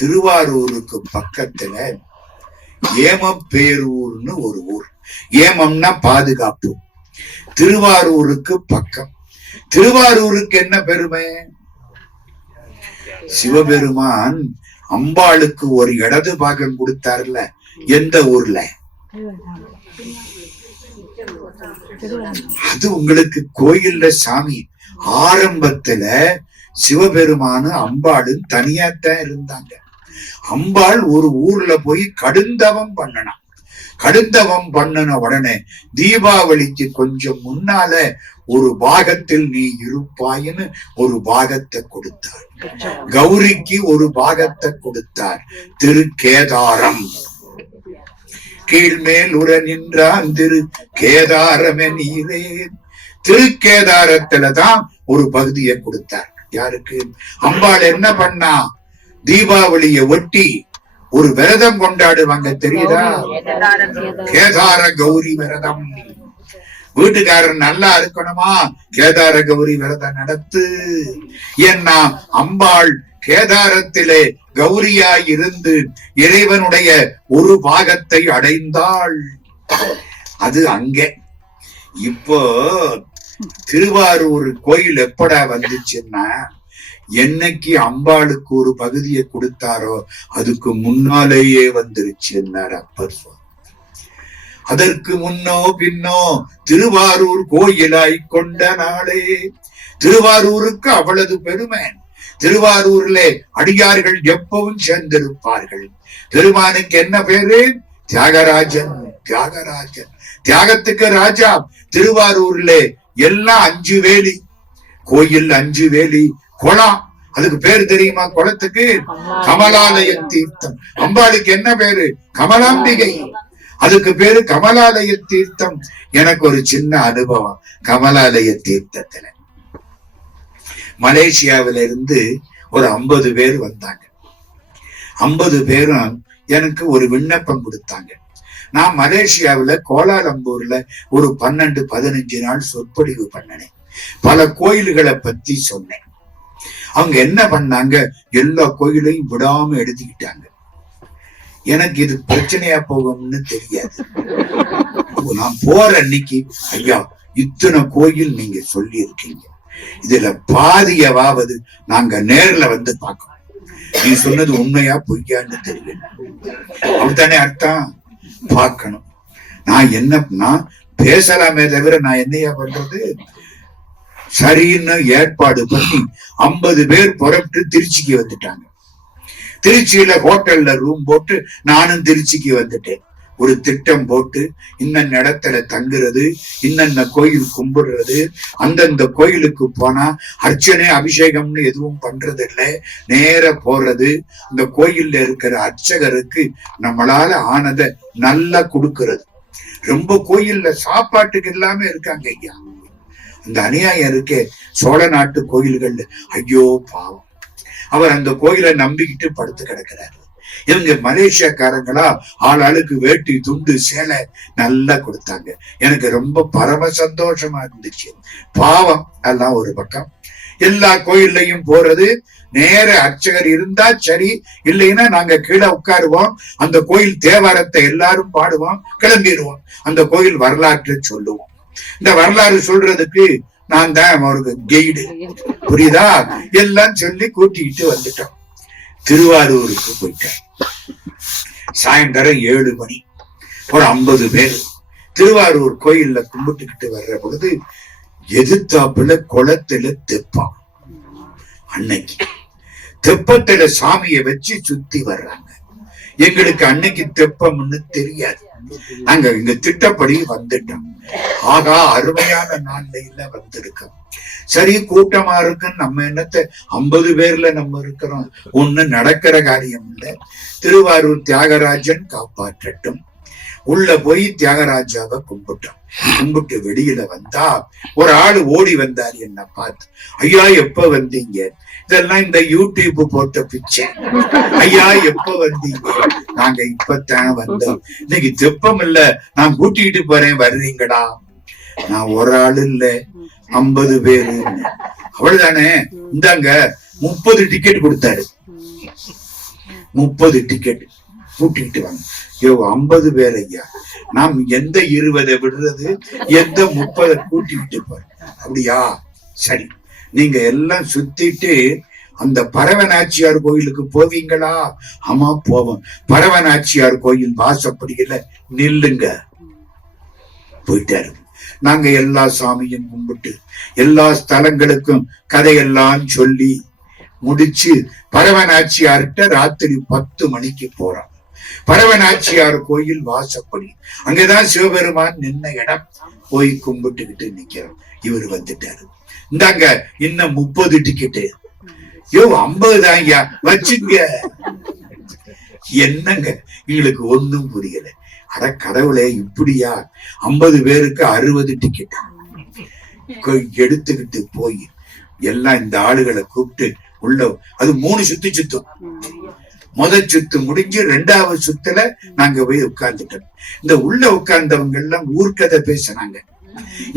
திருவாரூருக்கு பக்கத்துல ஏமப்பேரூர்னு ஒரு ஊர். ஏமம்னா பாதுகாப்பு. திருவாரூருக்கு பக்கம். திருவாரூருக்கு என்ன பெருமை? சிவபெருமான் அம்பாளுக்கு ஒரு இடது பாகம் கொடுத்தார்ல. எந்த ஊர்ல? அது உங்களுக்கு கோயில்ல சாமி. ஆரம்பத்துல சிவபெருமானு அம்பாளும் தனியாத்தான் இருந்தாங்க. அம்பாள் ஒரு ஊர்ல போய் கடுந்தவம் பண்ணனா. கடுந்தவம் பண்ணன உடனே தீபாவளிக்கு கொஞ்சம் முன்னால ஒரு பாகத்தில் நீ இருப்பாயின்னு ஒரு பாகத்தை கொடுத்தார். கௌரிக்கு ஒரு பாகத்தை கொடுத்தார். திருக்கேதாரம். கீழ்மேல் உற நின்றான் திரு கேதாரமே நீரே. திருக்கேதாரத்துலதான் ஒரு பகுதியை கொடுத்தார். யாருக்கு? அம்பாள் என்ன பண்ணா? தீபாவளியை ஒட்டி ஒரு விரதம் கொண்டாடுவாங்க, தெரியுதா? கேதார கௌரி விரதம். வீட்டுக்காரன் நல்லா இருக்கணுமா, கேதார கௌரி விரதம் நடத்து. ஏன்னா அம்பாள் கேதாரத்திலே கௌரியாய் இருந்து இறைவனுடைய ஒரு பாகத்தை அடைந்தாள். அது அங்கே. இப்போ திருவாரூர் கோயில் எப்படா வந்துச்சுன்னா, என்னைக்கு அம்பாளுக்கு ஒரு பகுதியை கொடுத்தாரோ அதுக்கு முன்னாலேயே வந்துருச்சுன்னார் அப்பர். அதற்கு முன்னோ பின்னோ திருவாரூர் கோயிலாய் கொண்ட நாளே. திருவாரூருக்கு அவ்வளவு பெருமை. திருவாரூர்ல அடியார்கள் எப்பவும் சேர்ந்திருப்பார்கள். பெருமானுக்கு என்ன பேரு? தியாகராஜன். தியாகராஜன், தியாகத்துக்கு ராஜா. திருவாரூர்ல எல்லாம் 5 வேலி கோயில், 5 வேலி குளம். அதுக்கு பேரு தெரியுமா? குளத்துக்கு கமலாலய தீர்த்தம். அம்பாளுக்கு என்ன பேரு? கமலாம்பிகை. அதுக்கு பேரு கமலாலய தீர்த்தம். எனக்கு ஒரு சின்ன அனுபவம் கமலாலய தீர்த்தத்துல. மலேசியாவில இருந்து ஒரு 50 பேர் வந்தாங்க. 50 பேரும் எனக்கு ஒரு விண்ணப்பம் கொடுத்தாங்க. நான் மலேசியாவில கோலாலம்பூர்ல ஒரு 12-15 நாள் சொற்பொழிவு பண்ணினேன். பல கோயில்களை பத்தி சொன்னேன். அவங்க என்ன பண்ணாங்க? எல்லா கோயிலையும் விடாம எழுதிக்கிட்டாங்க. எனக்கு இது பிரச்சனையா போகும்னு தெரியாது. நான் போற அன்னைக்கு, ஐயா இத்தனை கோயில் நீங்க சொல்லி இருக்கீங்க, இதுல பாதியவாவது நாங்க நேர்ல வந்து பார்க்கணும். நீ சொன்னது உண்மையா பொய்யான்னு தெரியல. அப்படித்தானே அர்த்தம்? பார்க்கணும். நான் பேசலாமே தவிர நான் என்னையா பண்றது? சரின்னு ஏற்பாடு பண்ணி 50 பேர் புறப்பட்டு திருச்சிக்கு வந்துட்டாங்க. திருச்சியில ஹோட்டல்ல ரூம் போட்டு நானும் திருச்சிக்கு வந்துட்டேன். ஒரு திட்டம் போட்டு இன்னென்ன இடத்துல தங்குறது, இன்னென்ன கோயில் கும்பிடுறது, அந்தந்த கோயிலுக்கு போனா அர்ச்சனை அபிஷேகம்னு எதுவும் பண்றது இல்லை, நேர போறது, அந்த கோயில்ல இருக்கிற அர்ச்சகருக்கு நம்மளால ஆனதை நல்லா கொடுக்கறது. ரொம்ப கோயில்ல சாப்பாட்டுக்கு எல்லாமே இருக்காங்க ஐயா. அந்த அநியாயம் இருக்கே சோழ நாட்டு கோயில்கள்ல. ஐயோ பாவம், அவர் அந்த கோயிலை நம்பிக்கிட்டு படுத்து கிடக்கிறாரு. இவங்க மலேசியாக்காரங்களா ஆளாளுக்கு வேட்டி துண்டு சேலை நல்லா கொடுத்தாங்க. எனக்கு ரொம்ப பரம சந்தோஷமா இருந்துச்சு. பாவம் எல்லாம் ஒரு பக்கம். எல்லா கோயில்லையும் போறது, நேர அர்ச்சகர் இருந்தா சரி, இல்லைன்னா நாங்க கீழே உட்காருவோம், அந்த கோயில் தேவாரத்தை எல்லாரும் பாடுவோம், கிளம்பிடுவோம், அந்த கோயில் வரலாற்றை சொல்லுவோம். இந்த வரலாறு சொல்றதுக்கு நான் தான் அவருக்கு கைடு. புரியுதா? எல்லாம் சொல்லி கூட்டிக்கிட்டு வந்துட்டோம். திருவாரூருக்கு போயிட்டேன். சாயந்தரம் 7 மணி. ஒரு 50 பேர் திருவாரூர் கோயில்ல கும்பிட்டுக்கிட்டு வர்ற பொழுது எதிர்த்தாப்புல குளத்துல தெப்பம். அன்னைக்கு தெப்பத்துல சாமியை வச்சு சுத்தி வர்றாங்க. எங்களுக்கு அன்னைக்கு தெப்பம்னு தெரியாது. நாங்க இங்க திட்டப்படி வந்துட்டோம். ஆகா, அருமையான நாள்ல வந்திருக்கோம். சரி, கூட்டமா இருக்குன்னு நம்ம என்னத்தை 50 பேர்ல நம்ம இருக்கிறோம், ஒண்ணு நடக்கிற காரியம் இல்லை. திருவாரூர் தியாகராஜன் காப்பாற்றட்டும். உள்ள போய் தியாகராஜாவை கும்பிட்டோம். கும்பிட்டு வெளியில வந்தா ஒரு ஆளு ஓடி வந்தார் என்ன பார்த்து. ஐயா எப்ப வந்தீங்க? இதெல்லாம் இந்த யூடியூப் போட்ட பிச்சை. ஐயா எப்ப வந்தீங்க? நாங்க இப்பத்தான் வந்தோம். இன்னைக்கு தெப்பம் இல்ல, நான் கூட்டிட்டு போறேன், வர்றீங்களா? நான் ஒரு ஆளு இல்ல, 50 பேரு. அவ்வளவுதானே, இந்தாங்க 30 டிக்கெட் கொடுத்தாரு. 30 டிக்கெட் கூட்டிட்டு வாங்க. 50 பேர் ஐயா, நாம் எந்த 20 விடுறது, எந்த 30 கூட்டிட்டு போற? அப்படியா, சரி. நீங்க எல்லாம் சுத்திட்டு அந்த பரவநாச்சியார் கோயிலுக்கு போவீங்களா? ஆமா போவோம். பரவநாச்சியார் கோயில் வாசப்படியில நில்லுங்க. போயிட்டாரு. நாங்க எல்லா சாமியும் கும்பிட்டு எல்லா ஸ்தலங்களுக்கும் கதையெல்லாம் சொல்லி முடிச்சு பரவநாச்சியார்கிட்ட ராத்திரி 10 மணிக்கு போறோம். பரவநாச்சியார் கோயில் வாசப்படி, அங்கதான் சிவபெருமான் நின்ன இடம். போய் கும்பிட்டுக்கிட்டு நிக்கிறோம். இவர் வந்துட்டாரு. இந்தாங்க இன்னும் 30 டிக்கெட்டு. 50 தான் ஐயா, வச்சுங்க. என்னங்க எங்களுக்கு ஒண்ணும் புரியல. அட கடவுளே, இப்படியா? 50 பேருக்கு 60 டிக்கெட் எடுத்துக்கிட்டு போய் எல்லாம் இந்த ஆளுகளை கூப்பிட்டு உள்ள, அது 3 சுத்தும். முதல் சுத்து முடிஞ்சு 2வது சுத்துல நாங்க போய் உட்கார்ந்துட்டோம். இந்த உள்ள உட்கார்ந்தவங்க எல்லாம் ஊர்க்கதை பேசினாங்க.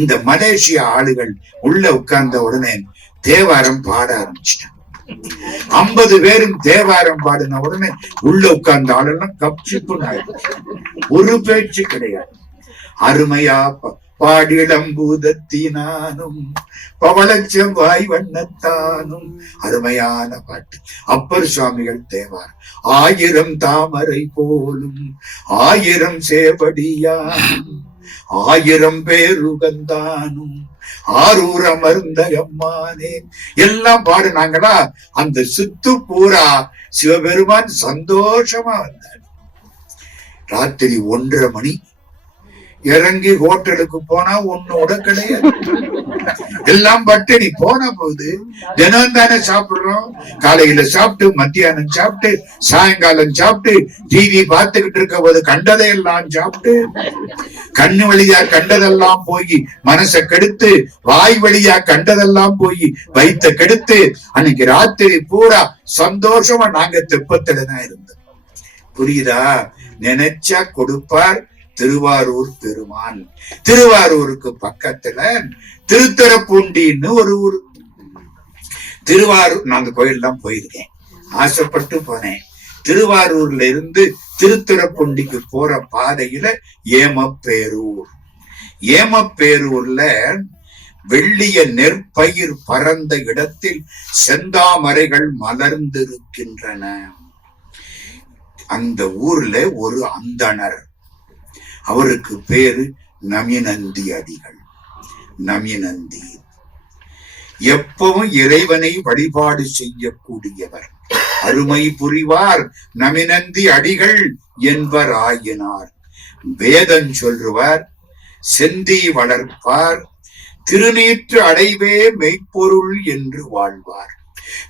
இந்த மலேசிய ஆளுகள் உள்ள உட்கார்ந்த உடனே தேவாரம் பாட ஆரம்பிச்சிட்டாங்க. 50 பேரும் தேவாரம் பாடின உடனே உள்ள உட்கார்ந்த ஆளெல்லாம் கப்சிப்பு, ஒரு பேச்சு கிடையாது. அருமையா பாடிளம்பூதத்தினானும் பவளச்செவ்வாய் வண்ணத்தானும், அருமையான பாட்டு. அப்பர் சுவாமிகள் தேவாரம். 1000 தாமரை போலும் 1000 சேவடியானும் 1000 பேருகந்தானும் ஆரூர மருந்த அம்மானே, எல்லாம் பாடுனாங்களா. அந்த சுத்து பூரா சிவபெருமான் சந்தோஷமா வந்தார். ராத்திரி 1:30 மணி இறங்கி ஹோட்டலுக்கு போனா ஒன்னோட கிடையாது. எல்லாம் பட்டினி. போன போது தினம் தானே சாப்பிடுறோம். காலையில சாப்பிட்டு, மத்தியானம் சாப்பிட்டு, சாயங்காலம் சாப்பிட்டு, டிவி பார்த்துக்கிட்டு இருக்க போது கண்டதையெல்லாம் சாப்பிட்டு, கண்ணு வழியா கண்டதெல்லாம் போய் மனசை கெடுத்து, வாய் வழியா கண்டதெல்லாம் போய் வயிற்ற கெடுத்து, அன்னைக்கு ராத்திரி பூரா சந்தோஷமா நாங்க தெப்பத்துலதான் இருந்தோம். புரியுதா? நினைச்சா கொடுப்பார் திருவாரூர் பெருமான். திருவாரூருக்கு பக்கத்துல திருத்துறைப்பூண்டின்னு ஒரு ஊர். திருவாரூர், நான் அந்த கோயில்லாம் போயிருக்கேன், ஆசைப்பட்டு போனேன். திருவாரூர்ல இருந்து திருத்துறைப்பூண்டிக்கு போற பாதையில ஏமப்பேரூர். ஏமப்பேரூர்ல வெள்ளிய நெற்பயிர் பறந்த இடத்தில் செந்தாமரைகள் மலர்ந்திருக்கின்றன. அந்த ஊர்ல ஒரு அந்தணர், அவருக்கு பேரு நமிநந்தி அடிகள். நமிநந்தி எப்பவும் இறைவனை வழிபாடு செய்யக்கூடியவர். அருமை புரிவார் நமிநந்தி அடிகள் என்பர் ஆயினார். வேதம் சொல்லுவார், செந்தி வளர்ப்பார், திருநீற்று அடைவே மெய்ப்பொருள் என்று வாழ்வார்.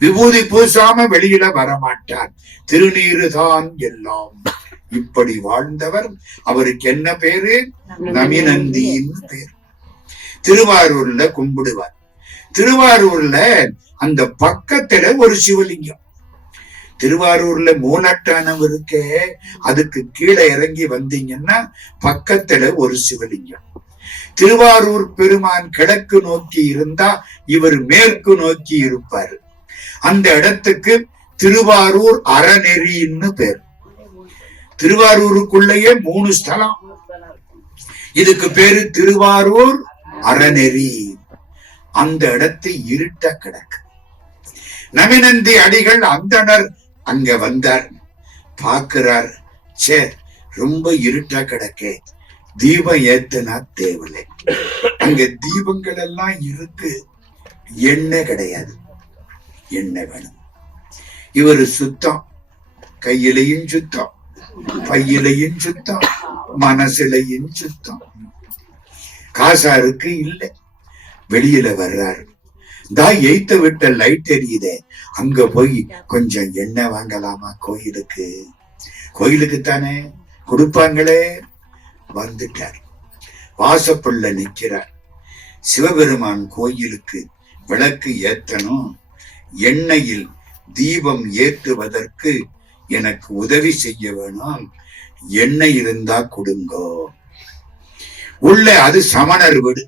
விபூதி பூசாம வெளியில வரமாட்டார். திருநீரு தான் எல்லாம். இப்படி வாழ்ந்தவர். அவருக்கு என்ன பேரு? நமிநந்தின்னு பேரு. திருவாரூர்ல கும்பிடுவார். திருவாரூர்ல அந்த பக்கத்துல ஒரு சிவலிங்கம். திருவாரூர்ல மூலட்டானம் இருக்கே, அதுக்கு கீழே இறங்கி வந்தீங்கன்னா பக்கத்துல ஒரு சிவலிங்கம். திருவாரூர் பெருமான் கிழக்கு நோக்கி இருந்தா இவர் மேற்கு நோக்கி இருப்பாரு. அந்த இடத்துக்கு திருவாரூர் அறநெறின்னு பேர். திருவாரூருக்குள்ளேயே 3 ஸ்தலம். இதுக்கு பேரு திருவாரூர் அறநெறி. அந்த இடத்து இருட்ட கிடக்கு. நமிநந்தி அடிகள் அந்தணர் அங்க வந்தார். பாக்குறார், சே ரொம்ப இருட்டா கிடக்கே, தீபம் ஏத்தனா தேவலை. அங்க தீபங்கள் எல்லாம் இருக்கு, எண்ணெய் கிடையாது. எண்ணெய் வேணும். இவரு சுத்தம், கையிலையும் சுத்தம், பையிலையும் சுத்தம், மனசுலையும் சுத்தம். காசாருக்கு இல்லை. வெளியில வர்றாரு. தான் எய்த்த விட்ட லைட் எரியுதே, அங்க போய் கொஞ்சம் எண்ணெய் வாங்கலாமா? கோயிலுக்கு, கோயிலுக்கு தானே கொடுப்பாங்களே. வந்துட்டார். வாசப்புள்ள நிக்கிறார். சிவபெருமான் கோயிலுக்கு விளக்கு ஏத்தணும், எண்ணெயில் தீபம் ஏற்றுவதற்கு எனக்கு உதவி செய்ய வேணும், எண்ணெய் இருந்தா கொடுங்கோ. உள்ள அது சமணர் வீடு.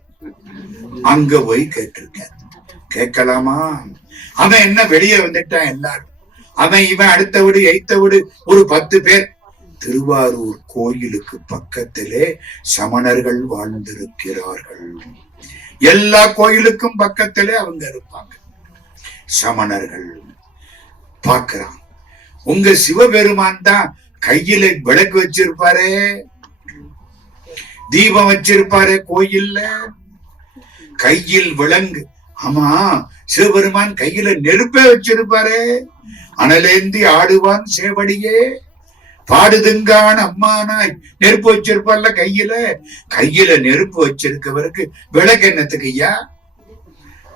அங்க போய் கேட்டிருக்க. கேட்கலாமா? அவன் என்ன வெளியே வந்துட்டான். எல்லாரும் அவன் இவன் அடுத்த வீடு எய்த்த வீடு ஒரு 10 பேர். திருவாரூர் கோயிலுக்கு பக்கத்திலே சமணர்கள் வாழ்ந்திருக்கிறார்கள். எல்லா கோயிலுக்கும் பக்கத்திலே அவங்க இருப்பாங்க சமணர்கள். பார்க்கிறான், உங்க சிவபெருமான் தான் கையில விளக்கு வச்சிருப்பாரு, தீபம் வச்சிருப்பாரு கோயில்ல, கையில் விலங்கு. ஆமா, சிவபெருமான் கையில நெருப்பே வச்சிருப்பாரு. அனலேந்தி ஆடுவான் சேவடியே பாடுதுங்கான் அம்மானாய். நெருப்பு வச்சிருப்பார்ல கையில. கையில நெருப்பு வச்சிருக்கவருக்கு விளக்கு என்னத்துக்கு ஐயா?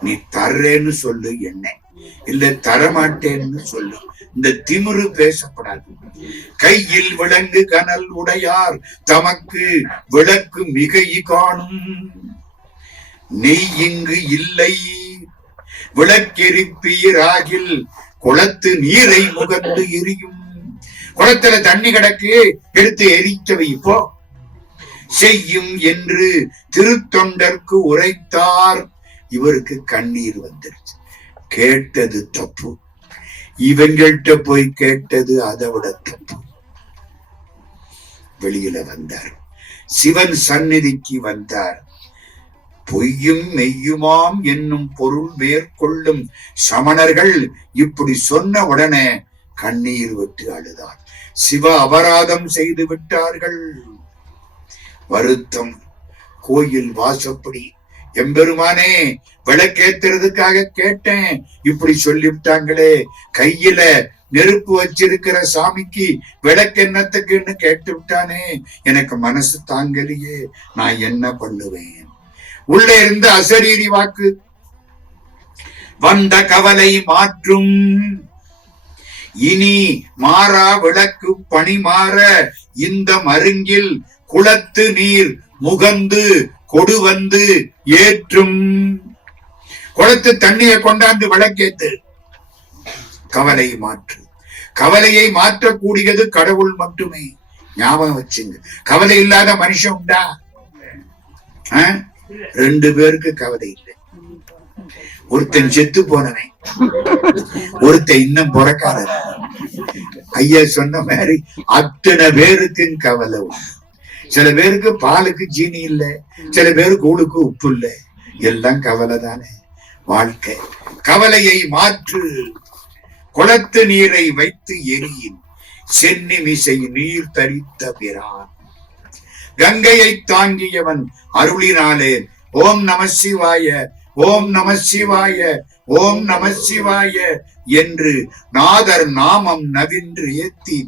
நீ தர்றேன்னு சொல்லு, என்ன இல்ல தரமாட்டேன்னு சொல்லு. இந்த திமிரு பேசப்படாது. கையில் விளங்கு கனல் உடையார் தமக்கு விளக்கு மிகை காணும். நெய் இங்கு இல்லை விளக்கெரிப்பீராகில் குளத்து நீரை முகந்து எரியும். குளத்துல தண்ணி கிடக்கு, எடுத்து எரிச்சவை இப்போ செய்யும் என்று திருத்தொண்டர்க்கு உரைத்தார். இவருக்கு கண்ணீர் வந்துருச்சு. கேட்டது தப்பு, இவங்கள்ட்ட போய் கேட்டது அதை விட தப்பு. வெளியில வந்தார், சிவன் சந்நிதிக்கு வந்தார். பொய்யும் மெய்யுமாம் என்னும் பொருள் மேற்கொள்ளும் சமணர்கள் இப்படி சொன்ன உடனே கண்ணீர் விட்டு அழுதார். சிவ அபராதம் செய்து விட்டார்கள். வருத்தம். கோயில் வாசப்படி, எம்பெருமானே விளக்கேத்துறதுக்காக கேட்டேன், இப்படி சொல்லிவிட்டாங்களே, கையில நெருப்பு வச்சிருக்கிற சாமிக்கு விளக்கு என்னத்துக்குன்னு கேட்டு விட்டானே, எனக்கு மனசு தாங்கலையே, நான் என்ன பண்ணுவேன்? உள்ள இருந்த அசரீரி வாக்கு, வந்த கவலை மாற்றும், இனி மாறா விளக்கு பணி மாற இந்த மருங்கில் குளத்து நீர் முகந்து கொடு வந்து ஏற்றும். குளத்து தண்ணியை கொண்டாந்து விளக்கேத்து. கவலை மாற்று. கவலையை மாற்றக்கூடியது கடவுள் மட்டுமே. ஞாபகம் வச்சுங்க. கவலை இல்லாத மனுஷன் உண்டா? 2 பேருக்கு கவலை இல்லை. ஒருத்தன் செத்து போனவன், ஒருத்தன் இன்னும் பிறக்காத. ஐயா சொன்ன மாதிரி அத்தனை பேருக்கு கவலை உண்டு. சில பேருக்கு பாலுக்கு ஜீனி இல்ல, சில பேருக்கு கூழுக்கு உப்பு இல்ல. எல்லாம் கவலை தானே வாழ்க்கை. கவலையை மாற்று. குளத்து நீரை வைத்து எரியின் சென்னி மிசை நீர் தரித்த பிரான். கங்கையை தாங்கியவன் அருளினாலே ஓம் நம சிவாய, ஓம் நம சிவாய, ஓம் நம சிவாய என்று நாதர் நாமம் நவின்று ஏத்தி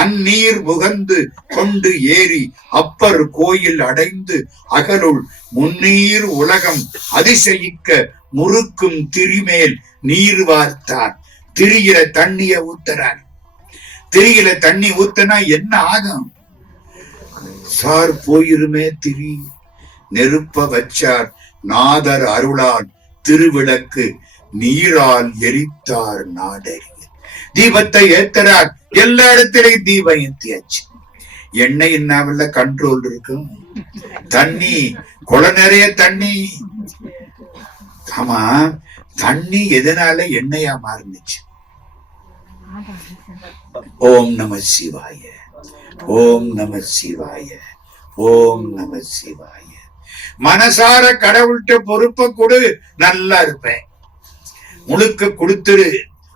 அந்நீர் முகந்து கொண்டு ஏறி அப்பர் கோயில் அடைந்து அகலுள் முன்னீர் உலகம் அதிசயிக்க முறுக்கும் திரிமேல் நீர் வார்த்தார். திரியில தண்ணிய ஊத்துறார். திரியில தண்ணி ஊத்தனா என்ன ஆகும்? சார் போயிருமே திரி. நெருப்ப வச்சார். நாதர் அருளால் திருவிளக்கு நீரால் எரித்தார் நாடறிய. தீபத்தை ஏத்துறார். எல்லா இடத்திலையும் தீபம் ஏத்தியாச்சு. எண்ணெய் இன்னாவில்ல கண்ட்ரோல் இருக்கும். தண்ணி குளம் நிறைய தண்ணி. ஆமா, தண்ணி எதனால எண்ணெயா மாறுனுச்சு? ஓம் நம சிவாய, ஓம் நம சிவாய, ஓம் நம சிவாய. மனசார கடவுள்கிட்ட பொறுப்பை கொடு, நல்லா இருப்பேன். முழுக்க கொடுத்துரு,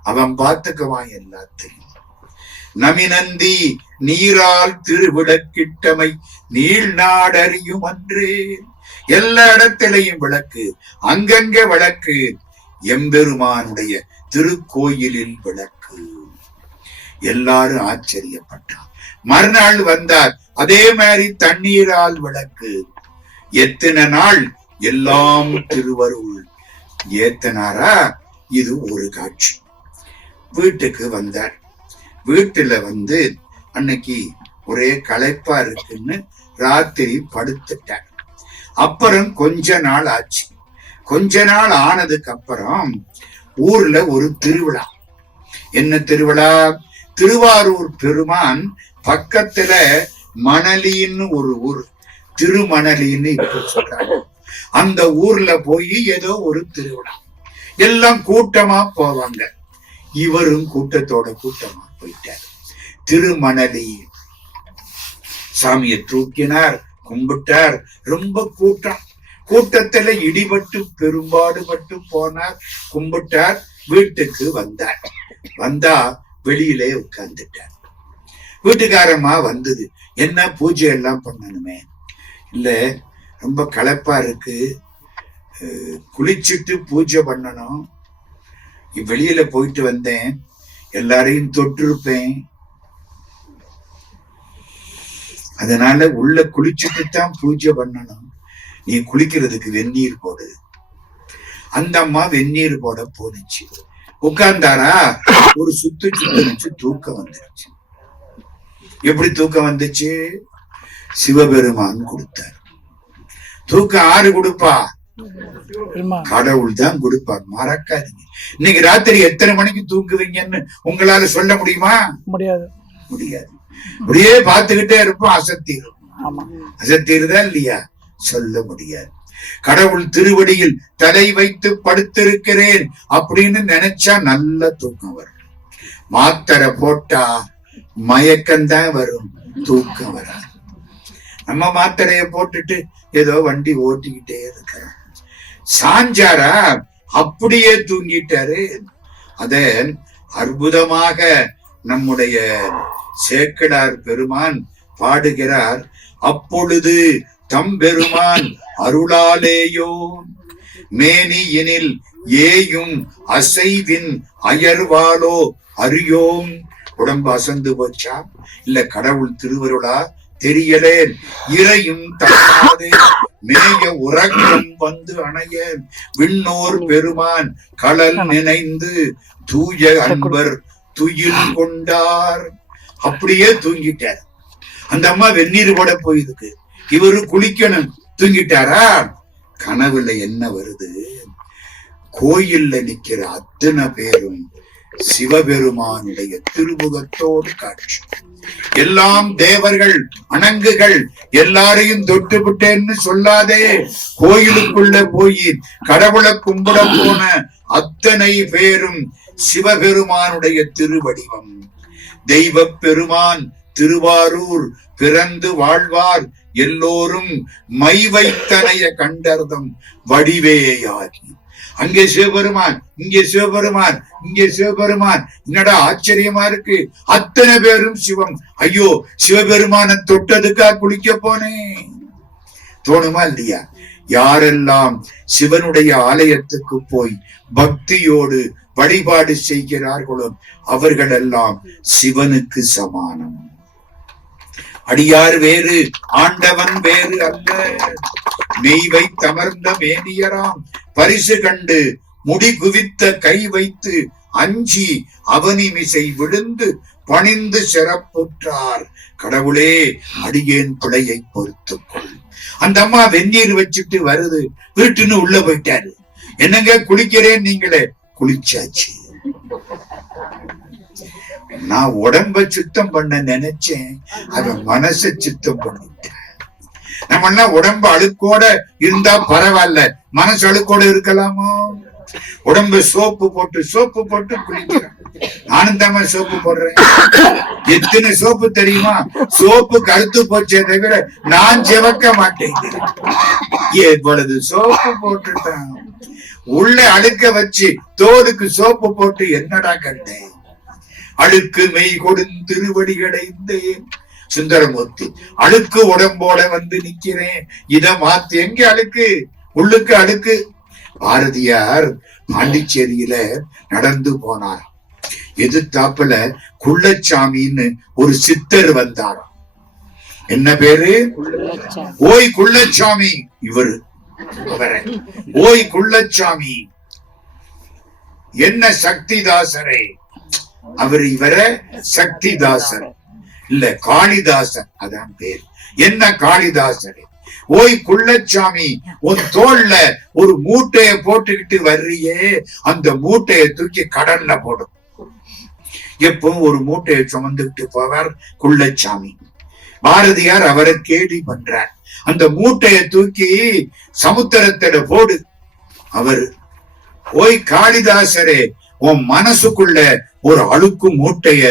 அவன் பார்த்துக்குவான் எல்லாத்தையும். நமினந்தி நீரால் திருவிளக்கிட்டமை நீள் நாடறியும் அன்றே. எல்லா இடத்திலையும் விளக்கு, அங்கங்க விளக்கு. எம்பெருமானுடைய திருக்கோயிலில் விளக்கு. எல்லாரும் ஆச்சரியப்பட்டார். மறுநாள் வந்தார், அதே மாதிரி தண்ணீரால் விளக்கு. எத்தனை நாள் எல்லாம் திருவருள். ஏத்தனாரா? இது ஒரு காட்சி. வீட்டுக்கு வந்தார். வீட்டுல வந்து அன்னைக்கு ஒரே களைப்பா இருக்குன்னு ராத்திரி படுத்துட்டார். அப்புறம் கொஞ்ச நாள் ஆச்சு. கொஞ்ச நாள் ஆனதுக்கு அப்புறம் ஊர்ல ஒரு திருவிழா. என்ன திருவிழா? திருவாரூர் பெருமான் பக்கத்துல மணலின்னு ஒரு ஊர், திருமணலின்னு இப்ப சொல்றாங்க. அந்த ஊர்ல போய் ஏதோ ஒரு திருவிழா. எல்லாம் கூட்டமா போவாங்க. இவரும் கூட்டத்தோட கூட்டமா போயிட்டார். திருமணலி சாமியை தூக்கினார், கும்பிட்டார். ரொம்ப கூட்டத்துல இடிபட்டு பெரும்பாடுபட்டு போனார், கும்பிட்டார். வீட்டுக்கு வந்தார். வந்தா வெளியிலே உட்கார்ந்துட்டார். வீட்டுக்காரமா வந்தது, என்ன பூஜை எல்லாம் பண்ணணுமே, இல்ல ரொம்ப களைப்பா இருக்கு, குளிச்சுட்டு பூஜை பண்ணணும், வெளியில போயிட்டு வந்தேன், எல்லாரையும் தொட்டிருப்பேன், அதனால உள்ள குளிச்சுட்டு தான் பூஜை பண்ணணும், நீ குளிக்கிறதுக்கு வெந்நீர் போடு. அந்த அம்மா வெந்நீர் போட போனுச்சு. உட்கார்ந்தாரா, ஒரு சுத்து சுத்திச்சு, தூக்கம் வந்துருச்சு. எப்படி தூக்கம் வந்துச்சு? சிவபெருமான் கொடுத்தார். தூக்கம் ஆறு கொடுப்பா? கடவுள் தான் கொடுப்பார், மறக்காதீங்க. இன்னைக்கு ராத்திரி எத்தனை மணிக்கு தூங்குவீங்கன்னு உங்களால சொல்ல முடியுமா? முடியாது. அப்படியே பார்த்துக்கிட்டே இருப்போம், அசத்தீருதா இல்லையா? சொல்ல முடியாது. கடவுள் திருவடியில் தலை வைத்து படுத்திருக்கிறேன் அப்படின்னு நினைச்சா நல்ல தூக்கம் வரும். மாத்திரை போட்டா மயக்கம்தான் வரும், தூக்கம் வராது. நம்ம மாத்திரைய போட்டுட்டு ஏதோ வண்டி ஓட்டிக்கிட்டே இருக்கிறோம். சாஞ்சாரா, அப்படியே தூங்கிட்டாரு. அத அற்புதமாக நம்முடைய சேக்கிழார் பெருமான் பாடுகிறார். அப்பொழுது தம்பெருமான் அருளாலேயோ மேனியினில் ஏயும் அசைவின் அயர்வாலோ அறியோம். உடம்பு அசந்து போச்சா, இல்ல கடவுள் திருவருளா தெரியலே. இறையும் தன்னாதே மேய உறக்கம் வந்து அணைய விண்ணோர் பெருமான் கடல் நினைந்து தூய அன்பர் துயில் கொண்டார். அப்படியே தூங்கிட்டார். அந்த அம்மா வெந்நீர் போட போயிருக்கு, இவரு குளிக்கணும், தூங்கிட்டாரா? கனவுல என்ன வருது? கோயில்ல நிக்கிற அத்தனை பேரும் சிவபெருமானுடைய திருமுகத்தோடு காட்சி. எல்லாம் தேவர்கள், அணங்குகள், எல்லாரையும் தொட்டு விட்டேன்னு சொல்லாதே. கோயிலுக்குள்ள போய் கடவுளை கும்பிட போன அத்தனை பேரும் சிவபெருமானுடைய திருவடிவம். தெய்வ பெருமான் திருவாரூர் பிறந்து வாழ்வார் எல்லோரும் மை வைத்தனைய கண்டர்தம் வடிவேயாகி. அங்கே சிவபெருமான், இங்கே சிவபெருமான், இங்கே சிவபெருமான். என்னடா ஆச்சரியமா இருக்கு, அத்தனை பேரும் சிவம். ஐயோ, சிவபெருமான தொட்டதுக்கா குளிக்க போனேன் தோணுமா இல்லையா? யாரெல்லாம் சிவனுடைய ஆலயத்துக்கு போய் பக்தியோடு வழிபாடு செய்கிறார்களோ அவர்களெல்லாம் சிவனுக்கு சமானம். அடியார் வேறு, ஆண்டவன் வேறு அல்ல. மெய் வைத்தமர்ந்த மேனியராம் பரிசு கண்டு முடி குவித்த கை வைத்து அஞ்சி அவனிமிசை விழுந்து பணிந்து சிறப்புற்றார். கடவுளே, அடியேன் பிழையை பொறுத்துக்கொள். அந்த அம்மா வெந்நீர் வச்சுட்டு வருது, வீட்டுன்னு உள்ள போயிட்டாரு. என்னங்க குளிக்கிறேன், நீங்களே குளிச்சாச்சு. நான் உடம்ப சுத்தம் பண்ண நினைச்சேன், அவன் மனசை சுத்தம் பண்ணிட்டேன். நம்ம எல்லாம் உடம்பு அழுக்கோட இருந்தா பரவாயில்ல, மனசு அழுக்கோட இருக்கலாமோ? உடம்பு சோப்பு போட்டு குளிக்கிறேன். நானும் தான் சோப்பு போடுறேன். எத்தனை சோப்பு தெரியுமா? சோப்பு கருத்து போச்சே தவிர நான் சிவக்க மாட்டேன். எவ்வளவு சோப்பு போட்டுட்டான். உள்ள அழுக்க வச்சு தோலுக்கு சோப்பு போட்டு என்னடா கண்டேன்? அழுக்கு மெய் கொடுந்திருவடிகடைந்தேன். சுந்தரமூர்த்தி, அழுக்கு உடம்போட வந்து நிக்கிறேன், இத மாத்து. எங்க அழுக்கு? உள்ளுக்கு அழுக்கு. பாரதியார் பாண்டிச்சேரியில நடந்து போனார். எதிர்த்தாப்புல குள்ளச்சாமின்னு ஒரு சித்தர் வந்தாராம். என்ன பேரு? ஓய் குள்ளச்சாமி. இவரு அவரை ஓய் குள்ளச்சாமி, என்ன சக்திதாசரே. அவரு இவர சக்திதாசர் இல்ல, காளிதாசன், அதான் பேர். என்ன காளிதாசரே, ஓய் குள்ளச்சாமி, உன் தோல்ல ஒரு மூட்டைய போட்டுக்கிட்டு வர்றியே, அந்த மூட்டைய தூக்கி கடல்ல போடும். எப்பவும் ஒரு மூட்டையை சுமந்துக்கிட்டு போவார் குள்ளச்சாமி. பாரதியார் அவரை கேலி பண்றார். அந்த மூட்டைய தூக்கி சமுத்திரத்தில போடு. அவர், ஓய் காளிதாசரே, உன் மனசுக்குள்ள ஒரு அழுக்கு மூட்டைய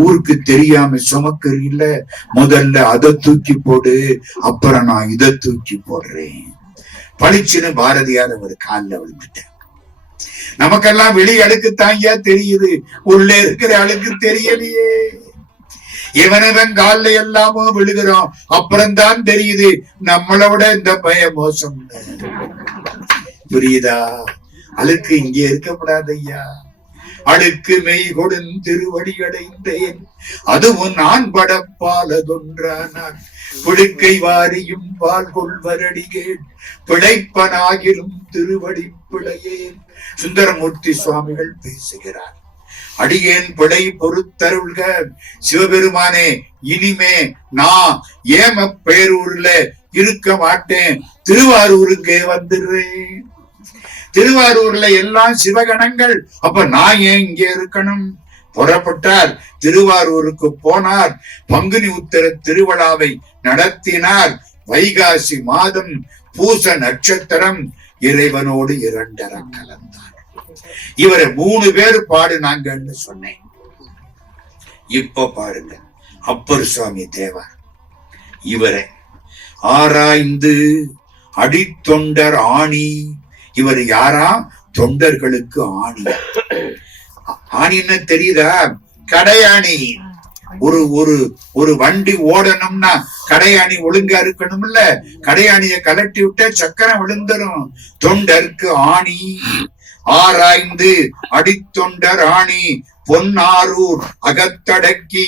ஊருக்கு தெரியாம சுமக்கிறீல்ல, முதல்ல அதை தூக்கி போடு, அப்புறம் நான் இதை தூக்கி போடுறேன். பளிச்சுன்னு பாரதியார் அவர் காலில் விழுந்துட்டார். நமக்கெல்லாம் வெளி அழுக்கு தாங்கியா தெரியுது, உள்ளே இருக்கிற அழுக்கு தெரியலையே. இவனவன் காலில் எல்லாமோ விழுகிறோம், அப்புறம்தான் தெரியுது நம்மளோட இந்த பய மோசம். புரியுதா? அழுக்கு இங்கே இருக்கக்கூடாது ஐயா. அழுக்கு மெய் கொடுந் திருவடி அடைந்தேன், அதுவும் நான் படப்பாலதொன்றானான். புழுக்கை வாரியும் பால் கொள்வரடிகேன், பிழைப்பனாகிலும் திருவடி பிழையேன். சுந்தரமூர்த்தி சுவாமிகள் பேசுகிறார். அடியேன் பிழை பொறுத்தருள்க சிவபெருமானே, இனிமே நான் ஏம பேரூர்ல இருக்க மாட்டேன், திருவாரூருக்கு வந்துடுறேன். திருவாரூர்ல எல்லாம் சிவகணங்கள், அப்ப நான் ஏன் இங்கே இருக்கணும்? புறப்பட்டார், திருவாரூருக்கு போனார். பங்குனி உத்தர திருவிழாவை நடத்தினார். வைகாசி மாதம் பூச நட்சத்திரம், இறைவனோடு இரண்டர கலந்தார். இவரை 3 பேர் பாடுனாங்கன்னு சொன்னேன். இப்ப பாருங்க, அப்பர் சுவாமி தேவார் இவரை ஆராய்ந்து அடித்தொண்டர் ஆணி. இவர் யாரா? தொண்டர்களுக்கு ஆணி. ஆணின்னு தெரியுதா? கடையாணி. ஒரு வண்டி ஓடணும்னா கடையாணி ஒழுங்கா இருக்கணும்ல. கடையாணிய கலட்டி விட்ட சக்கரம் விழுந்துரும். தொண்டருக்கு ஆணி. ஆராய்ந்து அடித்தொண்டர் ஆணி, பொன்னாரூர் அகத்தடக்கி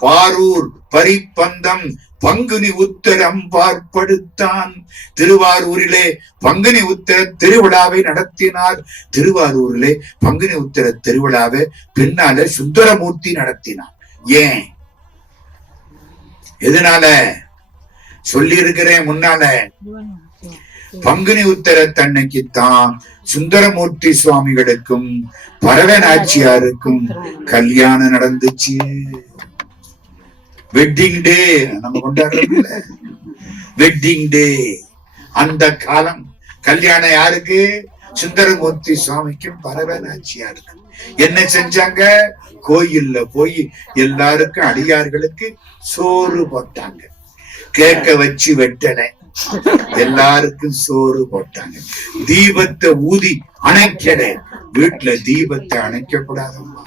பாரூர் பரிப்பந்தம் பங்குனி உத்தரம் பார்ப்படுத்தான். திருவாரூரிலே பங்குனி உத்தர திருவிழாவை நடத்தினார். திருவாரூரிலே பங்குனி உத்தர திருவிழாவை பின்னால சுந்தரமூர்த்தி நடத்தினார். ஏன்? எதனால சொல்லி இருக்கிறேன் முன்னால. பங்குனி உத்தர தன்னைக்குத்தான் சுந்தரமூர்த்தி சுவாமிகளுக்கும் பரவநாச்சியாருக்கும் கல்யாணம் நடந்துச்சு. வெட்டிங் டே நம்ம கொண்டாடுறோம்ல, வெட்டிங் டே. அந்த காலம் கல்யாணம் யாருக்கு? சுந்தரமூர்த்தி சுவாமிக்கும் பரவநாச்சியாருக்கும். என்ன செஞ்சாங்க? கோயில்ல போய் எல்லாருக்கும் அடியார்களுக்கு சோறு போட்டாங்க. கேக்க வச்சு வெட்டலை, எல்லாருக்கும் சோறு போட்டாங்க. தீபத்தை ஊதி அணைக்கல. வீட்டுல தீபத்தை அணைக்கப்படாதம்மா.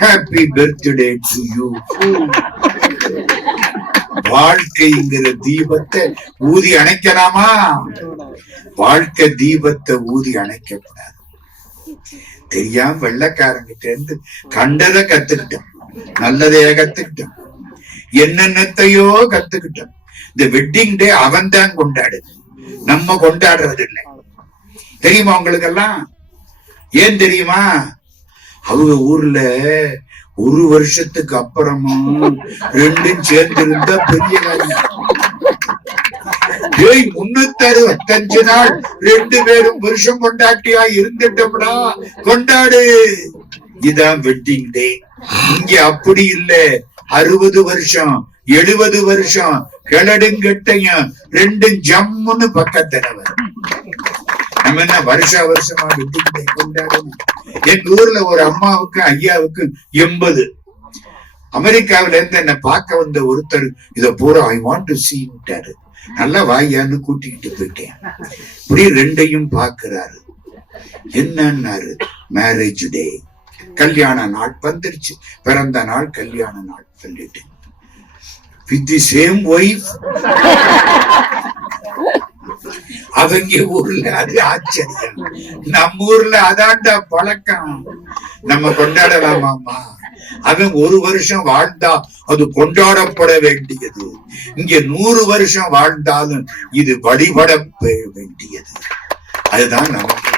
Happy birthday to you. வாழ்க்கைங்கிற தீபத்தை ஊதி அணைக்கலாமா? வாழ்க்கை தீபத்தை ஊதி அணைக்கப்படாது. தெரியாம வெள்ளக்காரங்கிட்ட இருந்து கண்டதை கத்துக்கிட்டோம், நல்லதைய கத்துக்கிட்டோம், என்னென்னத்தையோ கத்துக்கிட்டோம். இந்த வெட்டிங் டே அவன் தான் கொண்டாடுது, நம்ம கொண்டாடுறது இல்லை. தெரியுமா உங்களுக்கெல்லாம்? ஏன் தெரியுமா? அவங்க ஊர்ல 1 வருஷத்துக்கு அப்புறமும் 2ம் சேர்ந்து இருந்தா பெரிய காரியம். 365 நாள் 2 பேரும் வருஷம் கொண்டாட்டியா இருந்துட்டோம்னா கொண்டாடு. இதான் வெட்டிங் டே. இங்க அப்படி இல்ல. 60 வருஷம் 70 வருஷம் கிளடுங்கட்டையும் 2ம் ஜம்முன்னு பக்கத்தனவர். நம்ம என்ன வருஷமா வெட்டிங் டே கொண்டாடணும்? எங்க ஊர்ல ஒரு அம்மாவுக்கு ஐயாவுக்கு 80. அமெரிக்காவில இருந்து என்ன பார்க்க வந்த ஒருத்தர் இத பூரா ஐ வாண்ட் டு சீட்டாரு. நல்லா வாயான்னு கூட்டிக்கிட்டு போயிட்டேன். இப்படி 2யும் பாக்குறாரு. என்னன்னாரு? மேரேஜ் டே, கல்யாண நாள் வந்துருச்சு. பிறந்த நாள் கல்யாண நாள் சொல்லிட்டு வித் தி சேம் ஒய்ஃப். அவங்க ஊர்ல அது ஆச்சரியம். நம்ம ஊர்ல அதான்டா பழக்கம். நம்ம கொண்டாடலாமாமா? அவன் 1 வருஷம் வாழ்ந்தா அது கொண்டாடப்பட வேண்டியது. இங்க 100 வருஷம் வாழ்ந்தாலும் இது வழிபட வேண்டியது. அதுதான் நமக்கு.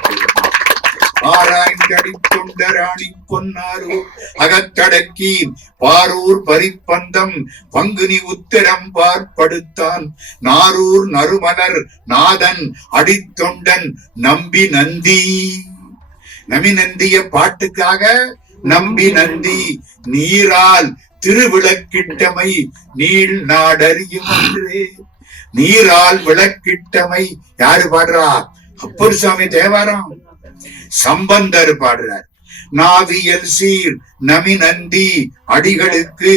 ஆராய்ந்தடி தொண்டராணி பொன்னாரூர் அகத்தடக்கி பாரூர் பரிப்பந்தம் பங்குனி உத்திரம் பார்ப்படுத்தான். நாரூர் நறுமலர் நாதன் அடித்தொண்டன் நம்பி நந்தி. நம்பி நந்திய பாட்டுக்காக நம்பி நந்தி. நீரால் திருவிளக்கிட்டமை நீள் நாடறியும் அன்றே. நீரால் விளக்கிட்டமை யாரு பாடுறா? அப்பர் சுவாமி தேவாரம். சம்பந்தர் பாடுறார், நாவியல் சீர் நமி நந்தி அடிகளுக்கு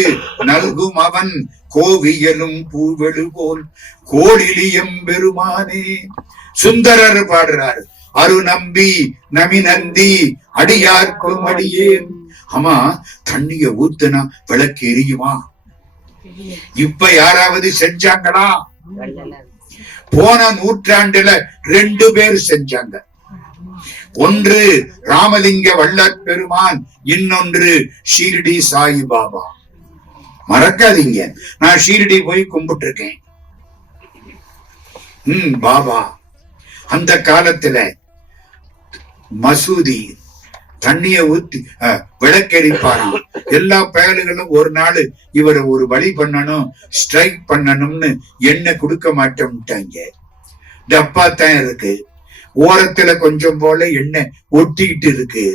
நல்கும் அவன் கோவியலும் பூவெழு போல் கோழிலியம் பெருமானே. சுந்தரர் பாடுறார், அரு நம்பி நமி நந்தி அடியார்க்கும் அடியேன். ஆமா, தண்ணிய ஊத்துனா விளக்கு எரியுமா? இப்ப யாராவது செஞ்சாங்களா? போன நூற்றாண்டுல 2 பேர் செஞ்சாங்க. ஒன்று ராமலிங்க வள்ளற் பெருமான், இன்னொன்று ஷீரடி சாயிபாபா. மறக்காதீங்க, நான் ஷீரடி போய் கும்பிட்டு இருக்கேன். பாபா அந்த காலத்துல மசூதி தண்ணிய ஊத்தி விளக்கெரிப்பாராம். எல்லா பயல்களும் ஒரு நாள் இவரை ஒரு வழி பண்ணணும், ஸ்ட்ரைக் பண்ணணும்னு எண்ணெய் கொடுக்க மாட்டோம்ட்டாங்க. டப்பா தான் இருக்கு, ஓரத்துல கொஞ்சம் போல எண்ணெய் ஒட்டிக்கிட்டு இருக்கு.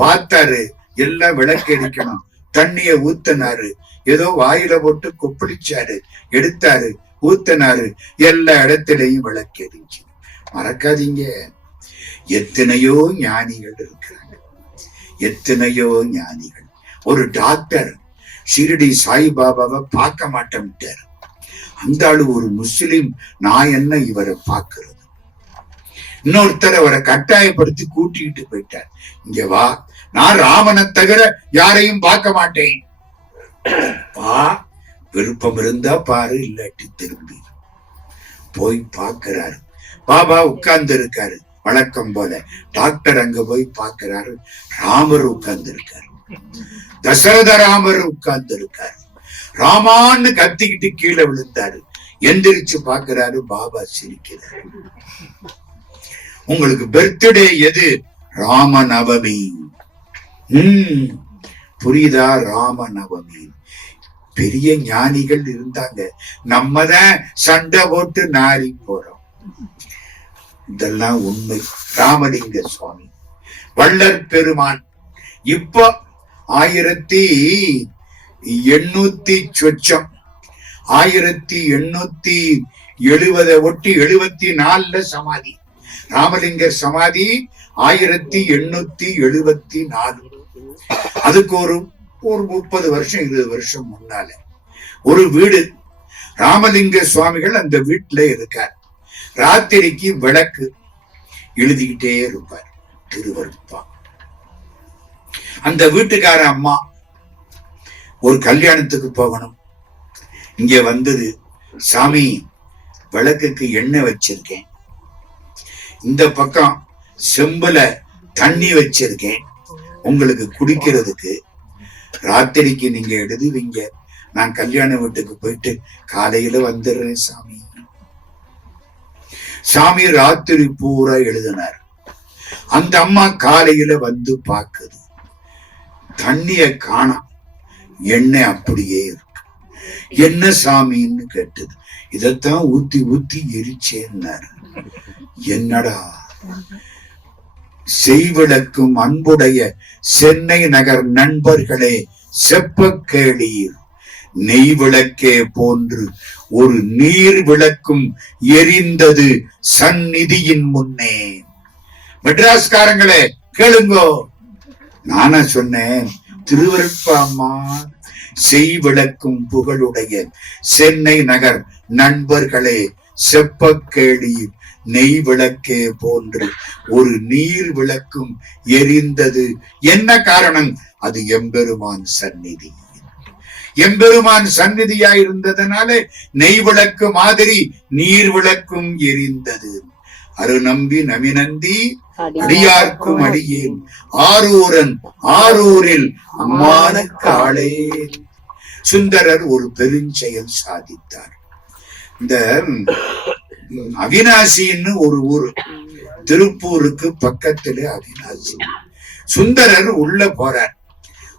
பார்த்தாரு, எல்லாம் விளக்கெரிக்கணும். தண்ணிய ஊத்தினாரு, ஏதோ வாயில போட்டு கொப்பளிச்சாரு, எடுத்தாரு, ஊத்தினாரு, எல்லா இடத்திலையும் விளக்கெரிச்சு. மறக்காதீங்க, எத்தனையோ ஞானிகள் இருக்கிறாங்க, எத்தனையோ ஞானிகள். ஒரு டாக்டர் ஷீரடி சாய்பாபாவை பார்க்க மாட்டேன்ட்டார். அந்த ஆளு ஒரு முஸ்லிம், நான் என்ன இவரை பார்க்கிறது? இன்னொருத்தர் அவரை கட்டாயப்படுத்தி கூட்டிக்கிட்டு போயிட்டார். இங்க வா, நான் ராமனை தவிர யாரையும் பார்க்க மாட்டேன், வா, விருப்பம் இருந்தா பாரு, இல்லாட்டி திரும்பி. போய் பார்க்கிறாரு. பாபா உட்கார்ந்து இருக்காரு வழக்கம் போல. டாக்டர் அங்க போய் பார்க்கிறாரு, ராமர் உட்கார்ந்து இருக்காரு, தசரத ராமர் உட்கார்ந்து இருக்காரு. ராமான்னு கத்திக்கிட்டு கீழே விழுந்தாரு. எந்திரிச்சு பார்க்கிறாரு, பாபா சிரிக்கிறாரு. உங்களுக்கு பர்த்டே எது? ராமநவமி. புரியுதா? ராமநவமி. பெரிய ஞானிகள் இருந்தாங்க, நம்ம தான் சண்டை போட்டு நாரி போறோம். இதெல்லாம் உண்மை. ராமலிங்க சுவாமி, வள்ளற் பெருமான் இப்போ 1800 சொச்சம் 1870 ஒட்டி 74 சமாதி. ராமலிங்கர் சமாதி 1874. அதுக்கு ஒரு 30 வருஷம் 20 வருஷம் முன்னால ஒரு வீடு, ராமலிங்க சுவாமிகள் அந்த வீட்டுல இருக்கார். ராத்திரிக்கு விளக்கு எழுதிக்கிட்டே இருப்பார், திருவருட்பா. அந்த வீட்டுக்கார அம்மா ஒரு கல்யாணத்துக்கு போகணும், இங்க வந்தது, சாமி விளக்குக்கு எண்ணெய் வச்சிருக்கேன், இந்த பக்கம் செம்புல தண்ணி வச்சிருக்கேன், உங்களுக்கு குடிக்கிறதுக்கு ராத்திரிக்கு நீங்க எழுதுவீங்க, நான் கல்யாண வீட்டுக்கு போயிட்டு காலையில வந்துடுறேன் சாமி. சாமி ராத்திரி பூரா எழுதினார். அந்த அம்மா காலையில வந்து பாக்குது, தண்ணிய காணோம், எண்ணெய் அப்படியே இருக்கு. என்ன சாமின்னு கேட்டது. இதத்தான் ஊத்தி ஊத்தி எரிச்சேன்னாரு. என்னடா? செய்விளக்கும் அன்புடைய சென்னை நகர் நண்பர்களே, செப்ப கேளீர், நெய் விளக்கே போன்று ஒரு நீர் விளக்கும் எரிந்தது சந்நிதியின் முன்னே. மெட்ராஸ்காரங்களே கேளுங்கோ, நானா சொன்னேன்? திருவருட்பாம்மா, செய்விளக்கும் புகழுடைய சென்னை நகர் நண்பர்களே, செப்ப கேளீர், நெய் விளக்கே போன்று ஒரு நீர் விளக்கும் எரிந்தது. என்ன காரணம்? அது எம்பெருமான் சந்நிதி. எம்பெருமான் சந்நிதியா இருந்ததனால நெய் விளக்கு மாதிரி நீர் விளக்கும் எரிந்தது. அரு நம்பி நமிநந்தி அடியார்க்கும் அடியேன், ஆரூரன் ஆரூரில் அம்மான காளே. சுந்தரர் ஒரு பெருஞ்செயல் சாதித்தார். இந்த அவினாசின்னு ஒரு ஊர், திருப்பூருக்கு பக்கத்துல அவினாசி. சுந்தரர் உள்ள போறார்.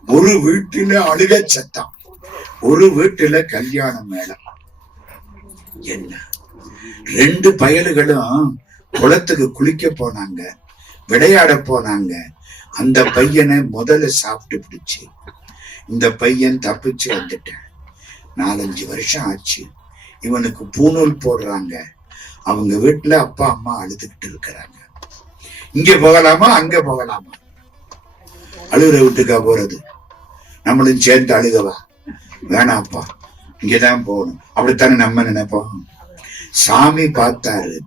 ஒரு வீட்டுல அழுக சத்தம், ஒரு வீட்டுல கல்யாண மேளம். என்ன? 2 பயல்களும் குளத்துக்கு குளிக்க போனாங்க, விளையாட போனாங்க. அந்த பையனை முதல்ல சாப்பிட்டு பிடிச்சு, இந்த பையன் தப்பிச்சு வந்துட்டேன். 4-5 வருஷம் ஆச்சு. இவனுக்கு பூணூல் போடுறாங்க. அவங்க வீட்டுல அப்பா அம்மா அழுதுகிட்டு இருக்கிறாங்க. இங்க போகலாமா அங்க போகலாமா? அழுகிற வீட்டுக்கா போறது? நம்மளும் சேர்ந்து அழுகவா? வேணாப்பா, இங்கதான் போகணும். அப்படித்தானே நம்ம நினைப்போம். சாமி பார்த்தாரு,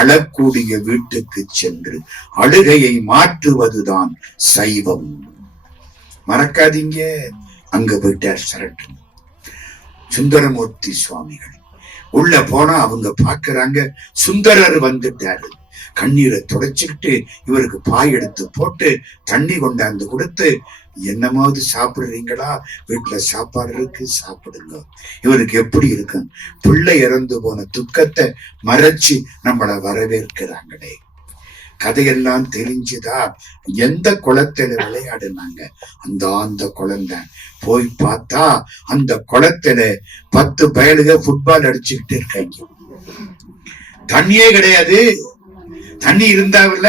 அழக்கூடிய வீட்டுக்கு சென்று அழுகையை மாற்றுவதுதான் சைவம். மறக்காதீங்க. அங்க போயிட்டார் சரட்டு சுந்தரமூர்த்தி சுவாமிகள். உள்ள போனா அவங்க பாக்குறாங்க, சுந்தரர் வந்துட்டாரு. கண்ணீரை துடைச்சுக்கிட்டு இவருக்கு பாய் எடுத்து போட்டு தண்ணி கொண்டாந்து கொடுத்து, என்னமாவது சாப்பிடுறீங்களா? வீட்டுல சாப்பாடு இருக்கு, சாப்பிடுங்க. இவருக்கு எப்படி இருக்கும்? பிள்ளை இறந்து போன துக்கத்தை மறைச்சு நம்மளை வரவேற்கிறாங்களே. கதையெல்லாம் தெரிஞ்சுதா? எந்த குளத்துல விளையாடுனாங்க? அந்த குளம் போய் பார்த்தா அந்த குளத்துல 10 பயலுக ஃபுட்பால் அடிச்சுக்கிட்டு இருக்காங்க. தண்ணியே கிடையாது. தண்ணி இருந்தாவில்ல.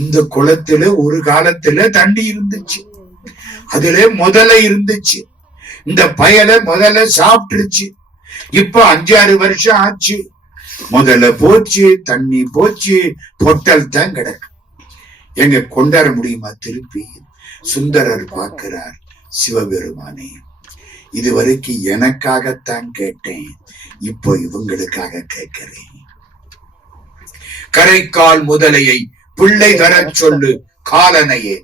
இந்த குளத்துல ஒரு காலத்துல தண்ணி இருந்துச்சு. அதுல முதல்ல இருந்துச்சு. இந்த பயலை முதல்ல சாப்பிட்டுருச்சு. இப்ப 5-6 வருஷம் ஆச்சு. முதல்ல போச்சு, தண்ணி போச்சு, பொட்டல் தான் கிடக்கு. எங்க கொண்டாட முடியுமா திருப்பி? சுந்தரர் பார்க்கிறார், சிவபெருமானே, இதுவரைக்கும் எனக்காகத்தான் கேட்டேன், இப்போ இவங்களுக்காக கேட்கிறேன். கரைக்கால் முதலையை பிள்ளை தர சொல்லு காலனையே,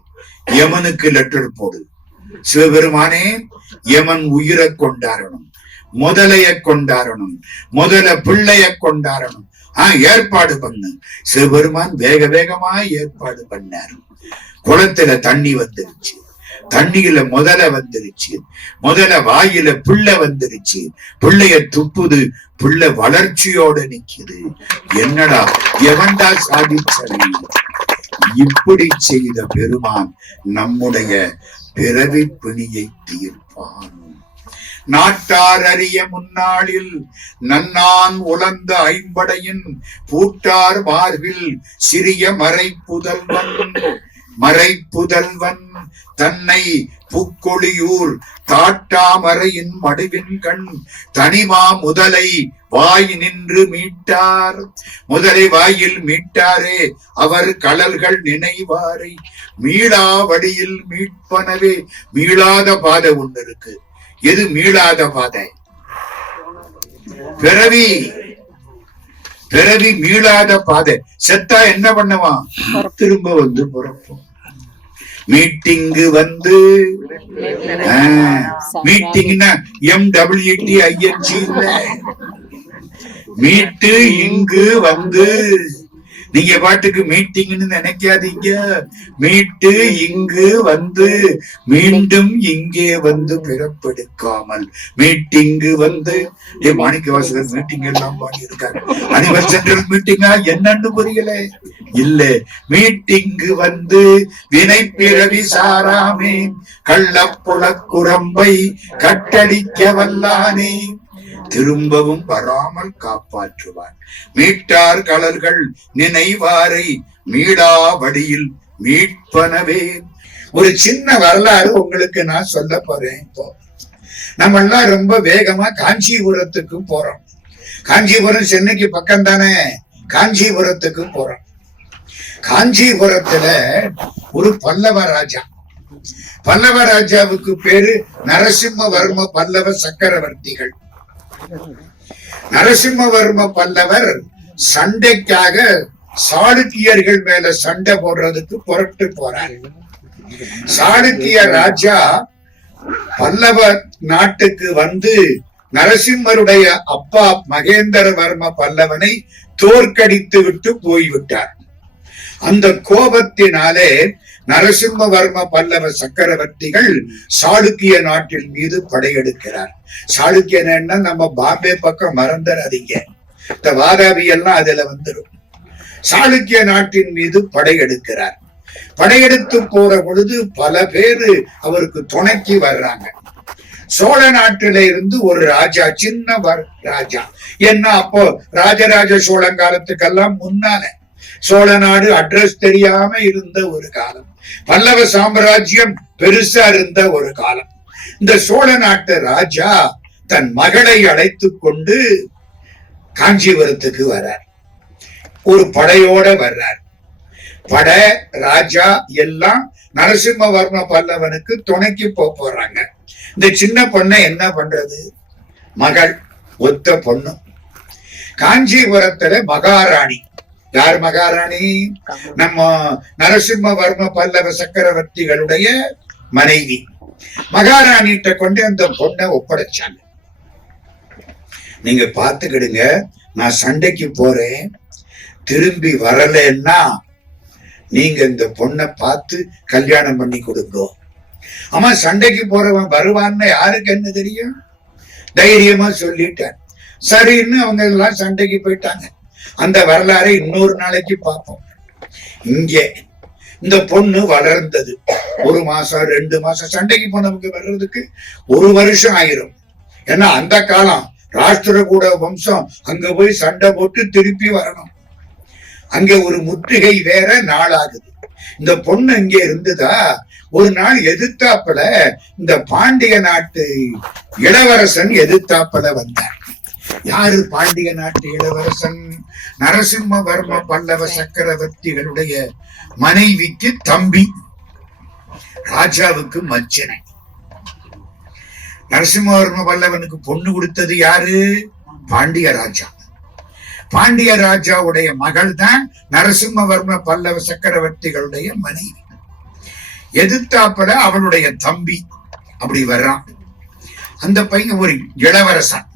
யமனுக்கு லெட்டர் போடு. சிவபெருமானே, யமன் உயிரை கொண்டாடணும், முதலைய கொண்டாடணும், முதல பிள்ளைய கொண்டாடணும். ஏற்பாடு பண்ணு. சிவபெருமான் வேக வேகமா ஏற்பாடு பண்ணாரு. குளத்துல தண்ணி வந்துருச்சு. தண்ணியில முதல வந்துருச்சு. முதல வாயில பிள்ளை வந்துருச்சு. பிள்ளைய துப்புது. பிள்ளை வளர்ச்சியோட நிக்குது. என்னடா எவன்டா சாதிச்சது? இப்படி செய்த பெருமான் நம்முடைய பிறவி பிணியை தீர்ப்பான். நாட்டார் அறிய முன்னாளில் நன்னான் உலர்ந்த ஐம்படையின் பூட்டார் மார்பில் சிறிய மறைப்புதல்வன் தன்னை புக்கொழியூர் தாட்டாமறையின் மடுவின் கண் தனிமா முதலை வாய் நின்று மீட்டார். முதலை வாயில் மீட்டாரே அவர் கடல்கள் நினைவாரை மீளா வழியில் மீட்பனவே. மீளாத பாதை ஒன்று இருக்கு. எது மீளாத பாதை? பிறவி மீளாத பாதை. செத்தா என்ன பண்ணுவான்? திரும்ப வந்து பிறப்போம். மீட்டிங்கு வந்து மீட்டிங்னா MWTING இல்ல, மீட்டு இங்கு வந்து. நீங்க பாட்டுக்கு மீட்டிங்னு நினைக்காதீங்க. மீட்டு இங்கு வந்து மீண்டும் இங்கே வந்து பிறப்பெடுக்காமல் மீட்டிங்கு வந்து. மாணிக்க வாசகர் மீட்டிங் எல்லாம் பாடி இருக்காங்க. அனிவர் சென்ட்ரல் மீட்டிங்கா என்னன்னு புரியல. இல்ல, மீட்டிங்கு வந்து வினை பிறவி சாராமே கள்ளப்புல குரம்பை கட்டடிக்க வல்லானே திரும்பவும் வராமல் காப்பாற்றுவார். மீட்டார் கலர்கள் நினைவாரை மீளா வழியில் மீட்பனவே. ஒரு சின்ன வரலாறு உங்களுக்கு நான் சொல்ல போறேன். இப்போ நம்ம எல்லாம் ரொம்ப வேகமா காஞ்சிபுரத்துக்கு போறோம். காஞ்சிபுரம் சென்னைக்கு பக்கம் தானே. காஞ்சிபுரத்துக்கு போறோம். காஞ்சிபுரத்துல ஒரு பல்லவ ராஜா. பல்லவ ராஜாவுக்கு பேரு நரசிம்மவர்ம பல்லவ சக்கரவர்த்திகள். நரசிம்மவர்ம பல்லவர் சண்டைக்காக சாளுக்கியர்கள் மேல சண்டை போடுறதுக்கு புறப்பட்டு போறார். சாளுக்கிய ராஜா பல்லவ நாட்டுக்கு வந்து நரசிம்மருடைய அப்பா மகேந்திரவர்ம பல்லவனை தோற்கடித்து விட்டு போய்விட்டார். அந்த கோபத்தினாலே நரசிம்மவர்ம பல்லவ சக்கரவர்த்திகள் சாளுக்கிய நாட்டின் மீது படையெடுக்கிறார். சாளுக்கியன்னா நம்ம பாம்பே பக்கம் மறந்துடாதீங்க. இந்த வாதாபி எல்லாம் அதுல வந்துடும். சாளுக்கிய நாட்டின் மீது படையெடுக்கிறார். படையெடுத்து போற பொழுது பல பேரு அவருக்கு துணைக்கு வர்றாங்க. சோழ நாட்டில இருந்து ஒரு ராஜா, சின்ன ராஜா. ஏன்னா அப்போ ராஜராஜ சோழன் காலத்துக்கெல்லாம் முன்னால சோழ நாடு அட்ரஸ் தெரியாம இருந்த ஒரு காலம். பல்லவ சாம்ராஜ்யம் பெருசா இருந்த ஒரு காலம். இந்த சோழ நாட்டு ராஜா தன் மகளை அழைத்து கொண்டு காஞ்சிபுரத்துக்கு வர்றார். ஒரு படையோட வர்றார். பட ராஜா எல்லாம் நரசிம்மவர்ம பல்லவனுக்கு துணைக்கு போறாங்க. இந்த சின்ன பொண்ணை என்ன பண்றது? மகள், ஒத்த பொண்ணு. காஞ்சிபுரத்துல மகாராணி. யார் மகாராணி? நம்ம நரசிம்மவர்ம பல்லவ சக்கரவர்த்திகளுடைய மனைவி. மகாராணிகிட்ட கொண்டு அந்த பொண்ணை ஒப்படைச்சாங்க. நீங்க பாத்துக்கிடுங்க, நான் சண்டைக்கு போறேன், திரும்பி வரலன்னா நீங்க இந்த பொண்ணை பார்த்து கல்யாணம் பண்ணி கொடுங்க. ஆமா, சண்டைக்கு போறவன் வருவான்னு யாருக்கு என்ன தெரியும்? தைரியமா சொல்லிட்டேன். சரின்னு அவங்க எல்லாம் சண்டைக்கு போயிட்டாங்க. அந்த வரலாறை இன்னொரு நாளைக்கு பார்ப்போம். இங்கே இந்த பொண்ணு வளர்ந்தது. 1 மாசம் 2 மாசம் சண்டைக்கு போனவங்க வர்றதுக்கு 1 வருஷம் ஆயிரும். ஏன்னா அந்த காலம் ராஷ்டிரகூட வம்சம் அங்க போய் சண்டை போட்டு திருப்பி வரணும். அங்க ஒரு முற்றுகை வேற நாள் ஆகுது. இந்த பொண்ணு இங்க இருந்துதா, ஒரு நாள் எதிர்த்தாப்புல இந்த பாண்டிய நாட்டு இளவரசன் எதிர்த்தாப்புல வந்தார். யாரு பாண்டிய நாட்டு இளவரசன்? நரசிம்மவர்ம பல்லவ சக்கரவர்த்திகளுடைய மனைவிக்கு தம்பி, ராஜாவுக்கு மச்சனை. நரசிம்மவர்ம பல்லவனுக்கு பொண்ணு கொடுத்தது யாரு? பாண்டிய ராஜா. பாண்டிய ராஜாவுடைய மகள் தான் நரசிம்மவர்ம பல்லவ சக்கரவர்த்திகளுடைய மனைவி. எதிர்த்தாப்புல அவளுடைய தம்பி அப்படி வர்றான். அந்த பையன் ஒரு இளவரசன்,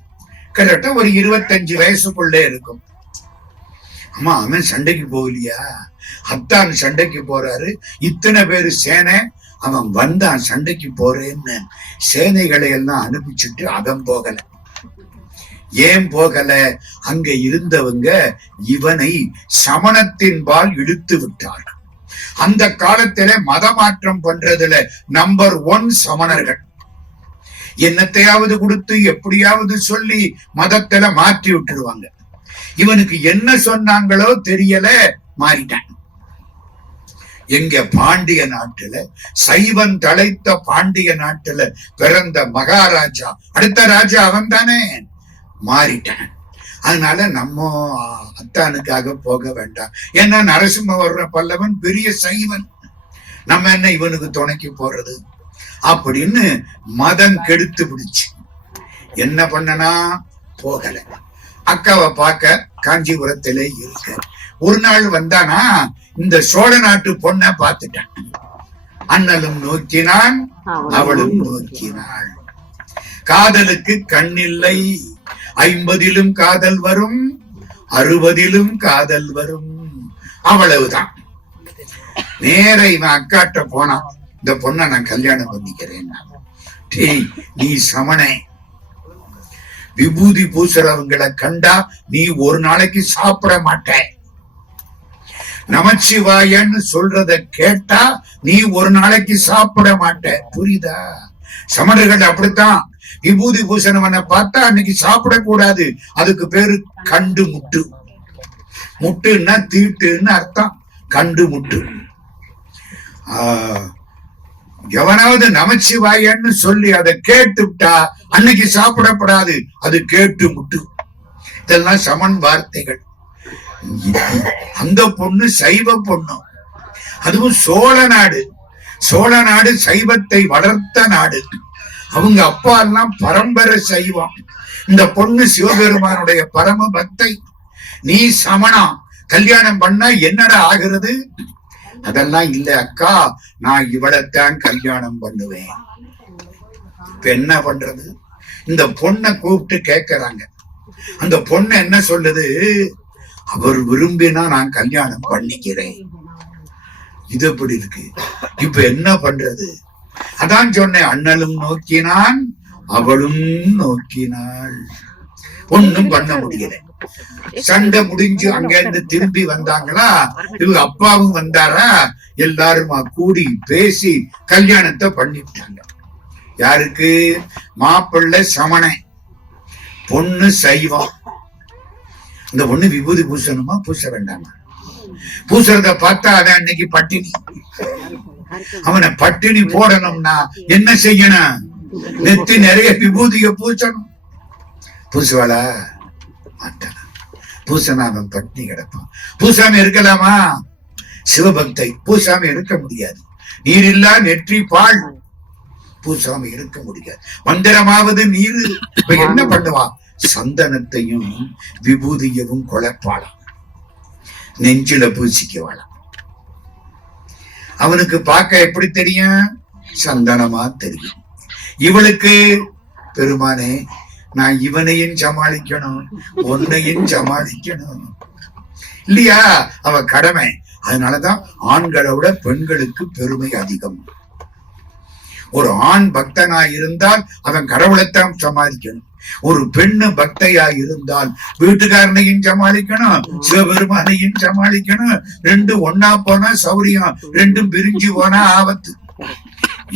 கிட்டத்தட்ட ஒரு 25 வயசுக்குள்ள இருக்கும். ஆமா, அவன் சண்டைக்கு போகலையா? அத்தான் சண்டைக்கு போறாரு. இத்தனை பேரு சேனை. அவன் வந்தான் சண்டைக்கு போறேன்னு சேனைகளை எல்லாம் அனுப்பிச்சுட்டு அவன் போகல. ஏன் போகல? அங்க இருந்தவங்க இவனை சமணத்தின்பால் இழுத்து விட்டார்கள். அந்த காலத்துல மதமாற்றம் பண்றதுல நம்பர் 1 சமணர்கள். என்னத்தையாவது கொடுத்து எப்படியாவது சொல்லி மதத்துல மாற்றி விட்டுருவாங்க. இவனுக்கு என்ன சொன்னாங்களோ தெரியல, மாறிட்டான். எங்க பாண்டிய நாட்டுல, சைவன் தலைத்த பாண்டிய நாட்டுல பிறந்த மகாராஜா, அடுத்த ராஜா அவன் தானே, மாறிட்டான். அதனால நம்ம அத்தானுக்காக போக வேண்டாம். ஏன்னா நரசிம்மவர்ம பல்லவன் பெரிய சைவன், நம்ம என்ன இவனுக்கு துணைக்கு போறது அப்படின்னு மதம் கெடுத்து பிடிச்சு என்ன பண்ணனா, போகல. அக்காவை பார்க்க காஞ்சிபுரத்திலே இருக்க. ஒரு நாள் வந்தானா, இந்த சோழ நாட்டு பொண்ணை பார்த்துட்டான். அண்ணலும் நோக்கினான், அவளும் நோக்கினாள். காதலுக்கு கண்ணில்லை. 50லும் காதல் வரும், 60லும் காதல் வரும். அவ்வளவுதான். நேர இவன் அக்காட்ட போனான். இந்த பொண்ணை நான் கல்யாணம் பண்ணிக்கிறேன். நீ சமணே, விபூதி பூசுறவங்களை கண்டா நீ ஒரு நாளைக்கு சாப்பிட மாட்ட. நமச்சிவாயன்னு சொல்றத கேட்டா நீ ஒரு நாளைக்கு சாப்பிட மாட்ட. புரியுதா? சமணர்கள் அப்படித்தான். விபூதி பூசணவனை பார்த்தா அன்னைக்கு சாப்பிடக்கூடாது. அதுக்கு பேரு கண்டு முட்டு. முட்டுன்னா தீட்டுன்னு அர்த்தம். கண்டு முட்டு. எவனாவது நமச்சிவாயன்னு சொல்லி அதை கேட்டுவிட்டா அன்னைக்கு சாப்பிடப்படாது. அது கேட்டு முட்டு. இதெல்லாம் சமன் வார்த்தைகள். அந்த பொண்ணு சைவ பொண்ணு, அதுவும் சோழ நாடு. சோழ நாடு சைவத்தை வளர்த்த நாடு. அவங்க அப்பா எல்லாம் பரம்பரை சைவம். இந்த பொண்ணு சிவபெருமானுடைய பரம பக்தை. நீ சமணா, கல்யாணம் பண்ணா என்னடா ஆகிறது? அதெல்லாம் இல்ல அக்கா, நான் இவளைத்தான் கல்யாணம் பண்ணுவேன். இப்ப என்ன பண்றது? இந்த பொண்ணை கூப்பிட்டு கேட்கிறாங்க. அந்த பொண்ணு என்ன சொல்லுது? அவர் விரும்பினா நான் கல்யாணம் பண்ணிக்கிறேன். இது எப்படி இருக்கு? இப்ப என்ன பண்றது? அதான் சொன்னேன், அண்ணலும் நோக்கினான், அவளும் நோக்கினாள். ஒண்ணும் பண்ண முடியல. சண்டை முடிஞ்சு அங்க இருந்து திரும்பி வந்தாங்களா, இவங்க அப்பாவும் வந்தாரா, எல்லாருமா கூடி பேசி கல்யாணத்தை பண்ணிவிட்டாங்க. யாருக்கு? மாப்பிள்ளை சமணை, பொண்ணு சைவம். இந்த பொண்ணு விபூதி பூசணுமா பூச வேண்டாமா? பூசுறத பார்த்தா அவன் அன்னைக்கு பட்டினி. அவனை பட்டினி போடணும்னா என்ன செய்யணும்? நெத்தி நிறைய விபூதிய பூசணும். பூசுவாளா? மாட்டான். பூசனா அவன் பட்டினி கிடப்பான். பூசாம இருக்கலாமா? சிவபக்தை பூசாம இருக்க முடியாது. நீரில்லா நெற்றி பால் பூசாம இருக்க முடியாது. மந்திரமாவது நீர். இப்ப என்ன பண்ணுவா? சந்தனத்தையும் விபூதியவும் குழப்பாளாம், நெஞ்சில பூசிக்குவாளாம். அவனுக்கு பார்க்க எப்படி தெரியும்? சந்தனமா தெரியும். இவளுக்கு பெருமானே நான் இவனையும் சமாளிக்கணும், உன்னையும் சமாளிக்கணும் இல்லையா? அவ கடமை. அதனாலதான் ஆண்களோட பெண்களுக்கு பெருமை அதிகம். ஒரு ஆண் பக்தனா இருந்தால் அவன் கடவுளைத்தான் சமாளிக்கணும். ஒரு பெண்ணு பக்தையா இருந்தால் வீட்டுக்காரனையும் சமாளிக்கணும், சிவபெருமானையும் சமாளிக்கணும். ரெண்டும் ஒன்னா போனா சௌரியம், ரெண்டும் பிரிஞ்சு போனா ஆபத்து.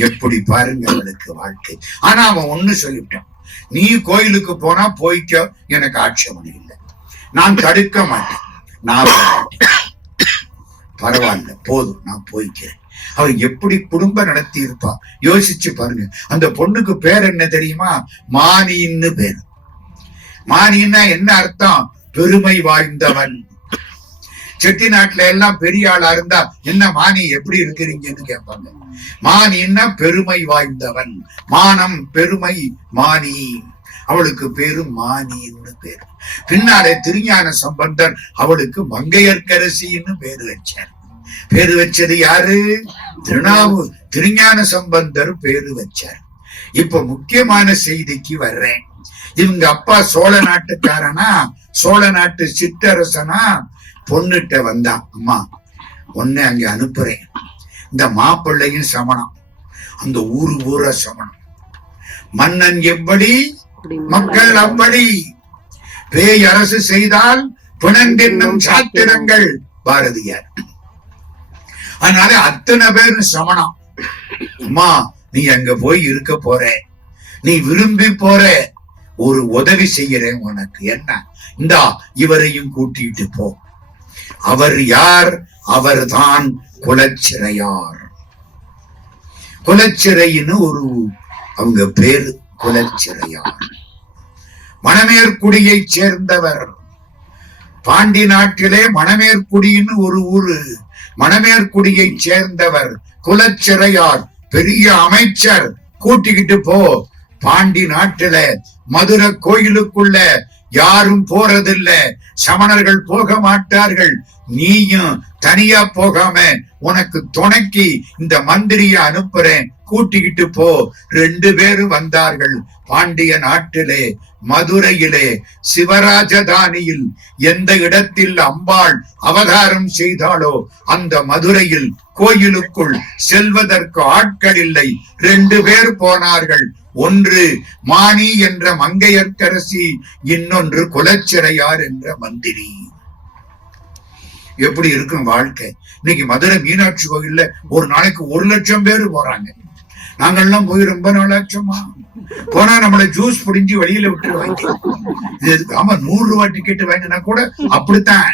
எப்படி பாருங்க அவளுக்கு வாழ்க்கை. ஆனா அவன் ஒண்ணு சொல்லிவிட்டான், நீ கோயிலுக்கு போனா போய்க்க, எனக்கு ஆட்சேபனை இல்லை, நான் தடுக்க மாட்டேன், நான் பரவாயில்ல போதும், நான் போய்க்கிறேன். அவர் எப்படி குடும்பம் நடத்தி இருப்பா யோசிச்சு பாருங்க. அந்த பொண்ணுக்கு பேர் என்ன தெரியுமா? மானின்னு பேர். மானின்னா என்ன அர்த்தம்? பெருமை வாய்ந்தவன். செட்டி நாட்டுல எல்லாம் பெரிய ஆளா இருந்தா என்ன மானி எப்படி இருக்கிறீங்கன்னு கேட்பாங்க. மானின்னா பெருமை வாய்ந்தவன், மானம் பெருமை மானி. அவளுக்கு பேரு மானின்னு பேரு. பின்னாலே திருஞான சம்பந்தர் அவளுக்கு மங்கையர்க்கரசின்னு பேரு வச்சார். பேரு வச்சது யாரு? திருஞான சம்பந்தர் பேரு வச்சார். இப்ப முக்கியமான செய்திக்கு வர்றேன். இவங்க அப்பா சோழ நாட்டுக்காரனா, சோழ நாட்டு சிற்றரசனா. பொண்ணுட்ட வந்தான், அம்மா ஒன்னு அங்க அனுப்புறேன், இந்த மாப்பிள்ளையும் சமணம், அந்த ஊரா சமணம். மன்னன் எப்படி மக்கள் அப்படி, பேய் அரசு செய்தால் பிணந்தென்னும் சாத்திரங்கள் பாரதியார். அதனால அத்தனை பேரும் சமணம். அம்மா நீ அங்க போய் இருக்க போற, நீ விரும்பி போற, ஒரு உதவி செய்யறேன் உனக்கு. என்ன? இந்தா இவரையும் கூட்டிட்டு போ. அவர் யார்? அவர்தான் குலச்சிறையார். குலச்சிறைன்னு ஒரு அவங்க பேரு, குலச்சிறையார். மணமேற்குடியை சேர்ந்தவர். பாண்டி நாட்டிலே மணமேற்குடின்னு ஒரு ஊரு, மணமேற்குடியை சேர்ந்தவர் குலச்சிறையார். பெரிய அமைச்சர். கூட்டிக்கிட்டு போ. பாண்டி நாட்டுல மதுரை கோயிலுக்குள்ள யாரும் போறதில்ல, சமணர்கள் போக மாட்டார்கள். நீயும் தனியா போகாம உனக்கு துணைக்கு இந்த மந்திரிய அனுப்புறேன், கூட்டிக்கிட்டு போ. 2 பேரும் வந்தார்கள். பாண்டிய நாட்டிலே மதுரையிலே சிவராஜதானியில் எந்த இடத்தில் அம்பாள் அவதாரம் செய்தாளோ அந்த மதுரையில் கோயிலுக்குள் செல்வதற்கு ஆட்கள் இல்லை. 2 பேர் போனார்கள். ஒன்று மானி என்ற மங்கையர்க்கரசி, இன்னொன்று குலச்சிறையார் என்ற மந்திரி. எப்படி இருக்கும் வாழ்க்கை? இன்னைக்கு மதுரை மீனாட்சி கோயில்ல ஒரு நாளைக்கு 1 லட்சம் பேர் போறாங்க. நாங்கெல்லாம் போய் ரொம்ப நாளாச்சோமா. போனா நம்மள ஜூஸ் புடிஞ்சு வெளியில விட்டுருவாங்க. ஆமா, 100 ரூபாய் டிக்கெட் வாங்கினா கூட அப்படித்தான்.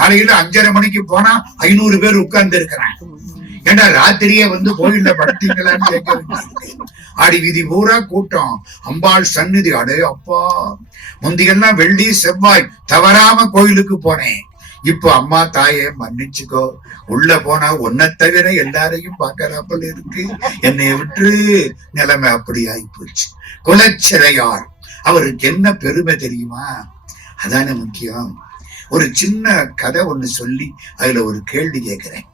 காலையில 5:30 மணிக்கு போனா 500 பேர் உட்கார்ந்து இருக்கிறாங்க. ஏண்டா ராத்திரியே வந்து கோயில்ல படுத்தீங்களான்னு கேட்க வேண்டியது. ஆடி வீதி பூரா கூட்டம். அம்பாள் சந்நிதி, அடே அப்பா, முந்தியெல்லாம் வெள்ளி செவ்வாய் தவறாம கோயிலுக்கு போனேன். இப்போ அம்மா தாயே மன்னிச்சுக்கோ, உள்ள போனா உன்னை தவிர எல்லாரையும் பாக்கறாப்பல் இருக்கு, என்னை விட்டு. நிலைமை அப்படி ஆகி போச்சு. குலச்சிறையார். அவருக்கு என்ன பெருமை தெரியுமா? அதானே முக்கியம். ஒரு சின்ன கதை ஒண்ணு சொல்லி அதுல ஒரு கேள்வி கேட்கிறேன்.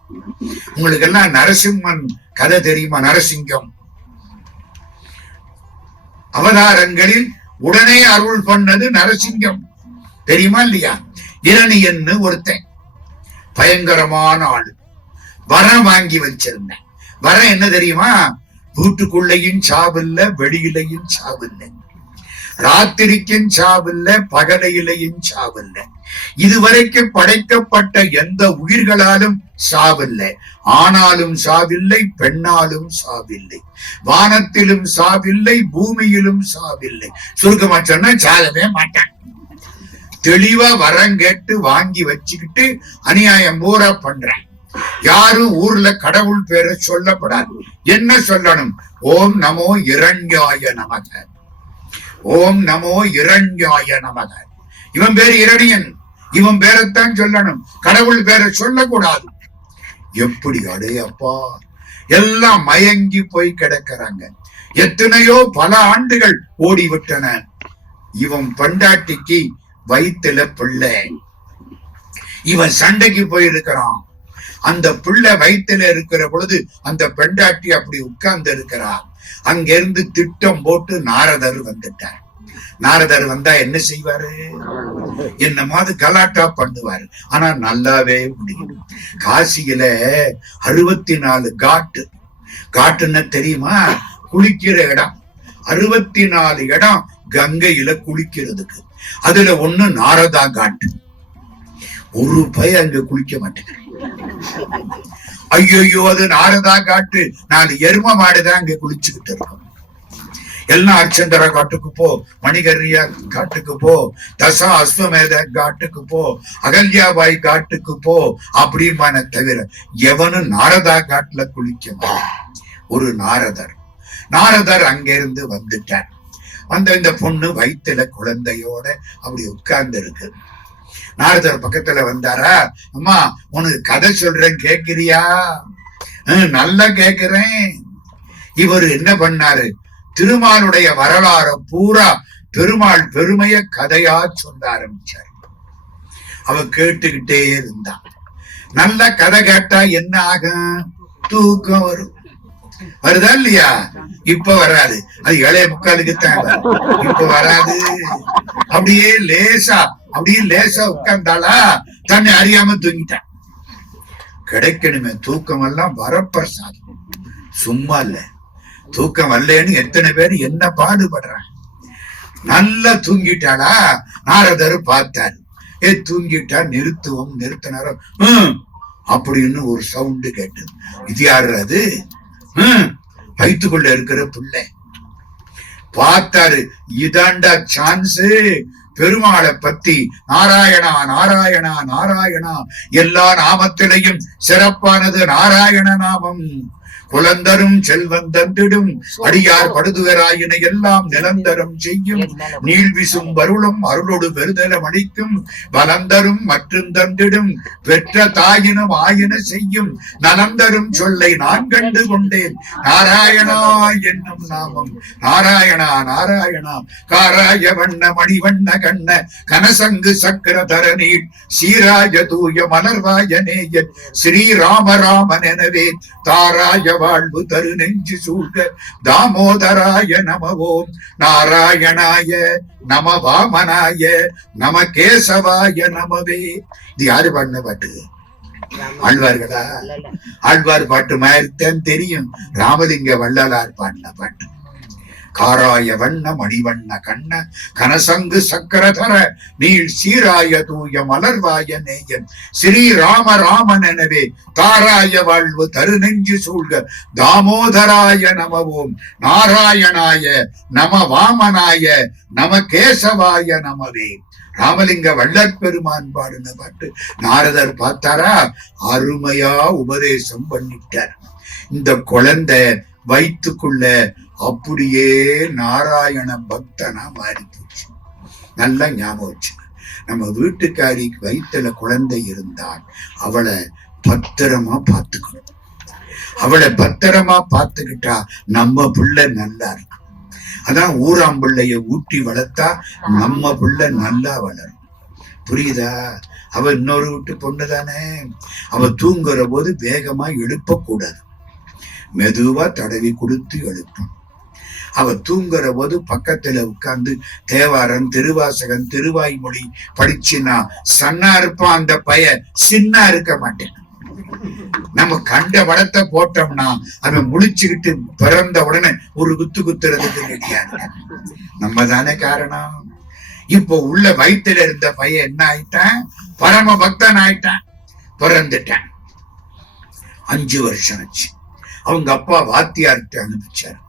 உங்களுக்கு எல்லாம் நரசிம்மன் கதை தெரியுமா? நரசிங்கம் அவதாரங்களில் உடனே அருள் பண்ணது நரசிங்கம், தெரியுமா இல்லையா? இரணியன்னு ஒருத்தன், பயங்கரமான ஆளு. வரம் வாங்கி வச்சிருந்தேன். வரம் என்ன தெரியுமா? வீட்டுக்குள்ளையும் சாவில்ல, வெளியிலையும் சாவில்ல, ராத்திரிக்கும் சாவில்ல, பகலையிலையும் சாவில்ல. இதுவரைக்கும் படைக்கப்பட்ட எந்த உயிர்களாலும் சாவில்லை. ஆனாலும் சாவில்லை, பெண்ணாலும் சாவில்லை, வானத்திலும் சாவில்லை, பூமியிலும் சாவில்லை. சுருக்கமா சொன்னா சாகவே மாட்டான். தெளிவா வரம் கேட்டு வாங்கி வச்சுக்கிட்டு அநியாயம் பூரா பண்றேன். யாரும் ஊர்ல கடவுள் பேரை சொல்லப்படாது. என்ன சொல்லணும்? ஓம் நமோ இரண்யாய நமக, ஓம் நமோ இரண்யாய நமக. இவன் பேரு இரணியன், இவன் பேரைத்தான் சொல்லணும், கடவுள் பேரை சொல்லக்கூடாது. எப்படி அடே அப்பா, எல்லாம் மயங்கி போய் கிடக்கிறாங்க. எத்தனையோ பல ஆண்டுகள் ஓடிவிட்டன. இவன் பண்டாட்டிக்கு வயிற்றுல பிள்ளை, இவன் சண்டைக்கு போயிருக்கிறான். அந்த பிள்ளை வயிற்றுல இருக்கிற பொழுது அந்த பெண்டாட்டி அப்படி உட்கார்ந்து இருக்கிறார். அங்கிருந்து திட்டம் போட்டு நாரதர் வந்துட்டார். நாரதர் வந்தா என்ன செய்வாரு? என்ன மாதிரி கலாட்டா பண்ணுவாரு. ஆனா நல்லாவே முடியும். காசியில 64 காட்டுன்னு தெரியுமா? குளிக்கிற இடம் 64 இடம் கங்கையில குளிக்கிறதுக்கு. அதுல ஒண்ணு நாரதா காட்டு. ஒரு பய அங்க குளிக்க மாட்டேங்கிறேன். ஐயோ, அது நாரதா காட்டு. 4 எரும மாடுதான் அங்க குளிச்சுக்கிட்டு இருக்கோம். எல்லாம் அர்ச்சந்திர காட்டுக்கு போ, மணிகர்ணியா காட்டுக்கு போ, தசா அஸ்வமேத காட்டுக்கு போ, அகல்யாபாய் காட்டுக்கு போ அப்படிமான தவிர எவனும் நாரதா காட்டுல குளிக்க. ஒரு நாரதர் அங்கிருந்து வந்துட்டார். வந்த இந்த பொண்ணு வயிற்றுல குழந்தையோட அப்படி உட்கார்ந்து இருக்கு. நாரதர் பக்கத்துல வந்தாரா, அம்மா உனக்கு கதை சொல்றேன் கேக்குறியா? நல்லா கேக்குறேன். இவர் என்ன பண்ணாரு? திருமாலுடைய வரலாறு பூரா பெருமாள் பெருமைய கதையா சொல்ல ஆரம்பிச்சார். அவ கேட்டுக்கிட்டே இருந்தான். நல்ல கதை கேட்டா என்ன ஆகும்? தூக்கம் வரும். வருதா இல்லையா? இப்ப வராது, அது 7:45 இப்ப வராது. அப்படியே லேசா உட்கார்ந்தாளா, தன்னை அறியாம தூங்கிட்டான். கிடைக்கணுமே தூக்கம் எல்லாம் வரப்பிரசாதம், சும்மா இல்ல. தூக்கம் வரலன்னு எத்தனை பேர் என்ன பாடுபடுறாங்க. நல்லா தூங்கிட்டாளா? நாரதர் பார்த்தாரு. தூங்கிட்டா நிறுத்தினாரோ அப்படின்னு ஒரு சவுண்டு கேட்டது. இது யாரு? அது வயிற்றுக்குள்ள இருக்கிற பிள்ளை. பார்த்தாரு, இதாண்டா சான்ஸ். பெருமாளை பத்தி நாராயணா நாராயணா நாராயணா, எல்லா நாமத்திலையும் சிறப்பானது நாராயண நாமம். குலந்தரும் செல்வந்தந்திடும் அடியார் படுதுவராயின எல்லாம் நிலந்தரும் செய்யும். நீள்விசும் வருளும் அருளோடு பெருதலம் அளிக்கும். வலந்தரும் மற்றும் தந்திடும் பெற்ற தாயினும் ஆயின செய்யும். நலந்தரும் சொல்லை நான் கண்டு கொண்டேன். நாராயணா என்னும் நாமம். நாராயணா நாராயணா. காராய வண்ண மணிவண்ண கண்ண கனசங்கு சக்கர தரநீள் சீராய தூய மலர்வாய நேயன் ஸ்ரீராம ராமன் எனவே தாராய வாழ்வு தரு நெஞ்சு சூழ்க தாமோதராய நமவோம். நாராயணாய நம வாமனாய நம கேசவாய நமவே. இது யாரு பாடின பாட்டு? ஆழ்வார்களா? ஆழ்வார் பாட்டு மாதிரித்தான் தெரியும். ராமலிங்க வள்ளலார் பாடின பாட்டு. காராய வண்ண மணிவண்ண கண்ண கனசங்கு சக்கரதர நீள் சீராய தூய மலர்வாய நேயன் ஸ்ரீராம ராமன் எனவே தாராய வாழ்வு தரு நெஞ்சு சூழ்க தாமோதராய நமவோம். நாராயணாய நம வாமனாய நம கேசவாய நமவே. ராமலிங்க வள்ளற் பெருமான் பாடின பாட்டு. நாரதர் பார்த்தாரா, அருமையா உபதேசம் பண்ணிட்டார். இந்த குழந்தை வயிற்றுக்குள்ள அப்படியே நாராயண பக்தனா மாறி போச்சு. நல்லா ஞாபகம் வச்சு, நம்ம வீட்டுக்காரி வயிற்றுல குழந்தை இருந்தால் அவளை பத்திரமா பார்த்துக்கணும். அவளை பத்திரமா பார்த்துக்கிட்டா நம்ம பிள்ளை நல்லா இருக்கும். அதான் ஊராம்பிள்ளைய ஊட்டி வளர்த்தா நம்ம பிள்ளை நல்லா வளரும். புரியுதா? அவ இன்னொரு வீட்டு பொண்ணுதானே. அவ தூங்குற போது வேகமா எழுப்ப கூடாது, மெதுவா தடவி கொடுத்து எழுப்பணும். அவ தூங்குற போது பக்கத்துல உட்கார்ந்து தேவாரம் திருவாசகம் திருவாய்மொழி படிச்சுனா சன்னா இருப்பான். அந்த பைய சின்னா இருக்க மாட்டேன். நம்ம கண்ட படத்தை போட்டோம்னா அவன் முழிச்சுக்கிட்டு பிறந்த உடனே ஒரு குத்துறதுக்கு ரெடியாக. நம்ம தானே காரணம். இப்போ உள்ள வயிற்றுல இருந்த பையன் என்ன ஆயிட்டான்? பரம பக்தன் ஆயிட்டான், பிறந்துட்டான். 5 வருஷம் ஆச்சு. அவங்க அப்பா வாத்தியார்கிட்ட அனுப்பிச்சாரு.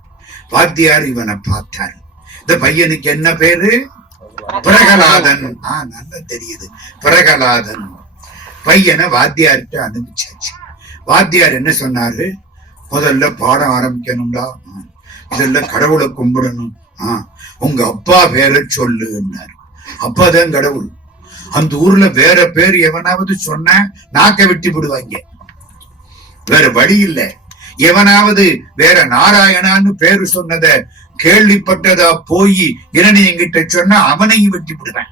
வாத்தியார் இவனை பார்த்தாரு. இந்த பையனுக்கு என்ன பேரு? பிரகலாதன். நல்லா தெரியுது, பிரகலாதன். பையனை வாத்தியார்கிட்ட அனுப்பிச்சாச்சு. வாத்தியார் என்ன சொன்னாரு? முதல்ல பாடம் ஆரம்பிக்கணும்டா, முதல்ல கடவுளை கும்பிடணும். உங்க அப்பா பேரை சொல்லுன்னாரு. அப்பாதான் கடவுள். அந்த ஊர்ல வேற பேர் எவனாவது சொன்ன நாக்க வெட்டி விடுவாங்க. வேற வழி இல்ல. எவனாவது வேற நாராயணான்னு பேரு சொன்னத கேள்விப்பட்டதா போய் இரணியங்கிட்ட சொன்னா அவனையும் வெட்டி விடுவேன்.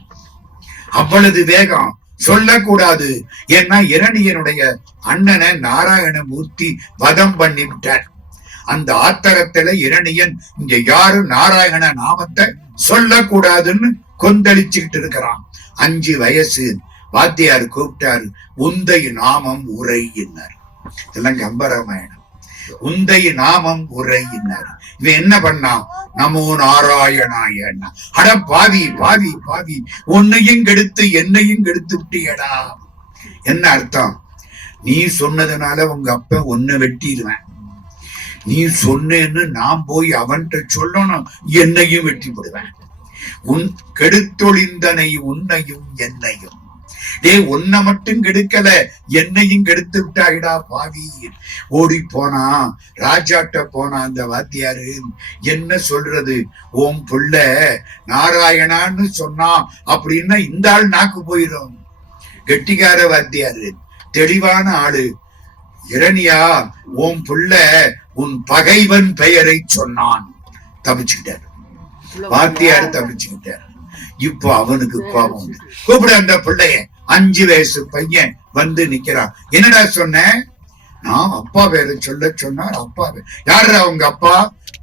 அவ்வளவு வேகம். சொல்லக்கூடாது. ஏன்னா இரணியனுடைய அண்ணனை நாராயணமூர்த்தி வதம் பண்ணி விட்டார். அந்த ஆத்திரத்துல இரணியன் இங்க யாரும் நாராயண நாமத்தை சொல்லக்கூடாதுன்னு கொந்தளிச்சுக்கிட்டு இருக்கிறான். 5 வயசு. வாத்தியார் கூப்பிட்டாரு. உந்தை நாமம் உரை என்னார். இதெல்லாம் கம்பராமாயணம். உந்தை நாமம் உரை என்னார். இவன் என்ன பண்ணான்? நமோ நாராயணாய. அட பாவி பாவி பாவி, உன்னையும் கெடுத்து என்னையும் கெடுத்து விட்டியடா. என்ன அர்த்தம்? நீ சொன்னதுனால உங்க அப்ப உன்னை வெட்டிடுவேன். நீ சொன்னேன்னு நான் போய் அவன்கிட்ட சொல்லணும், என்னையும் வெட்டி விடுவேன். உன் கெடுத்தொழிந்தனை உன்னையும் என்னையும். உன்னை மட்டும் கெடுக்கல, என்னையும் கெடுத்து விட்டாயிடா பாவி. ஓடி போனா ராஜாட்ட போனா அந்த வாத்தியாரு. என்ன சொல்றது? ஓம் புள்ள நாராயணான்னு சொன்னா அப்படின்னா இந்த ஆள் நாக்கு போயிடும். கெட்டிக்கார வாத்தியாரு, தெளிவான ஆளு. இரணியா, ஓம் புள்ள உன் பகைவன் பெயரை சொன்னான். தப்பிச்சுக்கிட்டாரு வாத்தியாரு, தப்பிச்சுக்கிட்டாரு. இப்போ அவனுக்கு கோபம். கூப்பிட அந்த பிள்ளைய. 5 வயசு பையன் வந்து நிக்கிறான். என்னடா சொன்ன? நான் அப்பா பேரை சொல்ல சொன்னார். அப்பா யாரு? அவங்க அப்பா,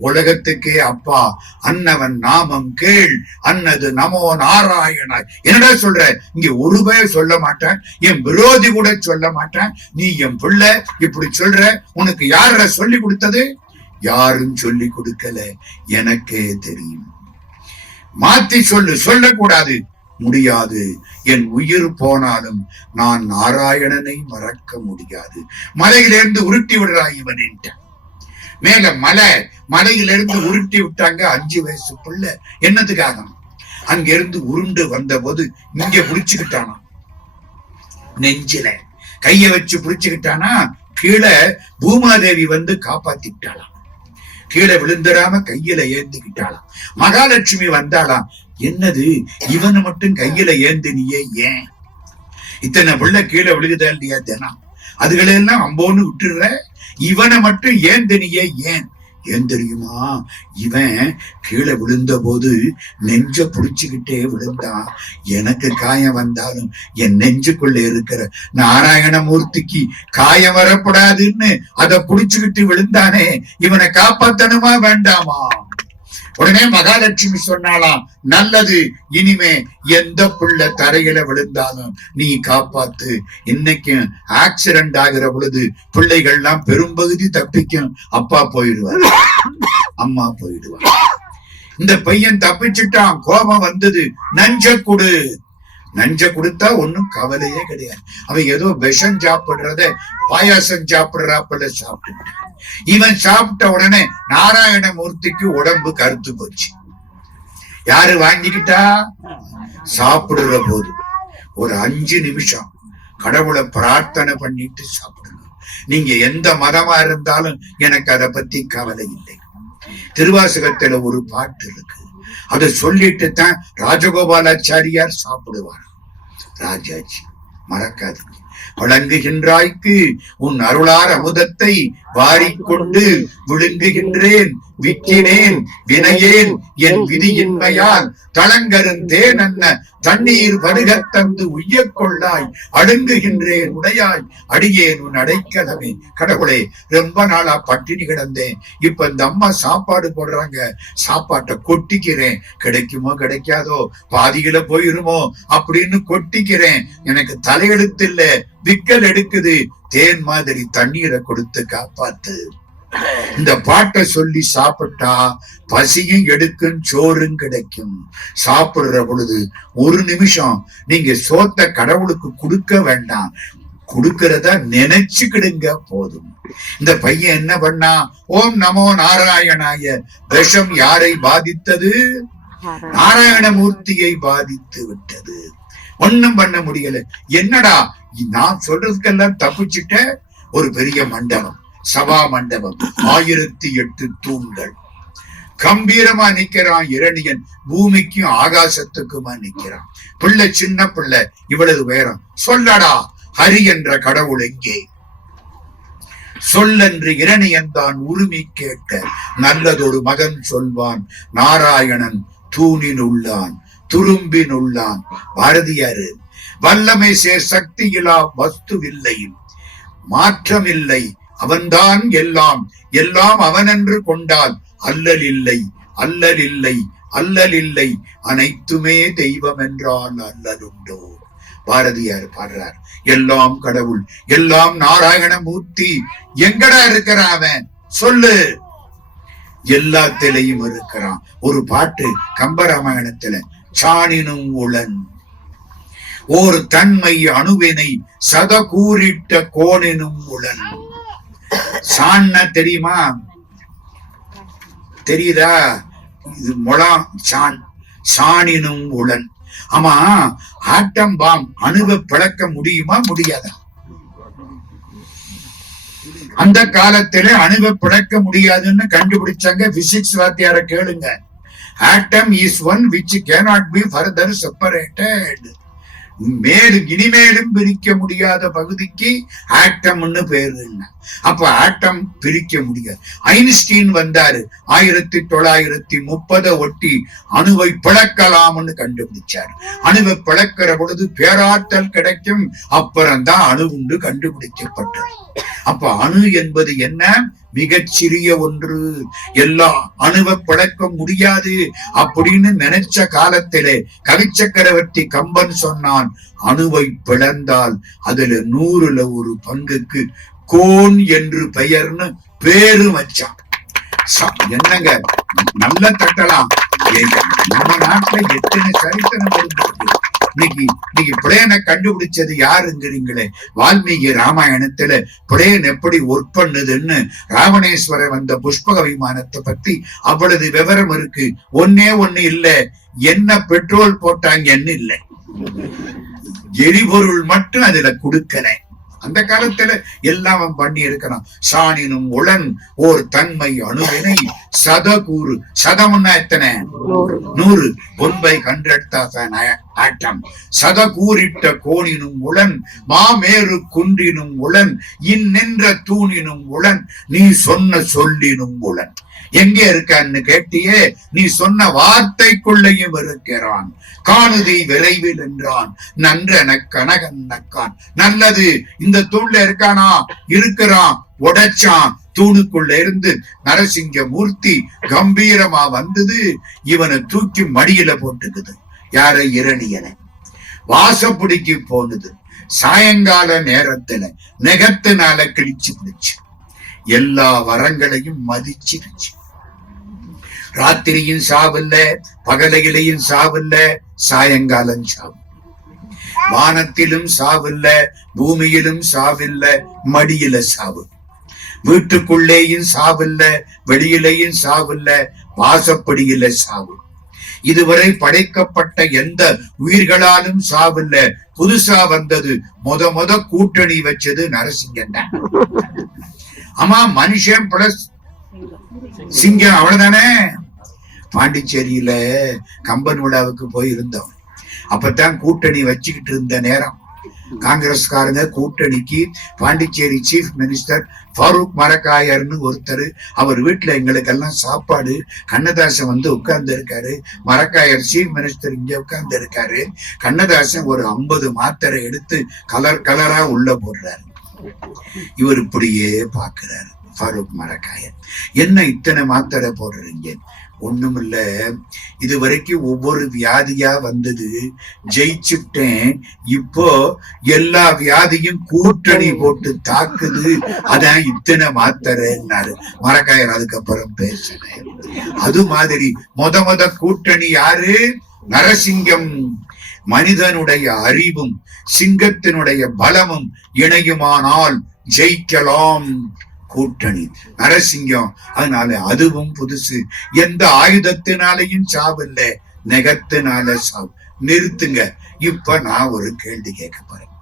உலகத்துக்கே அப்பா. அன்னவன் நாமம் கேள், அன்னது நமோ நாராயணாய். என்னடா சொல்ற? இங்க ஒரு பேர் சொல்ல மாட்டேன், என் விரோதி கூட சொல்ல மாட்டேன். நீ என் பிள்ளை இப்படி சொல்ற? உனக்கு யார சொல்லி கொடுத்தது? யாரும் சொல்லி கொடுக்கல, எனக்கே தெரியும். மாத்தி சொல்லு. சொல்லக்கூடாது. முடியாது. என் உயிர் போனாலும் நான் நாராயணனை மறக்க முடியாது. மலையிலிருந்து உருட்டி விடுறான் இவன். மேல மலையிலிருந்து உருட்டி விட்டாங்க. 5 வயசு பிள்ளை. என்னத்துக்காக? அங்க இருந்து உருண்டு வந்த போது இங்க புடிச்சுக்கிட்டானா, நெஞ்சில கைய வச்சு புடிச்சுக்கிட்டானா. கீழே பூமாதேவி வந்து காப்பாத்திட்டாளாம். கீழே விழுந்துடாம கையில ஏந்திக்கிட்டாளாம். மகாலட்சுமி வந்தாளாம். என்னது இவனை மட்டும் கையில ஏந்தினியே, ஏன்? இத்தனை பிள்ளை கீழே விழுகுதா இல்லையா தினம்? அதுகளெல்லாம் அம்போன்னு விட்டுடுற, இவனை மட்டும் ஏந்தினியே ஏன்? ஏன் தெரியுமா? இவன் கீழே விழுந்த போது நெஞ்ச புடிச்சுக்கிட்டே விழுந்தான். எனக்கு காயம் வந்தாலும் என் நெஞ்சுக்குள்ள இருக்கிற நாராயணமூர்த்திக்கு காயம் வரக்கூடாதுன்னு அதை புடிச்சுக்கிட்டு விழுந்தானே, இவனை காப்பாத்தணுமா வேண்டாமா? உடனே மகாலட்சுமி சொன்னாலாம், நல்லது, இனிமே எந்த பிள்ளை தரையில விழுந்தாலும் நீ காப்பாத்து. இன்னைக்கும் ஆக்சிடென்ட் ஆகிற பொழுது பிள்ளைகள்லாம் பெரும்பகுதி தப்பிக்கும். அப்பா போயிடுவார், அம்மா போயிடுவார். இந்த பையன் தப்பிச்சுட்டான். கோபம் வந்தது. நஞ்ச கொடு. நஞ்ச கொடுத்தா ஒன்னும் கவலையே கிடையாது. அவன் ஏதோ விஷம் சாப்பிடுறத பாயாசம் சாப்பிடுறாப்புல சாப்பிட்டுட்டான். இவன் சாப்பிட்ட உடனே நாராயணமூர்த்திக்கு உடம்பு கருத்து போச்சு. யாரு வாங்கிக்கிட்டா? சாப்பிடுற போது ஒரு 5 நிமிஷம் கடவுளை பிரார்த்தனை பண்ணிட்டு சாப்பிடுங்க. நீங்க எந்த மதமா இருந்தாலும் எனக்கு அதை பத்தி கவலை இல்லை. திருவாசகத்துல ஒரு பாட்டு இருக்கு. அதை சொல்லிட்டு தான் ராஜகோபாலாச்சாரியார் சாப்பிடுவார். ராஜாஜி மறக்காதீங்க. வழங்குகின்றாய்க்கு உன் அருளார் அமுதத்தை வாரிக்கொண்டு விழுங்குகின்றேன், விக்கினேன் வினையேன் என் விதியின்மையால் தளங்கருந்தேன் அன்ன தண்ணீர் வருகத் தந்து உய்ய கொள்ளாய் அடுங்குகின்றேன் உடையாய் அடியேன் உன் அடைக்கலமே. கடவுளே, ரொம்ப நாளா பட்டினி கிடந்தேன். இப்ப இந்த அம்மா சாப்பாடு போடுறாங்க, சாப்பாட்டை கொட்டிக்கிறேன். கிடைக்குமோ கிடைக்காதோ, பாதியில போயிருமோ அப்படின்னு கொட்டிக்கிறேன். எனக்கு தலையெழுத்து இல்ல, விக்கல் எடுக்குது. தேன் மாதிரி தண்ணீரை கொடுத்து காப்பாத்து. இந்த பாட்டை சொல்லி சாப்பிட்டா பசியும் எடுக்கும், சோறும் கிடைக்கும். சாப்பிடுற பொழுது ஒரு நிமிஷம் நீங்க சோத்த கடவுளுக்கு கொடுக்க வேண்டாம், கொடுக்கறத நினைச்சுக்கிடுங்க போதும். இந்த பையன் என்ன பண்ணா? ஓம் நமோ நாராயணாய. விஷம் யாரை பாதித்தது? நாராயணமூர்த்தியை பாதித்து விட்டது. ஒண்ணும் பண்ண முடியல. என்னடா நான் சொல்றதுக்கெல்லாம் தப்பிச்சுட்ட? ஒரு பெரிய மண்டபம், சபா மண்டபம், 1008 தூண்கள். கம்பீரமா நிக்கிறான் இரணியன். பூமிக்கும் ஆகாசத்துக்குமா நிக்கிறான். பிள்ளை சின்ன பிள்ளை, இவ்வளவு உயரம். சொல்லடா, ஹரி என்ற கடவுள் எங்கே? சொல்லென்று இரணியன் தான் உரிமை கேட்க நல்லதொரு மகன் சொல்வான் நாராயணன் தூணின் உள்ளான் துரும்பின் உள்ளான். பாரதியாரு வல்லமை சேர் சக்தியிலா வஸ்துவில்லை மாற்றமில்லை அவன்தான் எல்லாம் எல்லாம் அவனென்று கொண்டால் அல்லல் இல்லை அல்லல் இல்லை அல்லல் இல்லை அனைத்துமே தெய்வம் என்றால் அல்லலுண்டோ. பாரதியார் பாடுறார், எல்லாம் கடவுள் எல்லாம் நாராயண மூர்த்தி எங்கடா இருக்கிறான் அவன் சொல்லு, எல்லாத்திலையும் இருக்கிறான். ஒரு பாட்டு கம்பராமாயணத்துல சாணினும் உளன் ஒரு தன்மை அணுவினை சத கூறிட்ட கோணினும் உளன். சாண்ண தெரியுமா? தெரியுதா? இது முலாம் சான், சாணினும் உளன். ஆமா, ஆட்டம் பாம் அணுவை பிளக்க முடியுமா முடியாதா? அந்த காலத்துல அணுவை பிளக்க முடியாதுன்னு கண்டுபிடிச்சாங்க. பிசிக்ஸ் வாத்தியார கேளுங்க. Atom is one which cannot be further separated. மேலும் இனிமேலும் பிரிக்க முடியாத பகுதிக்கு ஆட்டம்னு பேரு. அப்ப ஆட்டம் பிரிக்க முடியாது. ஐன்ஸ்டீன் வந்தாரு 1930 ஒட்டி அணுவை பிளக்கலாம்னு கண்டுபிடிச்சாரு. அணுவை பிளக்கிற பொழுது பேராற்றல் கிடைக்கும். அப்புறம்தான் அணு உண்டு கண்டுபிடிக்கப்பட்டது. அப்ப அணு என்பது என்ன? மிகச்சிறிய ஒன்று. எல்லா அணுவை பிளக்க முடியாது அப்படின்னு நினைச்ச காலத்திலே கவிச்சக்கரவர்த்தி கம்பன் சொன்னான், அணுவை பிளந்தால் அதுல 100ல் 1 பங்குக்கு கோன் என்று பெயர்னு பேரு வச்சான். என்னங்க நல்ல தட்டலாம். நம்ம நாட்டுல எத்தனை சரித்திரம் இருந்தது. இன்னைக்கு பிளேனை கண்டுபிடிச்சது யாருங்கிறீங்களே. வால்மீகி ராமாயணத்துல பிளேன் எப்படி ஒர்க் பண்ணுதுன்னு ராவணேஸ்வரர் வந்த புஷ்பக விமானத்தை பத்தி அவ்வளவு விவரம் இருக்கு. ஒன்னே ஒண்ணு இல்ல, என்ன பெட்ரோல் போட்டாங்கன்னு இல்ல, எரிபொருள் மட்டும் அதுல கொடுக்கல. அந்த காலத்துல எல்லாம் பண்ணி இருக்கிறான். சாணினும் உளன் ஓர் தன்மை அணுவினை சதகூறு. சதம்னா எத்தனை? 100. 1/100 ஆட்டம். சதகூறிட்ட கோணினும் உளன் மாமேறு குன்றினும் உளன் நின்ற தூணினும் உளன் நீ சொன்ன சொல்லினும் உளன். எங்கே இருக்கான்னு கேட்டியே, நீ சொன்ன வார்த்தைக்குள்ளையும் இருக்கிறான். காணுதி விரைவில் என்றான் நன்றன கனகன் நக்கான். நல்லது இந்த தூண்ல இருக்கானா? இருக்கிறான். உடைச்சான். தூணுக்குள்ள இருந்து நரசிங்க மூர்த்தி கம்பீரமா வந்தது. இவனை தூக்கி மடியில போட்டுக்குது. யார? இரணியனை. வாசப்படிக்கு போனது. சாயங்கால நேரத்துல நெகத்தினால கிழிச்சு பிடிச்சு எல்லா வரங்களையும் மதிச்சிருச்சு. ராத்திரியும் சாவில்ல, பகலையிலையும் சாவில்ல, சாயங்காலம் சாவு. வானத்திலும் சாவில்ல, பூமியிலும் சாவில்ல, மடியில சாவு. வீட்டுக்குள்ளேயும் சாவில்ல, வெளியிலையும் சாவில்ல, வாசப்படியில சாவு. இதுவரை படைக்கப்பட்ட எந்த உயிர்களாலும் சாவில்ல. புதுசா வந்தது முத கூட்டணி வச்சது நரசிங்கம் தான். ஆமா, மனுஷன் பிளஸ் சிங்கம், அவ்வளவுதானே. பாண்டிச்சேரியில கம்பன் விழாவுக்கு போயிருந்தோம். அப்பதான் கூட்டணி வச்சுக்கிட்டு இருந்த நேரம் காங்கிரஸ்காரங்க கூட்டணிக்கு பாண்டிச்சேரி சீஃப் மினிஸ்டர் ஃபாரூக் மரக்காயர்னு ஒருத்தர், அவர் வீட்டுல எங்களுக்கெல்லாம் சாப்பாடு. கண்ணதாசன் வந்து உட்கார்ந்து இருக்காரு, மரக்காயர் சீஃப் மினிஸ்டர் இங்க உட்கார்ந்து இருக்காரு. கண்ணதாசன் ஒரு 50 மாத்திரை எடுத்து கலர் கலரா உள்ள போடுறாரு. இவர் இப்படியே பாக்குறாரு. ஃபாரூக் மரக்காயர், என்ன இத்தனை மாத்திரை போடுறீங்க? ஒண்ணுமில்ல, இது வரைக்கும் ஒவ்வொரு வியாதியா வந்தது, ஜெயிச்சுட்டேன். இப்போ எல்லா வியாதியும் கூட்டணி போட்டு தாக்குது, அதான் இத்தனை மாத்திரைன்னாரு மரக்காயர். அதுக்கப்புறம் பேசுறேன். அது மாதிரி முத கூட்டணி யாரு? நரசிங்கம். மனிதனுடைய அறிவும் சிங்கத்தினுடைய பலமும் இணையுமானால் ஜெயிக்கலாம் கூட்டணி. நரசிங்கம். அதனால அதுவும் புதுசு. எந்த ஆயுதத்தினாலையும் சாவில்ல, நெகத்தினால சாவு. நிறுத்துங்க. இப்ப நான் ஒரு கேள்வி கேட்க போறேன்.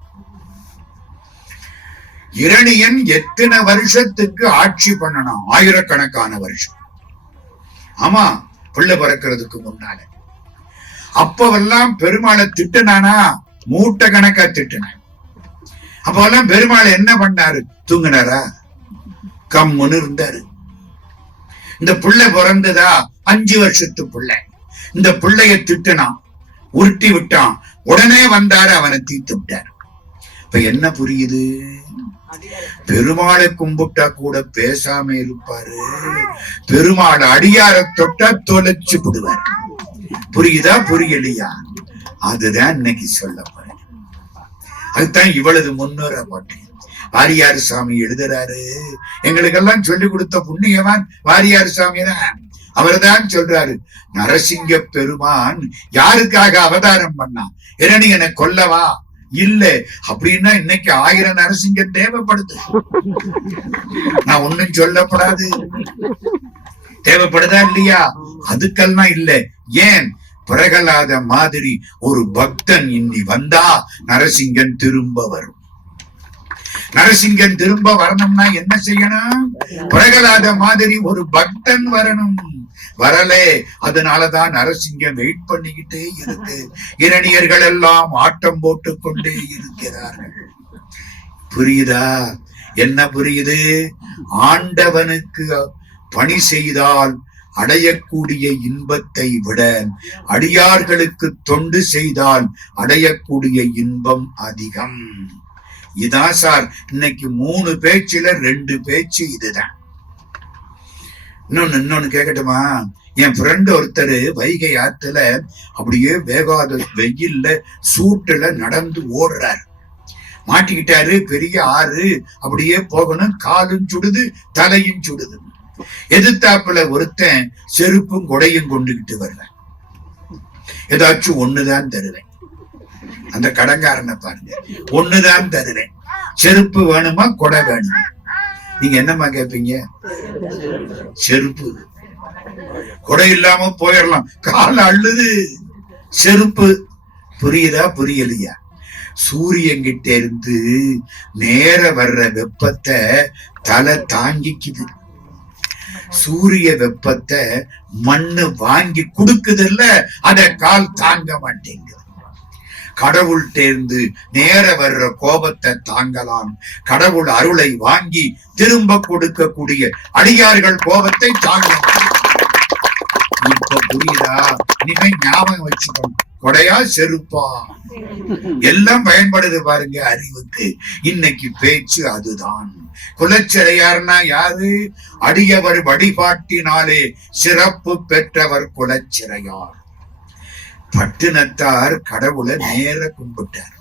இரணியன் எத்தனை வருஷத்துக்கு ஆட்சி பண்ணணும்? ஆயிரக்கணக்கான வருஷம். ஆமா, பிள்ளை பிறக்கிறதுக்கு முன்னால. அப்பவெல்லாம் பெருமாளை திட்டுனானா? மூட்டை கணக்கா திட்டுனான். அப்பெல்லாம் பெருமாள் என்ன பண்ணாரு? தூங்கினாரா? கம்முன்னு இருந்தாரு. இந்த புள்ள பிறந்ததா 5 வருஷத்து புள்ள. இந்த பிள்ளைய திட்டுனான், உருட்டி விட்டான். உடனே வந்தாரு, அவனை தீர்த்து விட்டார். இப்ப என்ன புரியுது? பெருமாளை கும்பிட்டா கூட பேசாம இருப்பாரு, பெருமாள் அடியார தொட்டா தொலைச்சு விடுவார். புரியுதா புரியலையா? அதுதான் இன்னைக்கு சொல்ல போறேன். அதுதான் இவ்வளவு முன்னேற மாட்டேன். வாரியார் சாமி எழுதுறாரு, எங்களுக்கெல்லாம் சொல்லி கொடுத்த புண்ணியவான் வாரியார் சாமி தான். அவர்தான் சொல்றாரு, நரசிங்க பெருமான் யாருக்காக அவதாரம் பண்ணா? இரணியனை கொல்லவா? இல்ல. அப்படின்னா இன்னைக்கு 1000 நரசிங்கம் தேவைப்படுது. நான் ஒண்ணும் சொல்லப்படாது, தேவைப்படுதா இல்லையா? அதுக்கெல்லாம் இல்ல. ஏன்? பிரகலாத மாதிரி ஒரு பக்தன் இன்னி வந்தா நரசிங்கன் திரும்ப வரும். நரசிங்கன் திரும்ப வரணும்னா என்ன செய்யணும்? பிரகலாத மாதிரி ஒரு பக்தன் வரணும். வரலே. அதனாலதான் நரசிங்கம் வெயிட் பண்ணிக்கிட்டே இருக்கு. இரணியர்கள் எல்லாம் ஆட்டம் போட்டு கொண்டே இருக்கிறார்கள். புரியுதா? என்ன புரியுது? ஆண்டவனுக்கு பணி செய்தால் அடையக்கூடிய இன்பத்தை விட அடியார்களுக்கு தொண்டு செய்தால் அடையக்கூடிய இன்பம் அதிகம். இதான் சார் இன்னைக்கு 3 பேச்சுல 2 பேச்சு இதுதான். இன்னொன்னு கேட்கட்டுமா? என் ஃப்ரெண்ட் ஒருத்தர் வைகை ஆத்துல அப்படியே வேகாத வெயில்ல சூட்டுல நடந்து ஓடுறாரு. மாட்டிக்கிட்டாரு. பெரிய ஆறு, அப்படியே போகணும். காலும் சுடுது, தலையும் சுடுது. எதிர்த்தாப்புல ஒருத்தன் செருப்பும் கொடையும் கொண்டுகிட்டு வர்றேன். ஏதாச்சும் ஒண்ணுதான் தருவேன். அந்த கடங்காரனை பாருங்க, ஒண்ணுதான் தருவேன். செருப்பு வேணுமா கொடை வேணுமா? நீங்க என்னம்மா கேட்பீங்க? செருப்பு. கொடை இல்லாம போயிடலாம், கால அள்ளுது. செருப்பு. புரியுதா புரியலையா? சூரியன்கிட்ட இருந்து நேர வர்ற வெப்பத்தை தலை தாங்கிக்குது. சூரிய வெப்பத்தை மண்ணு வாங்கி கொடுக்குது இல்ல, அத கால் தாங்க மாட்டேங்குது. கடவுள் தேர்ந்து நேர வர்ற கோபத்தை தாங்கலாம். கடவுள் அருளை வாங்கி திரும்ப கொடுக்கக்கூடிய அடியார்கள் கோபத்தை தாங்கலாம். இப்ப புரியுதா? இனிமே ஞாபகம் வச்சுக்கணும். கொடையா செருப்பா எல்லாம் பயன்படுது பாருங்க அறிவுக்கு. இன்னைக்கு பேச்சு அதுதான். குலச்சிறையார்னா யாரு? அடியவர் வழிபாட்டினாலே சிறப்பு பெற்றவர் குலச்சிறையார். பட்டினத்தார் கடவுளை நேர கும்பிட்டார்.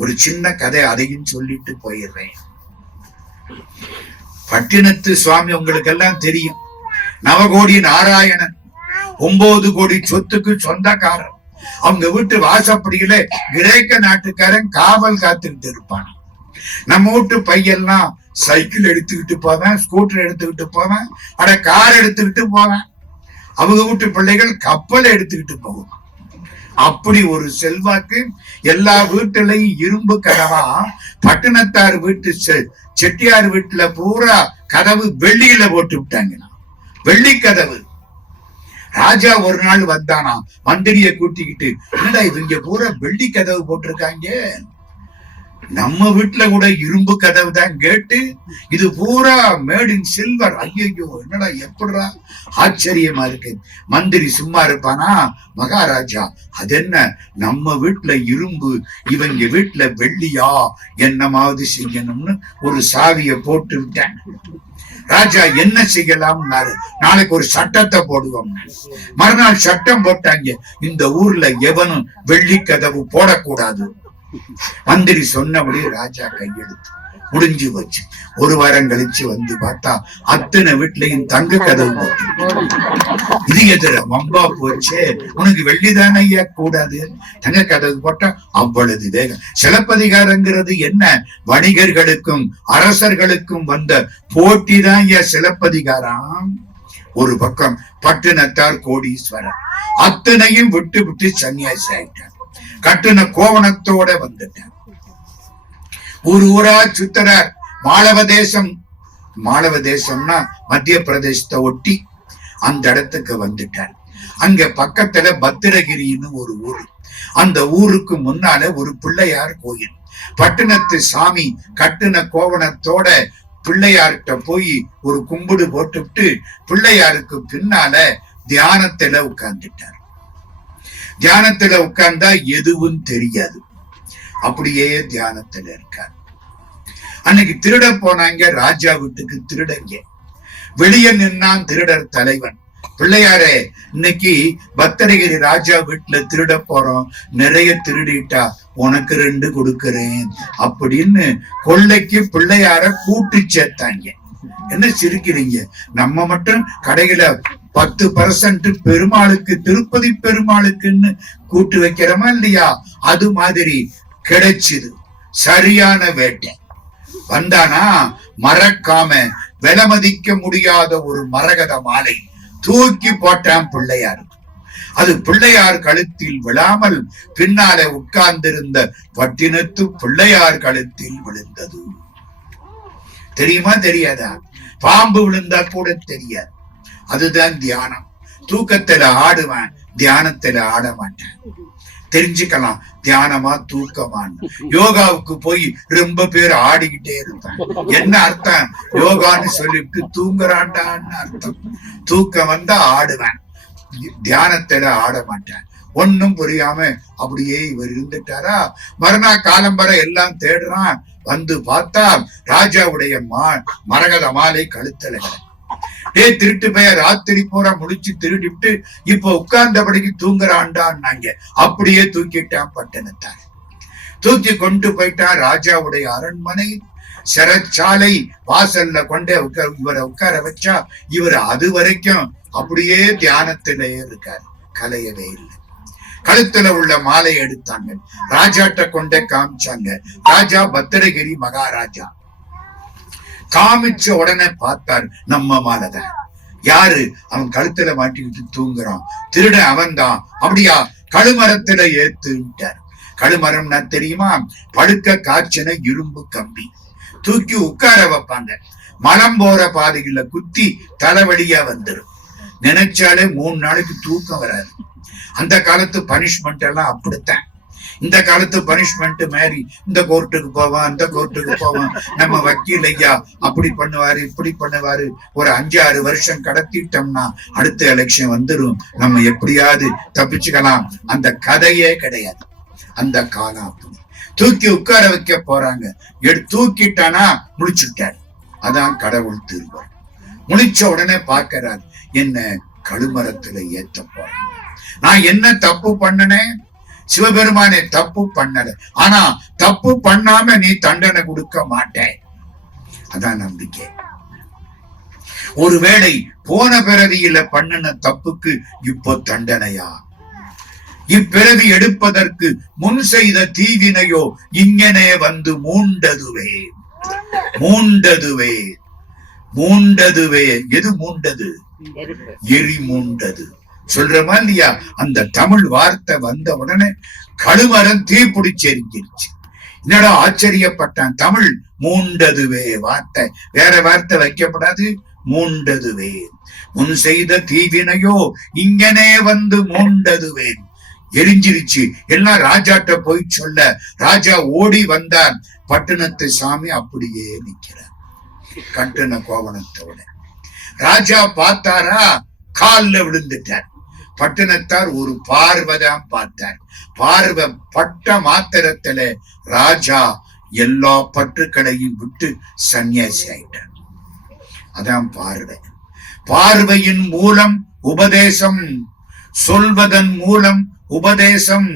ஒரு சின்ன கதை, அதையும் சொல்லிட்டு போயிடுறேன். பட்டினத்து சுவாமி உங்களுக்கு எல்லாம் தெரியும். நவகோடி நாராயணன், 9 கோடி சொத்துக்கு சொந்தக்காரன். அவங்க வீட்டு வாசப்படியில கிரேக்க நாட்டுக்காரன் காவல் காத்துக்கிட்டு இருப்பான். நம்ம வீட்டு பையெல்லாம் சைக்கிள் எடுத்துக்கிட்டு போவேன், ஸ்கூட்டர் எடுத்துக்கிட்டு போவேன், அட கார் எடுத்துக்கிட்டு போவேன். அவங்க வீட்டு பிள்ளைகள் கப்பலை எடுத்துக்கிட்டு போவான். அப்படி ஒரு செல்வாக்கு. எல்லா வீட்டுலையும் இரும்பு கதவா. பட்டினத்தார் வீட்டு செட்டியார் வீட்டுல பூரா கதவு வெள்ளியில போட்டு விட்டாங்கன்னா, வெள்ளி கதவு. ராஜா ஒரு நாள் வந்தானா, மந்திரிய கூட்டிக்கிட்டு, என்னடா இவங்க பூரா வெள்ளி கதவு போட்டிருக்காங்க, நம்ம வீட்டுல கூட இரும்பு கதவு தான் கேட்டு, இது பூரா மேட் இன் சில்வர். ஐயோ என்னடா எப்படா, ஆச்சரியமா இருக்கு. மந்திரி சும்மா இருப்பானா? மகாராஜா, அது என்ன நம்ம வீட்டுல இரும்பு, இவங்க வீட்டுல வெள்ளியா, என்னமாவது செய்யணும்னு ஒரு சாவிய போட்டு விட்டேன். ராஜா என்ன செய்யலாம்னாரு. நாளைக்கு ஒரு சட்டத்தை போடுவோம். மறுநாள் சட்டம் போட்டாங்க, இந்த ஊர்ல எவனும் வெள்ளி கதவு போடக்கூடாது. மந்திரி சொன்னபடி ராஜா கையெழுத்து. முடிஞ்சு போச்சு. ஒரு வாரம் கழிச்சு வந்து பார்த்தா அத்தனை வீட்லயும் தங்க கதவு போட்டு. இது எதிர வம்பா போச்சே, உனக்கு வெள்ளிதானே ஐயா கூடாது, தங்க கதவு போட்டா அவ்வளவு வேகம். சிலப்பதிகாரங்கிறது என்ன? வணிகர்களுக்கும் அரசர்களுக்கும் வந்த போட்டி தான் ஐயா சிலப்பதிகாரம். ஒரு பக்கம் பட்டினத்தார் கோடீஸ்வரர் அத்தனையும் விட்டு விட்டு சன்னியாசி ஆயிட்டார். கட்டுன கோவணத்தோட வந்துட்டார். ஊரா சுத்தரார். மாளவ தேசம், மாளவ தேசம்னா மத்திய பிரதேசத்தை ஒட்டி அந்த இடத்துக்கு வந்துட்டார். அங்க பக்கத்துல பத்திரகிரின்னு ஒரு ஊரு. அந்த ஊருக்கு முன்னால ஒரு பிள்ளையார் கோயில். பட்டினத்து சாமி கட்டுன கோவணத்தோட பிள்ளையார்கிட்ட போய் ஒரு கும்பிடு போட்டுவிட்டு பிள்ளையாருக்கு பின்னால தியானத்துல உட்கார்ந்துட்டார். தியானத்துல உட்கார்ந்தா எதுவும் தெரியாது, அப்படியே தியானத்துல இருக்கார். அன்னைக்கு திருட போனாங்க, ராஜா வீட்டுக்கு திருடங்க. வெளியே நின்னான் திருடர் தலைவன். பிள்ளையாரே, இன்னைக்கு பத்திரகிரி ராஜா வீட்டுல திருட போறோம், நிறைய திருடிட்டா உனக்கு 2 கொடுக்கிறேன் அப்படின்னு கொள்ளைக்கு பிள்ளையார கூட்டு சேர்த்தாங்க. என்ன சிரிக்கிறீங்க? நம்ம மட்டும் கடையில 10% பெருமாளுக்கு, திருப்பதி பெருமாளுக்குன்னு கூட்டு வைக்கிறோமா இல்லையா? அது மாதிரி கிடைச்சது. சரியான வேட்டை. வந்தானா மறக்காம விலை மதிக்க முடியாத ஒரு மரகத மாலை தூக்கி போட்டான் பிள்ளையார். அது பிள்ளையார் கழுத்தில் விழாமல் பின்னாலே உட்கார்ந்திருந்த பட்டினத்து பிள்ளையார் கழுத்தில் விழுந்தது. தெரியுமா தெரியாதா? பாம்பு விழுந்தா கூட தெரியாது. அதுதான் தியானம். தூக்கத்துல ஆடுவேன், தியானத்துல ஆட மாட்டேன். தெரிஞ்சுக்கலாம் தியானமா தூக்கமான்னு. யோகாவுக்கு போய் ரொம்ப பேர் ஆடிக்கிட்டே இருப்பேன். என்ன அர்த்தம்? யோகான்னு சொல்லிட்டு தூங்குறான்டான்னு அர்த்தம். தூக்கம் வந்தா ஆடுவேன், தியானத்துல ஆட மாட்டேன். ஒன்னும் புரியாம அப்படியே இவர் இருந்துட்டாரா. மறுநாள் காலம்பர எல்லாம் தேடுறான். வந்து பார்த்தா ராஜாவுடைய மரகத மாலை கழுத்துல. திருட்டு பைய ராத்திரி பூரா முடிச்சு திருடிவிட்டு இப்ப உட்கார்ந்தபடிக்கு தூங்குறான்டான்னாங்க. அப்படியே தூக்கிட்டான் பட்டணத்தார். தூக்கி கொண்டு போயிட்டான் ராஜாவுடைய அரண்மனை சிறைச்சாலை வாசல்ல கொண்டே இவரை உட்கார வச்சா இவர் அது வரைக்கும் அப்படியே தியானத்திலேயே இருக்காரு, கலையவே இல்லை. கழுத்துல உள்ள மாலை எடுத்தாங்க, ராஜாட்ட கொண்டே காமிச்சாங்க. ராஜா பத்திரகிரி மகாராஜா. காமிச்ச உடனே பார்த்தார், நம்ம மாலைதான். யாரு? அவன் கழுத்துல மாட்டிக்கிட்டு தூங்குறான், திருட அவன் தான். அப்படியா? கழுமரத்துல ஏத்துட்டார். கழுமரம்னா தெரியுமா? படுக்க காய்ச்சின இரும்பு கம்பி தூக்கி உட்கார வைப்பாங்க. மலம் போற பாதையில குத்தி தலைவலியா வந்துடும். நினைச்சாலே 3 நாளைக்கு தூக்கம் வராது. அந்த காலத்து பனிஷ்மெண்ட் எல்லாம் அப்படித்தான். இந்த காலத்து பனிஷ்மெண்ட் மாதிரி இந்த கோர்ட்டுக்கு போவான், அந்த கோர்ட்டுக்கு போவான். நம்ம வக்கீல் ஐயா அப்படி பண்ணுவாரு, இப்படி பண்ணுவாரு. ஒரு 5-6 வருஷம் கடத்திட்டோம்னா அடுத்த எலெக்ஷன் வந்துடும், நம்ம எப்படியாவது தப்பிச்சுக்கலாம். அந்த கதையே கிடையாது. அந்த காலம் அப்படி. தூக்கி உட்கார வைக்க போறாங்க. தூக்கிட்டானா முடிச்சுட்டாரு. அதான் கடவுள் திருவள்ளுவர். முடிச்ச உடனே பார்க்கிறார், என்ன கழுமரத்துல ஏத்த போறாங்க. நான் என்ன தப்பு பண்ணனேன்? சிவபெருமானே தப்பு பண்ணல, ஆனா தப்பு பண்ணாம நீ தண்டனை கொடுக்க மாட்டே. அதான் நம்பிக்கை. ஒருவேளை போன பிறவியில பண்ணின தப்புக்கு இப்போ தண்டனையா? இப்பிறவி எடுப்பதற்கு முன் செய்த தீவினையோ இங்கனே வந்து மூண்டதுவே. மூண்டதுவே மூண்டதுவே. எது மூண்டது? எரி மூண்டது. சொல்றமா இல்லையா? அந்த தமிழ் வார்த்தை வந்த உடனே கழுமரம் தீப்பிடிச்சு எரிஞ்சிருச்சு. என்னடா ஆச்சரியப்பட்டான். தமிழ் மூண்டதுவே வார்த்தை, வேற வார்த்தை வைக்கப்படாது. மூண்டதுவே. முன் செய்த தீவினையோ இங்கனே வந்து மூண்டதுவே. எரிஞ்சிருச்சு. எல்லாம் ராஜாட்ட போய் சொல்ல, ராஜா ஓடி வந்தார். பட்டணத்து சாமி அப்படியே நிக்கிறார், கட்டண கோவணத்தோட. ராஜா பார்த்தாரா, கால்ல விழுந்துட்டார். பட்டணத்தார் ஒரு பார்வைதான் பார்த்தார். பார்வை பட்ட மாத்திரத்துல ராஜா எல்லா பற்றுக்களையும் விட்டு சன்னியாசி ஆயிட்டார். அதான் பார்வை. பார்வையின் மூலம் உபதேசம், சொல்வதன் மூலம் உபதேசம்,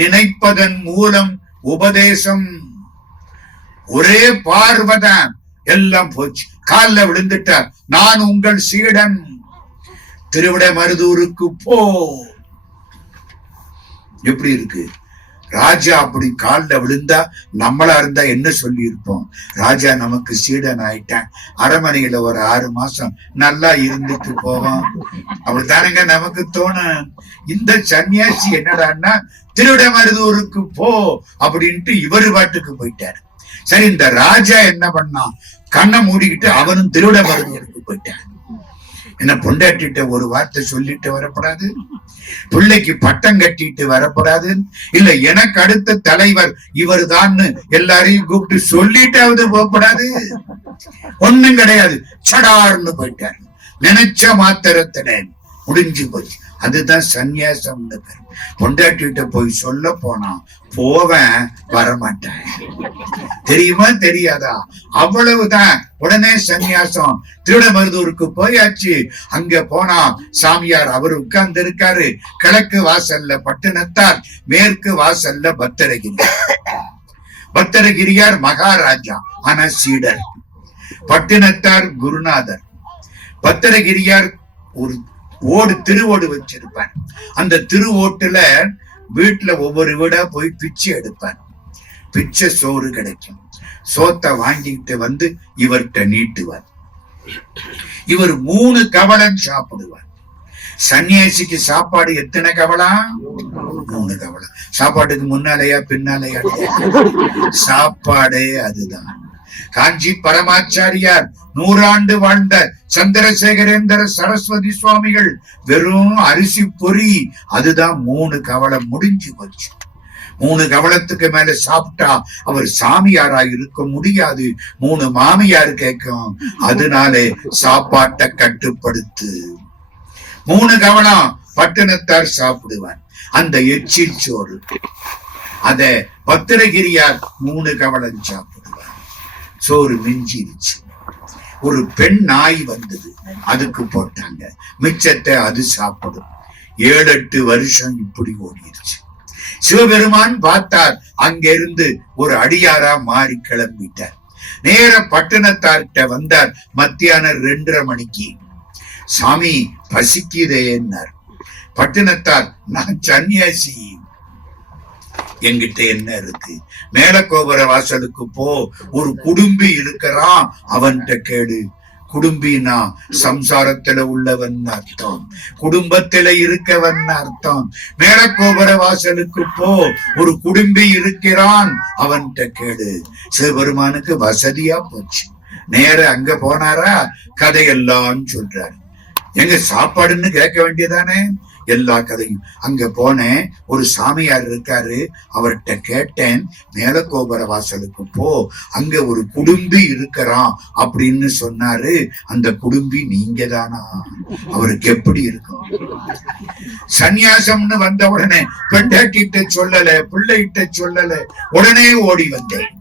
நினைப்பதன் மூலம் உபதேசம். ஒரே பார்வைதான், எல்லாம் போச்சு. கால்ல விழுந்துட்டார். நான் உங்கள் சீடன், திருவிடைமருதூருக்கு போ. எப்படி இருக்கு? ராஜா அப்படி கால்ல விழுந்தா நம்மளா இருந்தா என்ன சொல்லி இருப்போம்? ராஜா நமக்கு சீடன் ஆயிட்டான், அரண்மனையில ஒரு 6 மாசம் நல்லா இருந்துட்டு போவோம், அப்படித்தானுங்க நமக்கு தோணும். இந்த சன்னியாசி என்னடான்னா திருவிடைமருதூருக்கு போ அப்படின்ட்டு இவரு பாட்டுக்கு போயிட்டாரு. சரி, இந்த ராஜா என்ன பண்ணான்? கண்ணை மூடிக்கிட்டு அவனும் திருவிடைமருதூருக்கு போயிட்டான். என்ன பொண்டாட்டிட்ட ஒரு வார்த்தை சொல்லிட்டு வரப்படாது, பிள்ளைக்கு பட்டம் கட்டிட்டு வரப்படாது, இல்ல எனக்கு அடுத்த தலைவர் இவர் தான் எல்லாரையும் கூப்பிட்டு சொல்லிட்டாவது போகப்படாது. ஒண்ணும் கிடையாது, சடார்னு போயிட்டாரு. நினைச்ச மாத்திரத்துல முடிஞ்சு போச்சு. அதுதான் சந்நியாசம்னு பேர். பொண்டாட்டிட்ட போய் சொல்ல போனா போவேன், வரமாட்டேன். தெரியுமா தெரியாதா? அவ்வளவுதான். உடனே சந்நியாசம். திருடமருதூருக்கு போயாச்சு. அங்க போனா சாமியார் அவர் உட்கார்ந்து இருக்காரு. கிழக்கு வாசல்ல பட்டினத்தார், மேற்கு வாசல்ல பத்திரகிரியார். பத்திரகிரியார் மகாராஜா, ஆனா சீடர். பட்டினத்தார் குருநாதர். பத்திரகிரியார் ஒரு திருவோடு வச்சிருப்பார். அந்த திருவோட்டுல வீட்டுல ஒவ்வொரு வீடா போய் பிச்சை எடுப்பார். பிச்சை சோறு கிடைக்கும். சோத்தை வாங்கிட்டு வந்து இவர்கிட்ட நீட்டுவார். இவர் 3 கவளம் சாப்பிடுவார். சன்னியாசிக்கு சாப்பாடு எத்தனை கவளம்? 3 கவளம். சாப்பாட்டுக்கு முன்னாலேயா பின்னாலேயா? சாப்பாடே அதுதான். காஞ்சி பரமாச்சாரியார் 100 ஆண்டு வாழ்ந்த சந்திரசேகரேந்திர சரஸ்வதி சுவாமிகள் வெறும் அரிசி பொறி, அதுதான் 3 கவளம். முடிஞ்சு போச்சு. 3 கவளத்துக்கு மேல சாப்பிட்டா அவர் சாமியாரா இருக்க முடியாது. 3 மாமியார் கேட்கும். அதனாலே சாப்பாட்டை கட்டுப்படுத்து. 3 கவளம் பட்டினத்தார் சாப்பிடுவார். அந்த எச்சில் சோறு அத பத்திரகிரியார் 3 கவளம் சாப்பிடுவார். சோறு மிஞ்சிருச்சு. ஒரு பெண் நாய் வந்தது, அதுக்கு போட்டாங்க. மிச்சத்தை அது சாப்பிடும். 7-8 வருஷம் இப்படி ஓடிடுச்சு. சிவபெருமான் பார்த்தார். அங்கிருந்து ஒரு அடியாரா மாறி கிளம்பிட்டார். நேர பட்டினத்தார்கிட்ட வந்தார். மத்தியானம் 2:30 மணிக்கு. சாமி பசிக்குதேன்னார். பட்டினத்தார், நான் சன்னியாசி, என்கிட்ட என்ன இருக்கு? மேல கோபுர வாசலுக்கு போ, ஒரு குடும்பி இருக்கிறான், அவன்கிட்ட கேடு. குடும்பினா சம்சாரத்துல உள்ளவன் அர்த்தம், குடும்பத்துல இருக்கவன் அர்த்தம். மேல கோபுர வாசலுக்கு போ, ஒரு குடும்பி இருக்கிறான், அவன்கிட்ட கேடு. சிவபெருமானுக்கு வசதியா போச்சு. நேர அங்க போனாரா, கதையெல்லாம் சொல்றாரு. எங்க சாப்பாடுன்னு கேட்க வேண்டியதானே? எல்லா கதையும். அங்க போனேன், ஒரு சாமியார் இருக்காரு, அவர்கிட்ட கேட்டேன், மேல கோபுர வாசலுக்கு போ, அங்க ஒரு குடும்பி இருக்கிறான் அப்படின்னு சொன்னாரு. அந்த குடும்பி நீங்க தானா? அவருக்கு எப்படி இருக்கும்? சந்நியாசம்னு வந்த உடனே பெண்டாட்டிட்ட சொல்லல, பிள்ளைகிட்ட சொல்லல, உடனே ஓடி வந்தேன்.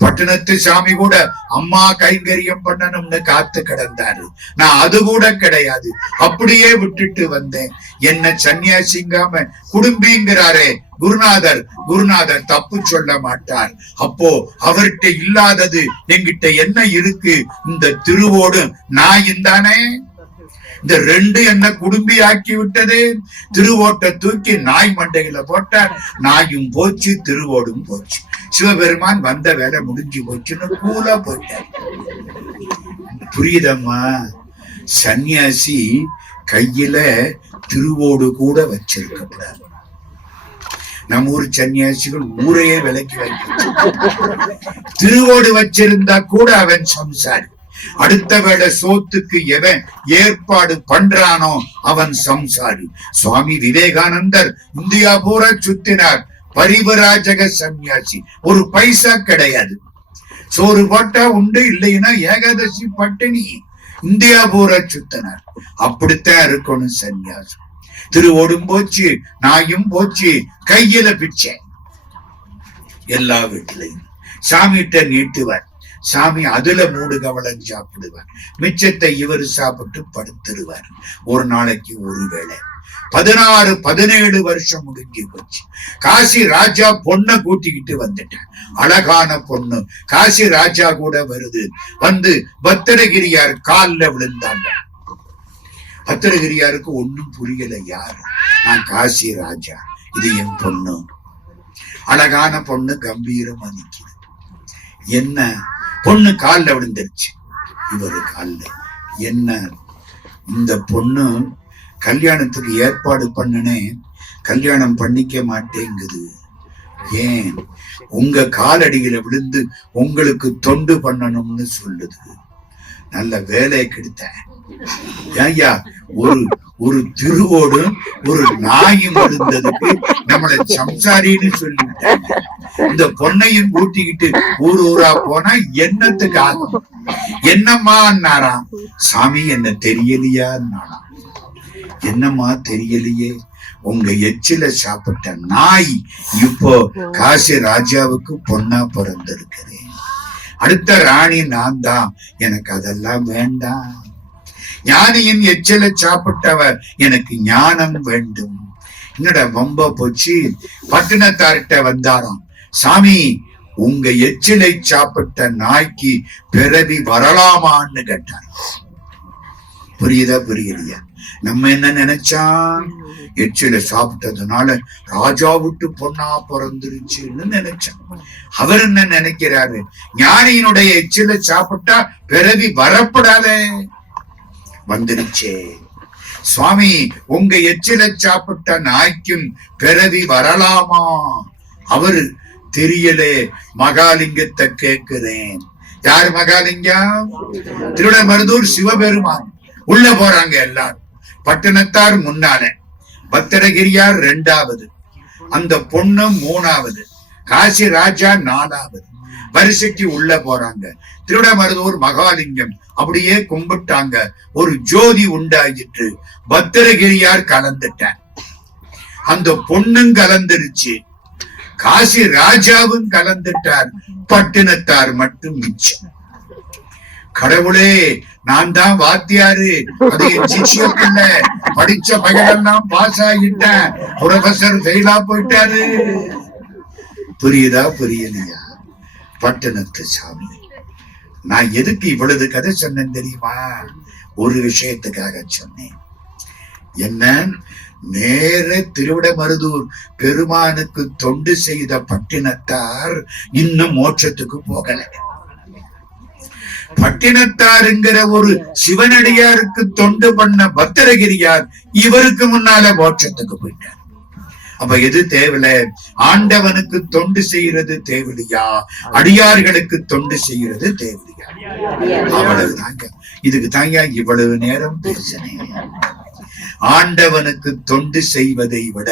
பட்டணத்து சாமி கூட அம்மா கைங்கரியம் பண்ணணும்னு காத்து கிடந்தாரு. நான் அது கூட கிடையாது, அப்படியே விட்டுட்டு வந்தேன். என்ன சன்னியாசிங்காம குடும்பிங்கிறாரே குருநாதர். குருநாதர் தப்பு சொல்ல மாட்டார். அப்போ அவர்கிட்ட இல்லாதது என்கிட்ட என்ன இருக்கு? இந்த திருவோடு நாயும் தானே. இந்த 2 என்ன குடும்பி ஆக்கி விட்டது. திருவோட்டை தூக்கி நாய் மண்டையில போட்டார். நாயும் போச்சு, திருவோடும் போச்சு. சிவபெருமான் வந்த வேலை முடிஞ்சு போச்சுன்னு கூலா போயிட்டார். புரியுதம்மா? சன்னியாசி கையில திருவோடு கூட வச்சிருக்கப்படாது. நம்ம ஊர் சன்னியாசிகள் ஊரையே விலைக்கு வைக்க. திருவோடு வச்சிருந்தா கூட அவன் சம்சாரி. அடுத்த வேளை சோத்துக்கு எவன் ஏற்பாடு பண்றானோ அவன் சம்சாரி. சுவாமி விவேகானந்தர் இந்தியா பூரா சுத்தினார். பரிவராஜக சன்னியாசி. ஒரு பைசா கிடையாது. சோறு போட்டா உண்டு, இல்லைன்னா ஏகாதசி பட்டினி. இந்தியா பூரா சுத்தினார். அப்படித்தான் இருக்கணும் சன்னியாசம். திருவோடும் போச்சு, நாயும் போச்சு, கையில பிச்சை. எல்லா வீட்டிலையும் சாமிகிட்ட நீட்டுவார். சாமி அதுல 3 கவளம் சாப்பிடுவார். மிச்சத்தை இவர் சாப்பிட்டு படுத்துருவார். ஒரு நாளைக்கு ஒரு வேளை. 16-17 வருஷம் முடிஞ்சு போச்சு. காசி ராஜா பொண்ணை கூட்டிக்கிட்டு வந்துட்டான். அழகான பொண்ணு. காசி ராஜா கூட வருது. வந்து பத்திரகிரியார் கால்ல விழுந்தாங்க. பத்திரகிரியாருக்கு ஒண்ணும் புரியல. யாரு? நான் காசி ராஜா, இது என் பொண்ணு. அழகான பொண்ணு கம்பீரமா நிக்குது. என்ன? பொண்ணு கால்ல விழுந்துருச்சு. இவரு கால்ல என்ன? இந்த பொண்ணு கல்யாணத்துக்கு ஏற்பாடு பண்ணினேன், கல்யாணம் பண்ணிக்க மாட்டேங்குது. ஏன்? உங்க காலடியில விழுந்து உங்களுக்கு தொண்டு பண்ணணும்னு சொல்லுது. நல்ல வேலை கெடுத்தேன், ஐயா, ஒரு ஒரு திருவோடும் ஒரு நாயும் இருந்ததுக்கு நம்மளை சம்சாரின்னு சொல்லிவிட்டாங்க. இந்த பொண்ணையும் கூட்டிக்கிட்டு ஊர் ஊரா போனா என்னத்துக்கு ஆகும்? என்னம்மான்னாராம். சாமி என்ன தெரியலையான்னாராம். என்னம்மா தெரியலையே? உங்க எச்சில சாப்பிட்ட நாய் இப்போ காசி ராஜாவுக்கு பொண்ணா பிறந்திருக்கிறேன். அடுத்த ராணி நான் தான். எனக்கு அதெல்லாம் வேண்டாம். ஞானியின் எச்சில சாப்பிட்டவர் எனக்கு ஞானம் வேண்டும். என்னோட வம்ப போச்சு. பட்டினத்தார்கிட்ட வந்தாராம். சாமி, உங்க எச்சிலை சாப்பிட்ட நாய்க்கு பிறவி வரலாமான்னு கேட்டார். புரியுதா புரியலையா? நம்ம என்ன நினைச்சான்? எச்சில சாப்பிட்டதுனால ராஜா விட்டு பொண்ணா பிறந்துருச்சுன்னு நினைச்சான். அவர் என்ன நினைக்கிறாரு? ஞானியினுடைய எச்சில சாப்பிட்டா பிறவி வரப்படாத வந்துருச்சே. சுவாமி, உங்க எச்சில சாப்பிட்ட நாய்க்கும் பிறவி வரலாமா? அவரு தெரியலே. மகாலிங்கத்தை கேட்கிறேன். யாரு மகாலிங்கம்? திருவிடமருதூர் சிவபெருமான். உள்ள போறாங்க எல்லாரும். பட்டினத்தார் முன்னால, பத்திரகிரியார் 2வது, அந்த பொண்ணு 3வது, காசி ராஜா 4வது. வரிசைக்கு உள்ள போறாங்க. திருவிடமருதூர் மகாலிங்கம் அப்படியே கும்பிட்டாங்க. ஒரு ஜோதி உண்டாயிற்று. பத்திரகிரியார் கலந்துட்டார். அந்த பொண்ணும் கலந்துருச்சு. காசி ராஜாவும் கலந்துட்டார். பட்டினத்தார் மட்டும் மிச்சம். கடவுளே, நான் தான் வாத்தியாரு, அது என் சிஷ்யத்துல படிச்ச பையனெல்லாம் பாஸ் ஆகிட்டேன், புரொஃபசர் ஃபெயிலா போயிட்டாரு. புரியுதா புரியலையா? பட்டினத்து சாமி, நான் எதுக்கு இவ்வளவு கதை சொன்னேன் தெரியுமா? ஒரு விஷயத்துக்காக சொன்னேன். என்ன? நேர திருவிடமருதூர் பெருமானுக்கு தொண்டு செய்த பட்டினத்தார் இன்னும் மோட்சத்துக்கு போகல. பட்டினத்தாருங்கிற ஒரு சிவனடியாருக்கு தொண்டு பண்ண பத்திரகிரியார் இவருக்கு முன்னால மோட்சத்துக்கு போயிட்டார். அப்ப எது தேவையில்ல? ஆண்டவனுக்கு தொண்டு செய்யறது தேவையா? அடியார்களுக்கு தொண்டு செய்யறது தேவையா? அவ்வளவுதாங்க. இதுக்கு தாங்க இவ்வளவு நேரம் பேசினேன். ஆண்டவனுக்கு தொண்டு செய்வதை விட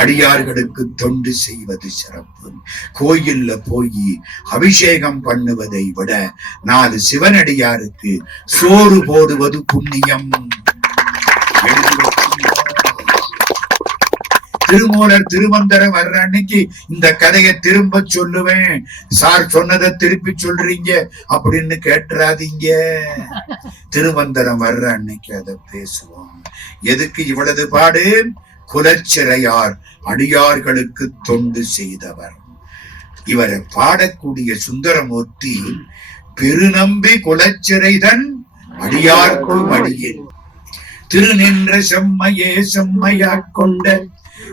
அடியார்களுக்கு தொண்டு செய்வது சிறப்பு. கோயில்ல போய் அபிஷேகம் பண்ணுவதை விட 4 சிவனடியாருக்கு சோறு போடுவது புண்ணியம். திருமூலர் திருமந்திரம் வர்ற அன்னைக்கு இந்த கதையை திரும்ப சொல்லுவேன். சார் சொன்னதை திருப்பி சொல்றீங்க அப்படின்னு கேட்டுறாதீங்க. திருமந்திரம் வர்ற அன்னைக்கு அதை பேசுவோம். எதுக்கு இவ்வளவு பாடு? குலச்சிறையார் அடியார்களுக்கு தொண்டு செய்தவர். இவரை பாடக்கூடிய சுந்தரமூர்த்தி, பெருநம்பி குலச்சிறைதன் அடியார்க்கும் அடியேன், திருநின்ற செம்மையே செம்மையாக் கொண்ட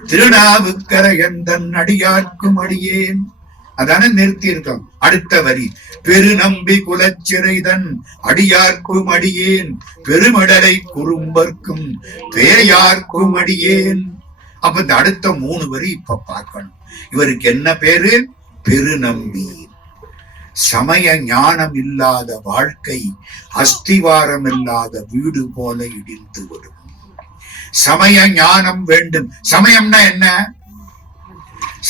திருநாவுக்கரையன் தன் அடியார்க்கும் அடியேன். அதான நிறுத்தி இருக்கோம். அடுத்த வரி, பெருநம்பி குலச்சிறைதன் அடியார்க்கும் அடியேன், பெருமடலை குறும்பர்க்கும் பேயார்க்கும் அடியேன். அப்ப இந்த அடுத்த 3 வரி இப்ப பார்க்கணும். இவருக்கு என்ன பேரு? பெருநம்பி. சமய ஞானம் இல்லாத வாழ்க்கை அஸ்திவாரம் இல்லாத வீடு போல இடிந்து விடும். சமய ஞானம் வேண்டும். சமயம்னா என்ன?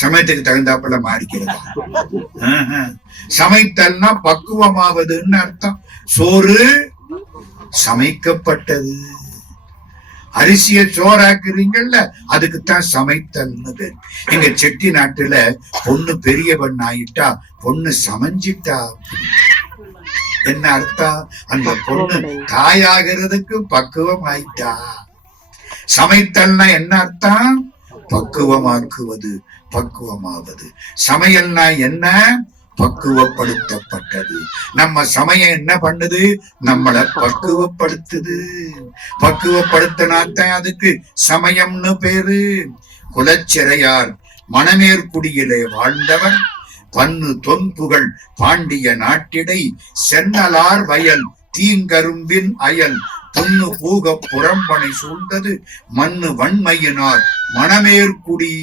சமயத்துக்கு தகுந்தாப்புல மாறிக்கிறது. சமைத்தல்னா பக்குவமாவதுன்னு அர்த்தம். சோறு சமைக்கப்பட்டது. அரிசிய சோறாக்குறீங்கல்ல, அதுக்குத்தான் சமைத்தல்னு பேர். எங்க செட்டி நாட்டுல பொண்ணு பெரிய பெண் ஆயிட்டா பொண்ணு சமைஞ்சிட்டா. என்ன அர்த்தம்? அந்த பொண்ணு தாயாகிறதுக்கு பக்குவம் ஆயிட்டா. சமைத்தல்னா என்ன அர்த்தம்? பக்குவமாக்குவது, பக்குவமாவது. சமையல்னா என்ன? பக்குவப்படுத்தப்பட்டது. நம்ம சமயம் என்ன பண்ணுது? நம்மளை பக்குவப்படுத்துது. பக்குவப்படுத்தினாத்தான் அதுக்கு சமயம்னு பேரு. குலச்சிறையார் மணமேற்குடியிலே வாழ்ந்தவர். பன்னு தொன்புகள் பாண்டிய நாட்டிடை சென்னலார் வயல் தீங்கரும்பின் அயல் பொன்னு பூக புறம்பனை சூழ்ந்தது மண்ணு வன்மையினார் மணமேற்குடி.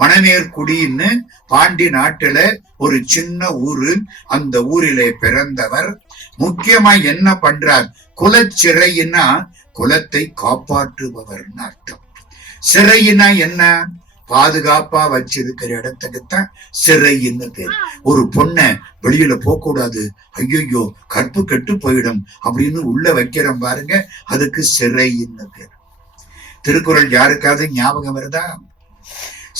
மணமேற்குடின்னு பாண்டி நாட்டுல ஒரு சின்ன ஊரு. அந்த ஊரிலே பிறந்தவர். முக்கியமா என்ன பண்றார்? குலச்சிறைன்னா குலத்தை காப்பாற்றுபவர்னு அர்த்தம். சிறையினா என்ன? பாதுகாப்பா வச்சிருக்கிற இடத்துக்குத்தான் சிறைன்னு பேர். ஒரு பொண்ணை வெளியில போக கூடாது, ஐயோ கற்பு கெட்டு போயிடும் அப்படின்னு உள்ள வைக்கிறோம் பாருங்க, அதுக்கு சிறைன்னு பேர். திருக்குறள் யாருக்காவது ஞாபகம் வருதா?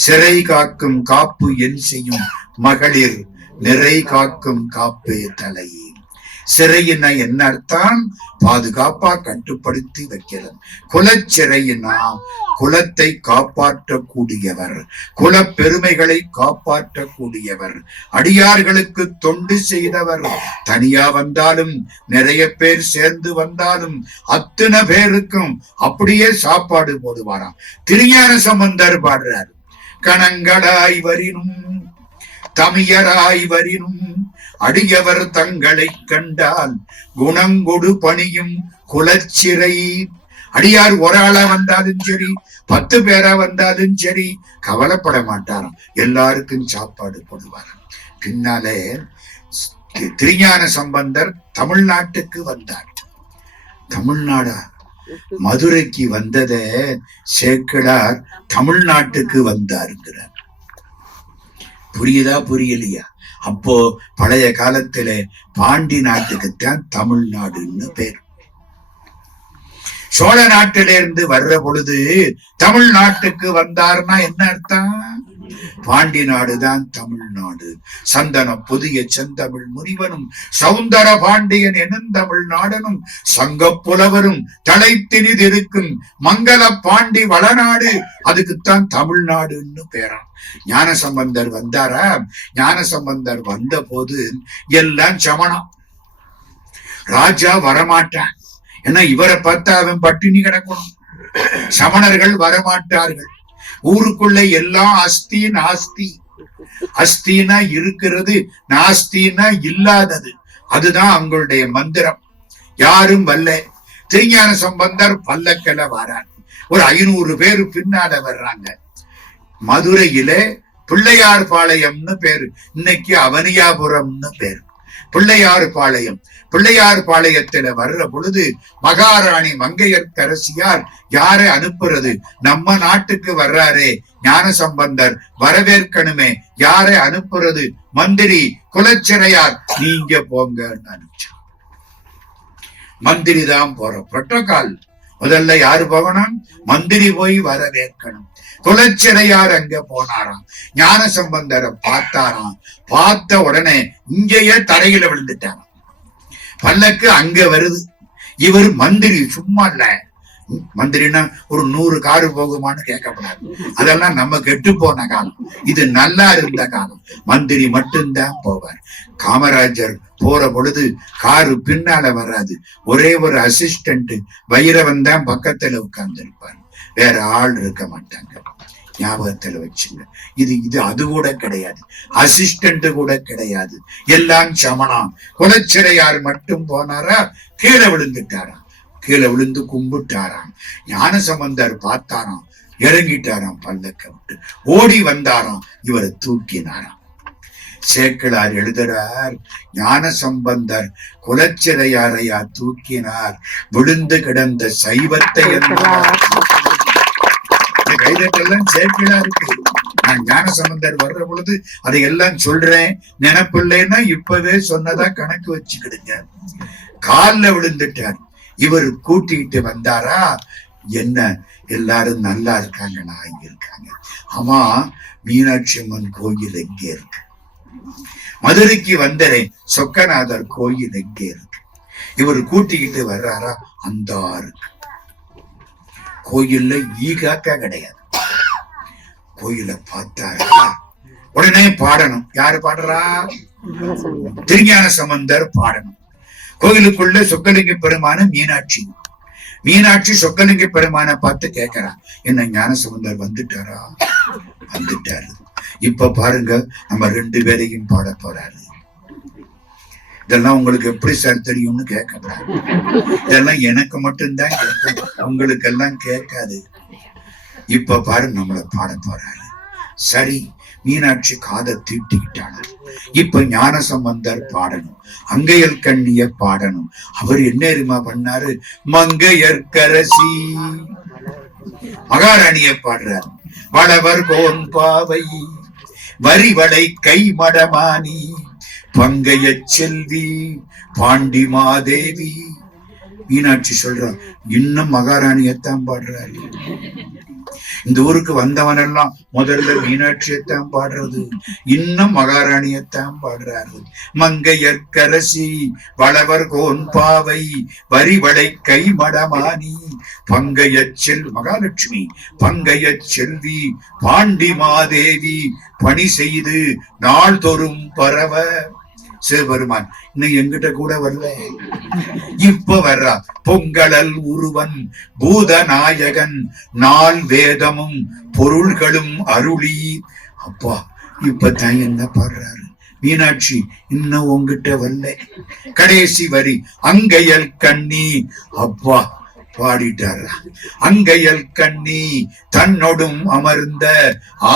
சிறை காக்கும் காப்பு என் செய்யும் மகளிர் நிறை காக்கும் காப்பே தலை. சிறையினா என்ன அர்த்தம்? பாதுகாப்பா கட்டுப்படுத்தி வைக்கிறது. குலச்சிறையினா குலத்தை காப்பாற்றக்கூடியவர், குல பெருமைகளை காப்பாற்றக்கூடியவர், அடியார்களுக்கு தொண்டு செய்தவர். தனியா வந்தாலும் நிறைய பேர் சேர்ந்து வந்தாலும் அத்தனை பேருக்கும் அப்படியே சாப்பாடு போடுவாராம். திருஞான சம்பந்தர் பாடுறார், கணங்களாய் வரினும் தமியராய் வரினும் அடியவர் தங்களை கண்டால் குணங்கொடு பணியும் குலச்சிறை. அடியார் ஒரு ஆளா வந்தாலும் சரி, 10 பேரா வந்தாலும் சரி, கவலைப்பட மாட்டாராம், எல்லாருக்கும் சாப்பாடு போடுவாராம். பின்னாலே திருஞான சம்பந்தர் தமிழ்நாட்டுக்கு வந்தார். தமிழ்நாடா? மதுரைக்கு வந்தத சேக்கிழார் தமிழ்நாட்டுக்கு வந்தாருங்கிறார். புரியுதா புரியலையா? அப்போ பழைய காலத்துல பாண்டி நாட்டுக்குத்தான் தமிழ்நாடுன்னு பேர். சோழ நாட்டிலிருந்து வர்ற பொழுது தமிழ்நாட்டுக்கு வந்தார்னா என்ன அர்த்தம்? பாண்டி நாடுதான் தமிழ்நாடு. சந்தன புதிய செந்தமிழ் முனிவனும் சௌந்தர பாண்டியன் எனும் தமிழ் நாடனும் சங்க புலவரும் தலைத்தினிதிருக்கும் மங்கள பாண்டி வளநாடு, அதுக்குத்தான் தமிழ்நாடுன்னு பேரான். ஞான சம்பந்தர் வந்தாரா? ஞான சம்பந்தர் வந்த போது எல்லாம் சமணம். ராஜா வரமாட்டான், ஏன்னா இவரை பார்த்தா அவன் பட்டினி கிடக்கணும். சமணர்கள் வரமாட்டார்கள். ஊருக்குள்ள எல்லாம் அஸ்தி நாஸ்தி. அஸ்தினா இருக்கிறது, நாஸ்தினா இல்லாதது. அதுதான் அவங்களுடைய மந்திரம். யாரும் வல்ல. திருஞான சம்பந்தர் பல்லக்கல வரான். ஒரு 500 பேரு பின்னால வர்றாங்க. மதுரையில பிள்ளையார் பாளையம்னு பேரு, இன்னைக்கு அவனியாபுரம்னு பேரு. பிள்ளையார் பாளையம். பிள்ளையார் பாளையத்துல வர்ற பொழுது மகாராணி மங்கையர்க்கரசியார் யாரை அனுப்புறது? நம்ம நாட்டுக்கு வர்றாரே ஞான சம்பந்தர், வரவேற்கணுமே, யாரை அனுப்புறது? மந்திரி குலச்சிறையார், நீங்க போங்கன்னு அனுப்பிச்சார். மந்திரி தான் போற புரோட்டோகால். முதல்ல யாரு போகணும்? மந்திரி போய் வரவேற்கணும். குலச்சிறையார் அங்க போனாராம். ஞான சம்பந்தரை பார்த்தாராம். பார்த்த உடனே இங்கேயே தரையில விழுந்துட்டாராம். பல்லக்கு அங்க வருது. இவர் மந்திரி, சும்மா இல்ல. மந்திரினா ஒரு 100 காரு போகுமான்னு கேட்கப்படாது. அதெல்லாம் நம்ம கெட்டு போன காலம். இது நல்லா இருந்த காலம். மந்திரி மட்டும்தான் போவார். காமராஜர் போற பொழுது காரு பின்னால வராது. ஒரே ஒரு அசிஸ்டன்ட் வைரவன் தான் பக்கத்துல உட்கார்ந்து இருப்பார். வேற ஆள் இருக்க மாட்டாங்க. ஞாபகத்துல வச்சுங்க. இது அது கூட கிடையாது, அசிஸ்டன்ட் கூட கிடையாது. எல்லாம் சமணம். குலச்சிறையார் மட்டும் போனாரா, கீழே விழுந்துட்டாராம். கீழே விழுந்து கும்பிட்டாராம். ஞான சம்பந்தர் பார்த்தாராம், இறங்கிட்டாராம். பல்லக்க விட்டு ஓடி வந்தாராம். இவரை தூக்கினாராம். சேக்கிழார் எழுதுறார், ஞான சம்பந்தர் குலச்சிறையாரையா தூக்கினார், விழுந்து கிடந்த சைவத்தை என்றார். கைதட்டெல்லாம் சேக்கிழா இருக்கு. நான் ஞான சம்பந்தர் வர்ற பொழுது அதையெல்லாம் சொல்றேன். நினைப்பில்லைன்னா இப்பவே சொன்னதா கணக்கு வச்சுக்கிடுங்க. கால்ல விழுந்துட்டார். இவர் கூட்டிட்டு வந்தாரா, என்ன எல்லாரும் நல்லா இருக்காங்கன்னா இங்க இருக்காங்க. ஆமா, மீனாட்சி அம்மன் கோயில் எங்கே இருக்கு? மதுரைக்கு வந்தரே சொக்கநாதர் கோயில் எங்கே இருக்கு? இவர் கூட்டிக்கிட்டு வர்றாரா, அந்த இருக்கு. கோயில்ல ஈகாக்கா கிடையாது. கோயில பார்த்தாரா, உடனே பாடணும். யாரு பாடுறா? திருஞான சம்பந்தர் பாடணும். கோயிலுக்குள்ள சொக்கலிங்க பெருமான மீனாட்சி. மீனாட்சி சொக்கலிங்க பெருமான பார்த்து கேட்கிறான், என்ன ஞான சம்பந்தர் வந்துட்டாரா? வந்துட்டாரு. இப்ப பாருங்க, நம்ம 2 பேரையும் பாட போறாரு. இதெல்லாம் உங்களுக்கு எப்படி சார் தெரியும்னு கேட்கப்படாது. இதெல்லாம் எனக்கு மட்டும்தான் கேட்கும், உங்களுக்கு எல்லாம் கேட்காது. இப்ப பாரு, நம்மளை பாட போறாரு. சரி, மீனாட்சி காதை தீட்டிக்கிட்டாங்க. இப்ப ஞானசம்பந்தர் பாடணும், அங்கையல் கண்ணிய பாடணும். அவர் என்ன தெரியுமா பண்ணாரு? மங்கையர்க்கரசி மகாராணிய பாடுறார். வளவர் கோன் பாவை வரிவளை கை மடமானி பங்கைய செல்வி பாண்டி மாதேவி. மீனாட்சி சொல்றான், இன்னும் மகாராணியத்தான் பாடுறாரு. இந்த ஊருக்கு வந்தவன் எல்லாம் முதல்ல மீனாட்சியத்தான் பாடுறது, இன்னும் மகாராணியத்தான் பாடுறாரு. மங்கையர்க்கரசி வளவர் கோன் பாவை வரிவளை கை மடமானி பங்கைய மகாலட்சுமி பங்கைய செல்வி பாண்டி மாதேவி பணி செய்து நாள்தோறும் பரவ. சிவபெருமான் இன்னும் எங்கிட்ட கூட வரல, இப்ப வர்றா. பொங்கலல் உருவன் பூதநாயகன் நாள் வேதமும் பொருள்களும் அருளி. அப்பா இப்பதான் என்ன பாடுறாரு மீனாட்சி, இன்னும் உங்ககிட்ட வரல. கடைசி வரி அங்கையல் கண்ணி. அப்பா பாடிட்டாரா? அங்கையல் கண்ணி தன்னொடும் அமர்ந்த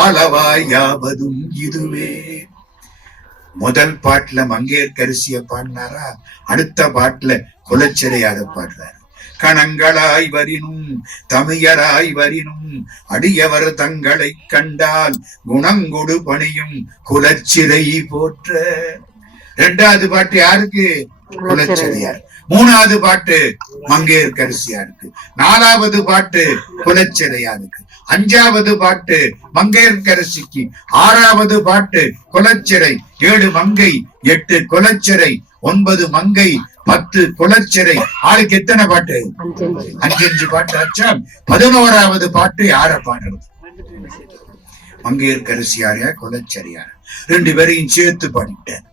ஆளவாயாவதும் இதுவே. முதல் பாட்டுல மங்கையர்க்கரசிய பாடினாரா, அடுத்த பாட்டுல குலச்சிறையாத பாடுறாரு. கணங்களாய் வரினும் தமிழராய் வரினும் அடியவர் தங்களை கண்டால் குணங்கொடு பணியும் குலச்சிறை போற்ற. இரண்டாவது பாட்டு யாருக்கு? குலச்சிறையார். மூணாவது பாட்டு மங்கையர்க்கரசியாருக்கு. நாலாவது பாட்டு குலச்சிறையாருக்கு. அஞ்சாவது பாட்டு மங்கையர்க்கரசிக்கு. ஆறாவது பாட்டு குலச்சிறை. 7 மங்கை 8 குலச்சிறை 9 மங்கை 10 குலச்சிறை. ஆளுக்கு எத்தனை பாட்டு? 5 பாட்டு ஆச்சா? 11வது பாட்டு யார பாடுறது? மங்கையர்க்கரசியாரையா குலச்சிறையார்? 2 பேரையும் சேர்த்து பாடிட்டேன்.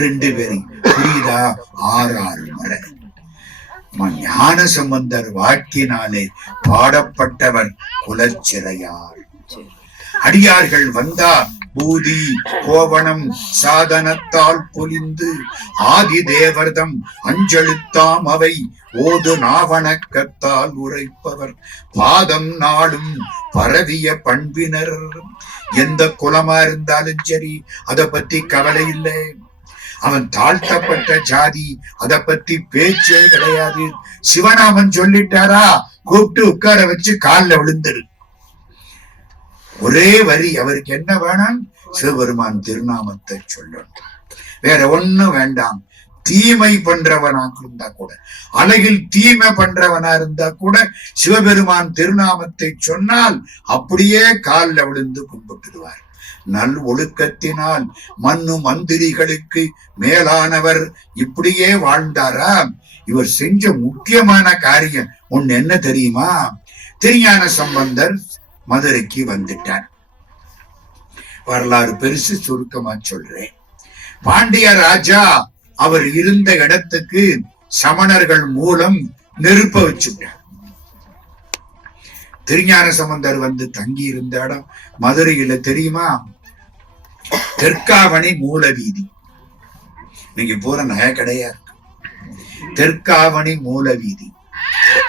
2 பேரையும் புரியுதா? 6 முறை. ஞானசம்பந்தர் வாக்கினாலே பாடப்பட்டவர் குலச்சிறையார். அடியார்கள் வந்தா பூதி கோவணம் சாதனத்தால் பொலிந்து ஆதி தேவர்தம் அஞ்செழுத்தாம் அவை ஓது நாவணக்கத்தால் உரைப்பவர் பாதம் நாளும் பரவிய பண்பினர். எந்த குலமா இருந்தாலும் சரி, அதை பத்தி கவலை இல்லை. அவன் தாழ்த்தப்பட்ட ஜாதி, அதை பத்தி பேச்சே கிடையாது. சிவனாமன் சொல்லிட்டாரா, கூப்பிட்டு உட்கார வச்சு காலில் விழுந்துரு. ஒரே வரி. அவருக்கு என்ன வேணாம்? சிவபெருமான் திருநாமத்தை சொல்லணும், வேற ஒண்ணும் வேண்டாம். தீமை பண்றவனா இருந்தா கூட, அழகில் தீமை பண்றவனா இருந்தா கூட சிவபெருமான் திருநாமத்தை சொன்னால் அப்படியே காலில் விழுந்து கும்பிட்டுடுவார். நல் ஒழுக்கத்தினால் மண்ணு மந்திரிகளுக்கு மேலானவர் இப்படியே வாழ்ந்தாரா? இவர் செஞ்ச முக்கியமான காரியம் ஒண்ணு என்ன தெரியுமா? திருஞான சம்பந்தர் மதுரைக்கு வந்துட்டார். வரலாறு பெருசு, சுருக்கமா சொல்றேன். பாண்டிய ராஜா அவர் இருந்த இடத்துக்கு சமணர்கள் மூலம் நெருப்ப வச்சுட்டார். திருஞான சம்பந்தர் வந்து தங்கி இருந்த இடம் மதுரையில தெரியுமா? தெற்காவணி மூல வீதி. நீங்க போற நகை கடையா இருக்கு, தெற்காவணி மூல வீதி.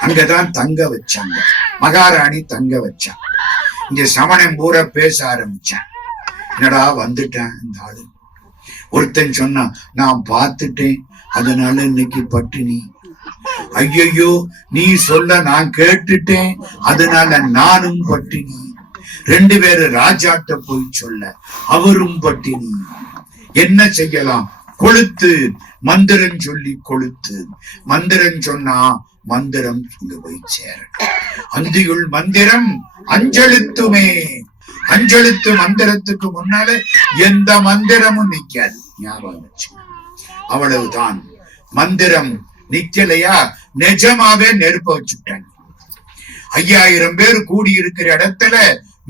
அங்கதான் தங்க வச்சாங்க, மகாராணி தங்க வச்சான். இங்க சமணம் பூரா பேச ஆரம்பிச்சான். என்னடா வந்துட்டேன் இந்த ஆளு. ஒருத்தன் சொன்னான், நான் பார்த்துட்டேன் அதனால இன்னைக்கு பட்டினி. ஐயோ நீ சொல்ல நான் கேட்டுட்டேன் அதனால நானும் பட்டினி. 2 பேரு ராஜாட்ட போய் சொல்ல, அவரும் பட்டினி. என்ன செய்யலாம்? கொளுத்து, மந்திரம் சொல்லி கொளுத்து. மந்திரம் சொன்னா மந்திரம் இங்க போய் சேர. அந்தியுள் மந்திரம் அஞ்செழுத்துமே. அஞ்செழுத்து மந்திரத்துக்கு முன்னால எந்த மந்திரமும் நிக்காது, ஞாபகம் வச்சு. அவ்வளவுதான். மந்திரம் நிக்கலையா, நிஜமாவே நெருப்ப வச்சுட்டாங்க. 5000 பேர் கூடி இருக்கிற இடத்துல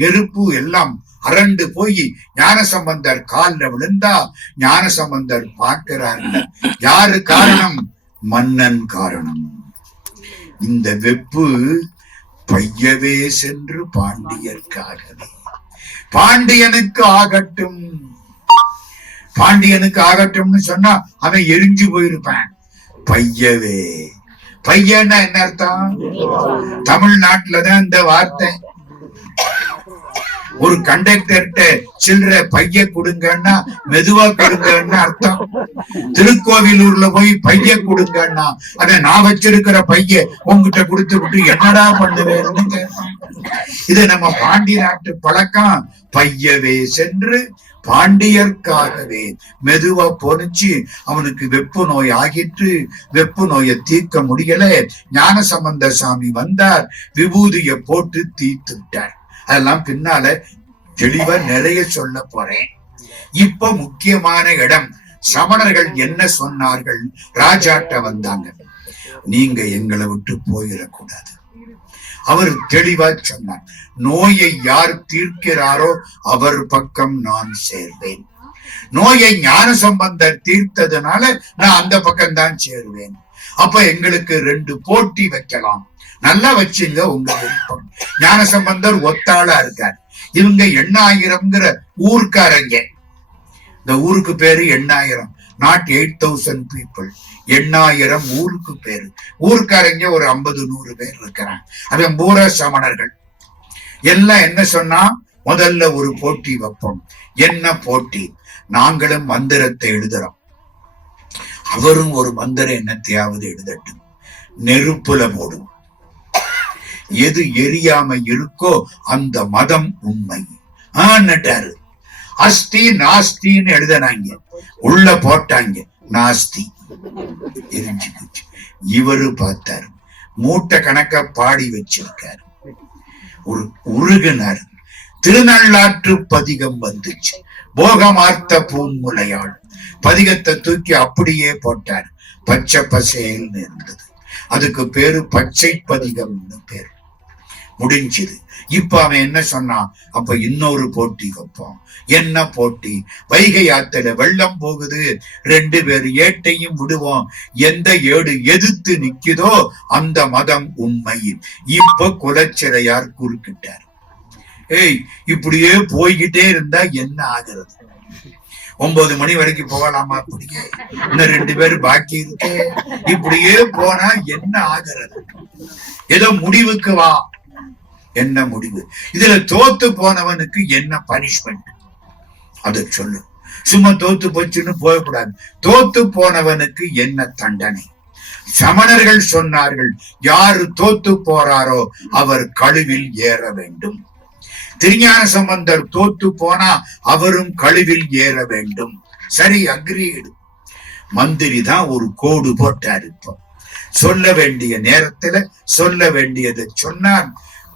நெருப்பு எல்லாம் அரண்டு போய் ஞானசம்பந்தர் காலில் விழுந்தா ஞானசம்பந்தர் பார்க்கிறார். யாரு காரணம்? மன்னன் காரணம். இந்த வெப்பு பையவே சென்று பாண்டியர்க்காகவே. பாண்டியனுக்கு ஆகட்டும், பாண்டியனுக்கு ஆகட்டும்னு சொன்னா அவன் எரிஞ்சு போயிருப்பான். பையவே, பையன்னா என்ன அர்த்தம்? தமிழ்நாட்டுலதான் இந்த வார்த்தை. ஒரு கண்டக்டர்கிட்ட சில்லற பைய கொடுங்கன்னா மெதுவா கொடுங்கன்னு அர்த்தம். திருக்கோவிலூர்ல போய் பைய கொடுங்கன்னா அத நான் வச்சிருக்கிற பைய உங்ககிட்ட கொடுத்து விட்டு என்னடா பண்ணுவேன்னு கேட்பான். இது நம்ம பாண்டி நாட்டு பழக்கம். பையவே சென்று பாண்டியர்க்காகவே மெதுவா பொறிச்சு அவனுக்கு வெப்பு நோய் ஆகிட்டு வெப்பு நோயை தீர்க்க முடியல. ஞானசம்பந்த சாமி வந்தார், விபூதிய போட்டு தீர்த்து விட்டார். அதெல்லாம் பின்னால தெளிவா நிறைய சொல்ல போறேன். இப்ப முக்கியமான இடம், சமணர்கள் என்ன சொன்னார்கள்? ராஜாட்ட வந்தாங்க, நீங்க எங்களை விட்டு போயிடக்கூடாது. அவர் தெளிவா சொன்னார், நோயை யார் தீர்க்கிறாரோ அவர் பக்கம் நான் சேர்வேன். நோயை ஞானசம்பந்தர் தீர்த்ததுனால நான் அந்த பக்கம் தான் சேருவேன். அப்ப எங்களுக்கு 2 போட்டி வைக்கலாம். நல்லா வச்சுங்க, உங்க விருப்பம். ஞானசம்பந்தர் ஒத்தாளா இருக்கார், இவங்க 8000ங்கிற ஊர்க்காரங்க. இந்த ஊருக்கு பேரு 8000, நாட் 8000 people. 8000 ஊருக்கு பேரு. ஊர்க்காரங்க ஒரு 50-100 பேர் இருக்கிறாங்க. அவன் பூரா சமணர்கள். எல்லாம் என்ன சொன்னா, முதல்ல ஒரு போட்டி வைப்போம். என்ன போட்டி? நாங்களும் மந்திரத்தை எழுதுறோம், அவரும் ஒரு மந்திரம் என்னத்தையாவது எழுதட்டும், நெருப்புல போடும். எது எரியாம இருக்கோ அந்த மதம் உண்மை. ஆட்டாரு. அஸ்தி நாஸ்தின்னு எழுதினாங்க, உள்ள போட்டாங்க நாஸ்தி, எரிஞ்சு போச்சு. இவரு பார்த்தாரு, மூட்டை கணக்க பாடி வச்சிருக்காரு, ஒரு உருகினார். திருநள்ளாற்று பதிகம் வந்துச்சு, போகமார்த்த பூமுலையாள். பதிகத்தை தூக்கி அப்படியே போட்டார், பச்சை பசேல்னு இருந்தது. அதுக்கு பேரு பச்சை பதிகம்னு பேரு. முடிஞ்சது. இப்ப அவன் என்ன சொன்னான், அப்ப இன்னொரு போட்டி வைப்போம். என்ன போட்டி? வைகை ஆத்துல வெள்ளம் போகுது, 2 பேர் ஏட்டையும் விடுவோம், எந்த ஏடு எதிர்த்து நிக்குதோ அந்த மதம் உண்மை. இப்ப குலச்சிறையார் குறுக்கிட்டார், ஏய் இப்படியே போய்கிட்டே இருந்தா என்ன ஆகிறது? 9 மணி வரைக்கும் போகலாமா? அப்படியே இன்னும் 2 பேர் பாக்கி இருக்கு, இப்படியே போனா என்ன ஆகிறது? ஏதோ முடிவுக்கு வா. என்ன முடிவு? இதுல தோத்து போனவனுக்கு என்ன பனிஷ்மெண்ட் அதை சொல்லு. சும்மா தோத்து போச்சுன்னு போகக்கூடாது. தோத்து போனவனுக்கு என்ன தண்டனை? சமணர்கள் சொன்னார்கள், யாரு தோத்து போறாரோ அவர் கழுவில் ஏற வேண்டும். திருஞான சம்பந்தர் தோத்து போனா அவரும் கழுவில் ஏற வேண்டும். சரி, அக்ரீடு. மந்திரி தான் ஒரு கோடு போட்டாரு. இப்போ சொல்ல வேண்டிய நேரத்துல சொல்ல வேண்டியதை சொன்னான்.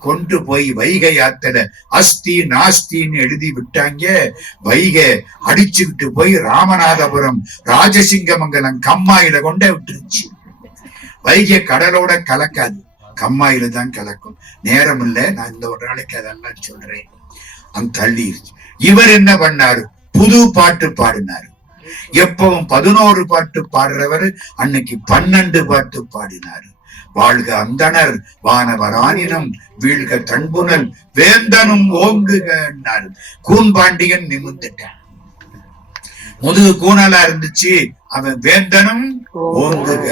கொண்டு போய் வைகை ஆத்துல அஸ்தி நாஸ்தின்னு எழுதி விட்டாங்க. வைகை அடிச்சுக்கிட்டு போய் ராமநாதபுரம் ராஜசிங்கமங்கலம் கம்மாயில கொண்டே விட்டுருச்சு. வைகை கடலோட கலக்காது, கம்மாயில தான் கலக்கும். நேரம் இல்ல, நான் இந்த ஒரு நாளைக்கு அதெல்லாம் சொல்றேன். அந்த தள்ளிருச்சு. இவர் என்ன பண்ணாரு? புது பாட்டு பாடினாரு. எப்பவும் 11 பாட்டு பாடுறவர் அன்னைக்கு 12 பாட்டு பாடினாரு. வாழ்க அந்தனர் வானவரானினம் வீழ்க தன்புணல் வேந்தனும் ஓங்குக. கூன்பாண்டியன் நிமிர்ந்துட்டான், முதுகு கூணலா இருந்துச்சு. அவன் வேந்தனும் ஓங்குக,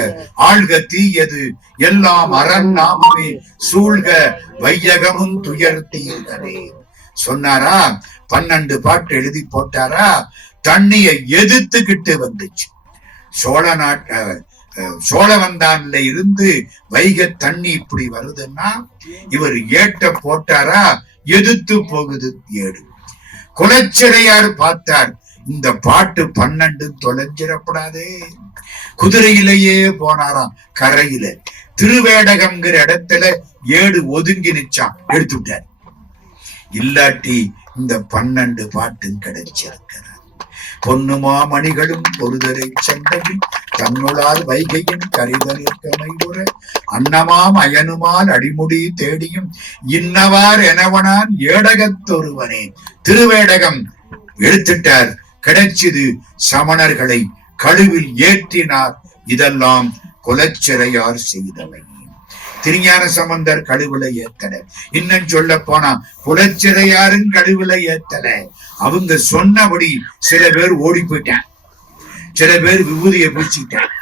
ஆழ்க தீயது எல்லாம் அரண் நாமமே சூழ்க வையகமும் துயர் தீர்கனே சொன்னாரா. 12 பாட்டு எழுதி போட்டாரா. தண்ணியை எதிர்த்துக்கிட்டு வந்துச்சு. சோழவந்தான்ல இருந்து வைகை தண்ணி இப்படி வருதுன்னா இவர் ஏட்ட போட்டாரா, எதிர்த்து போகுது ஏடு. குலச்சிறையார் பார்த்தார், இந்த பாட்டு 12 தொலைஞ்சிடப்படாதே. குதிரையிலேயே போனாராம் கரையில. திருவேடகம்ங்கிற இடத்துல ஏடு ஒதுங்கி நிச்சான், எடுத்துட்டார். இல்லாட்டி இந்த 12 பாட்டும் கிடைச்சிருக்கிறார். பொன்னுமா மணிகளும் பொருதரை சென்றபின் தன்னுளார் வைகையின் கரைதலிற்கமைவுற அன்னமாம் அயனுமால் அடிமுடி தேடியும் இன்னவார் எனவனான் ஏடகத்தொருவனே. திருவேடகம் எடுத்துட்டார், கிடைச்சது. சமணர்களை கழுவில் ஏற்றினார். இதெல்லாம் குலச்சிறையார் செய்தவை. திருஞான சம்பந்தர் கழுவுல ஏத்தல. இன்னும் சொல்ல போனா குலச்சிறையாரும் கழுவுல ஏத்தல. அவங்க சொன்னபடி சில பேர் ஓடி போயிட்டான், சில பேர் விபூதியை பூச்சிட்டான்.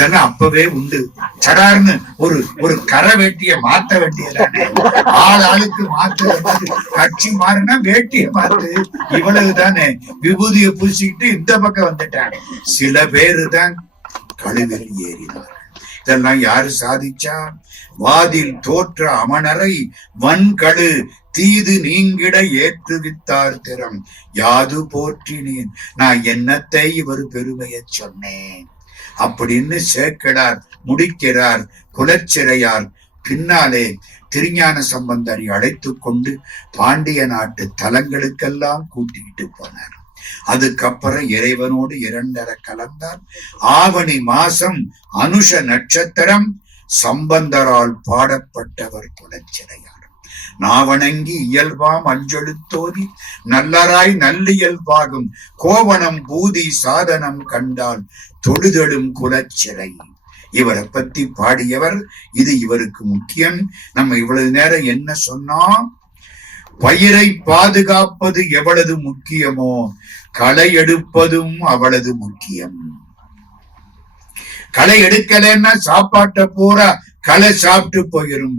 இதெல்லாம் அப்பவே உண்டு. சடார்னு ஒரு ஒரு கரை வேட்டிய மாத்த வேண்டியதானே, ஆளுக்கு மாத்த வேண்டியது. கட்சி மாறினா வேட்டிய மாத்து, இவ்வளவு தானே. விபூதிய பூசிக்கிட்டு இந்த பக்கம் வந்துட்டாங்க. சில பேரு தான் கழுவில் ஏறினார். இதெல்லாம் யாரு சாதிச்சா? வாதில் தோற்ற அமனரை வன்கடு தீது நீங்கிட ஏற்றுவித்தார் திறம் யாது போற்றினேன். நான் என்னத்தை இவர் பெருமைய சொன்னேன் அப்படின்னு சேக்கிழார் முடிக்கிறார். குலச்சிறையார் பின்னாலே திருஞான சம்பந்தரை அழைத்து கொண்டு பாண்டிய நாட்டு தலங்களுக்கெல்லாம் கூட்டிக்கிட்டு போனார். அதுக்கப்புறம் இறைவனோடு இரண்டரை கலந்தார். ஆவணி மாசம் அனுஷ நட்சத்திரம் சம்பந்தரால் பாடப்பட்டவர் குலச்சிறையார். நாவணங்கி இயல்பாம் அஞ்செழுத்தோதி நல்லராய் நல்லியல்பாகும் கோவணம் பூதி சாதனம் கண்டால் தொழுதெழும் குலச்சிறை. இவரை பத்தி பாடியவர். இது இவருக்கு முக்கியம். நம்ம இவ்வளவு நேரம் என்ன சொன்னோம்? பயிரை பாதுகாப்பது எவ்வளவு முக்கியமோ களை எடுப்பதும் அவ்வளவு முக்கியம். களை எடுக்கலன்னா சாப்பாட்டை பூரா களை சாப்பிட்டு போயிரும்.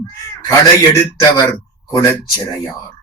களை எடுத்தவர் குலச்சிறையார்.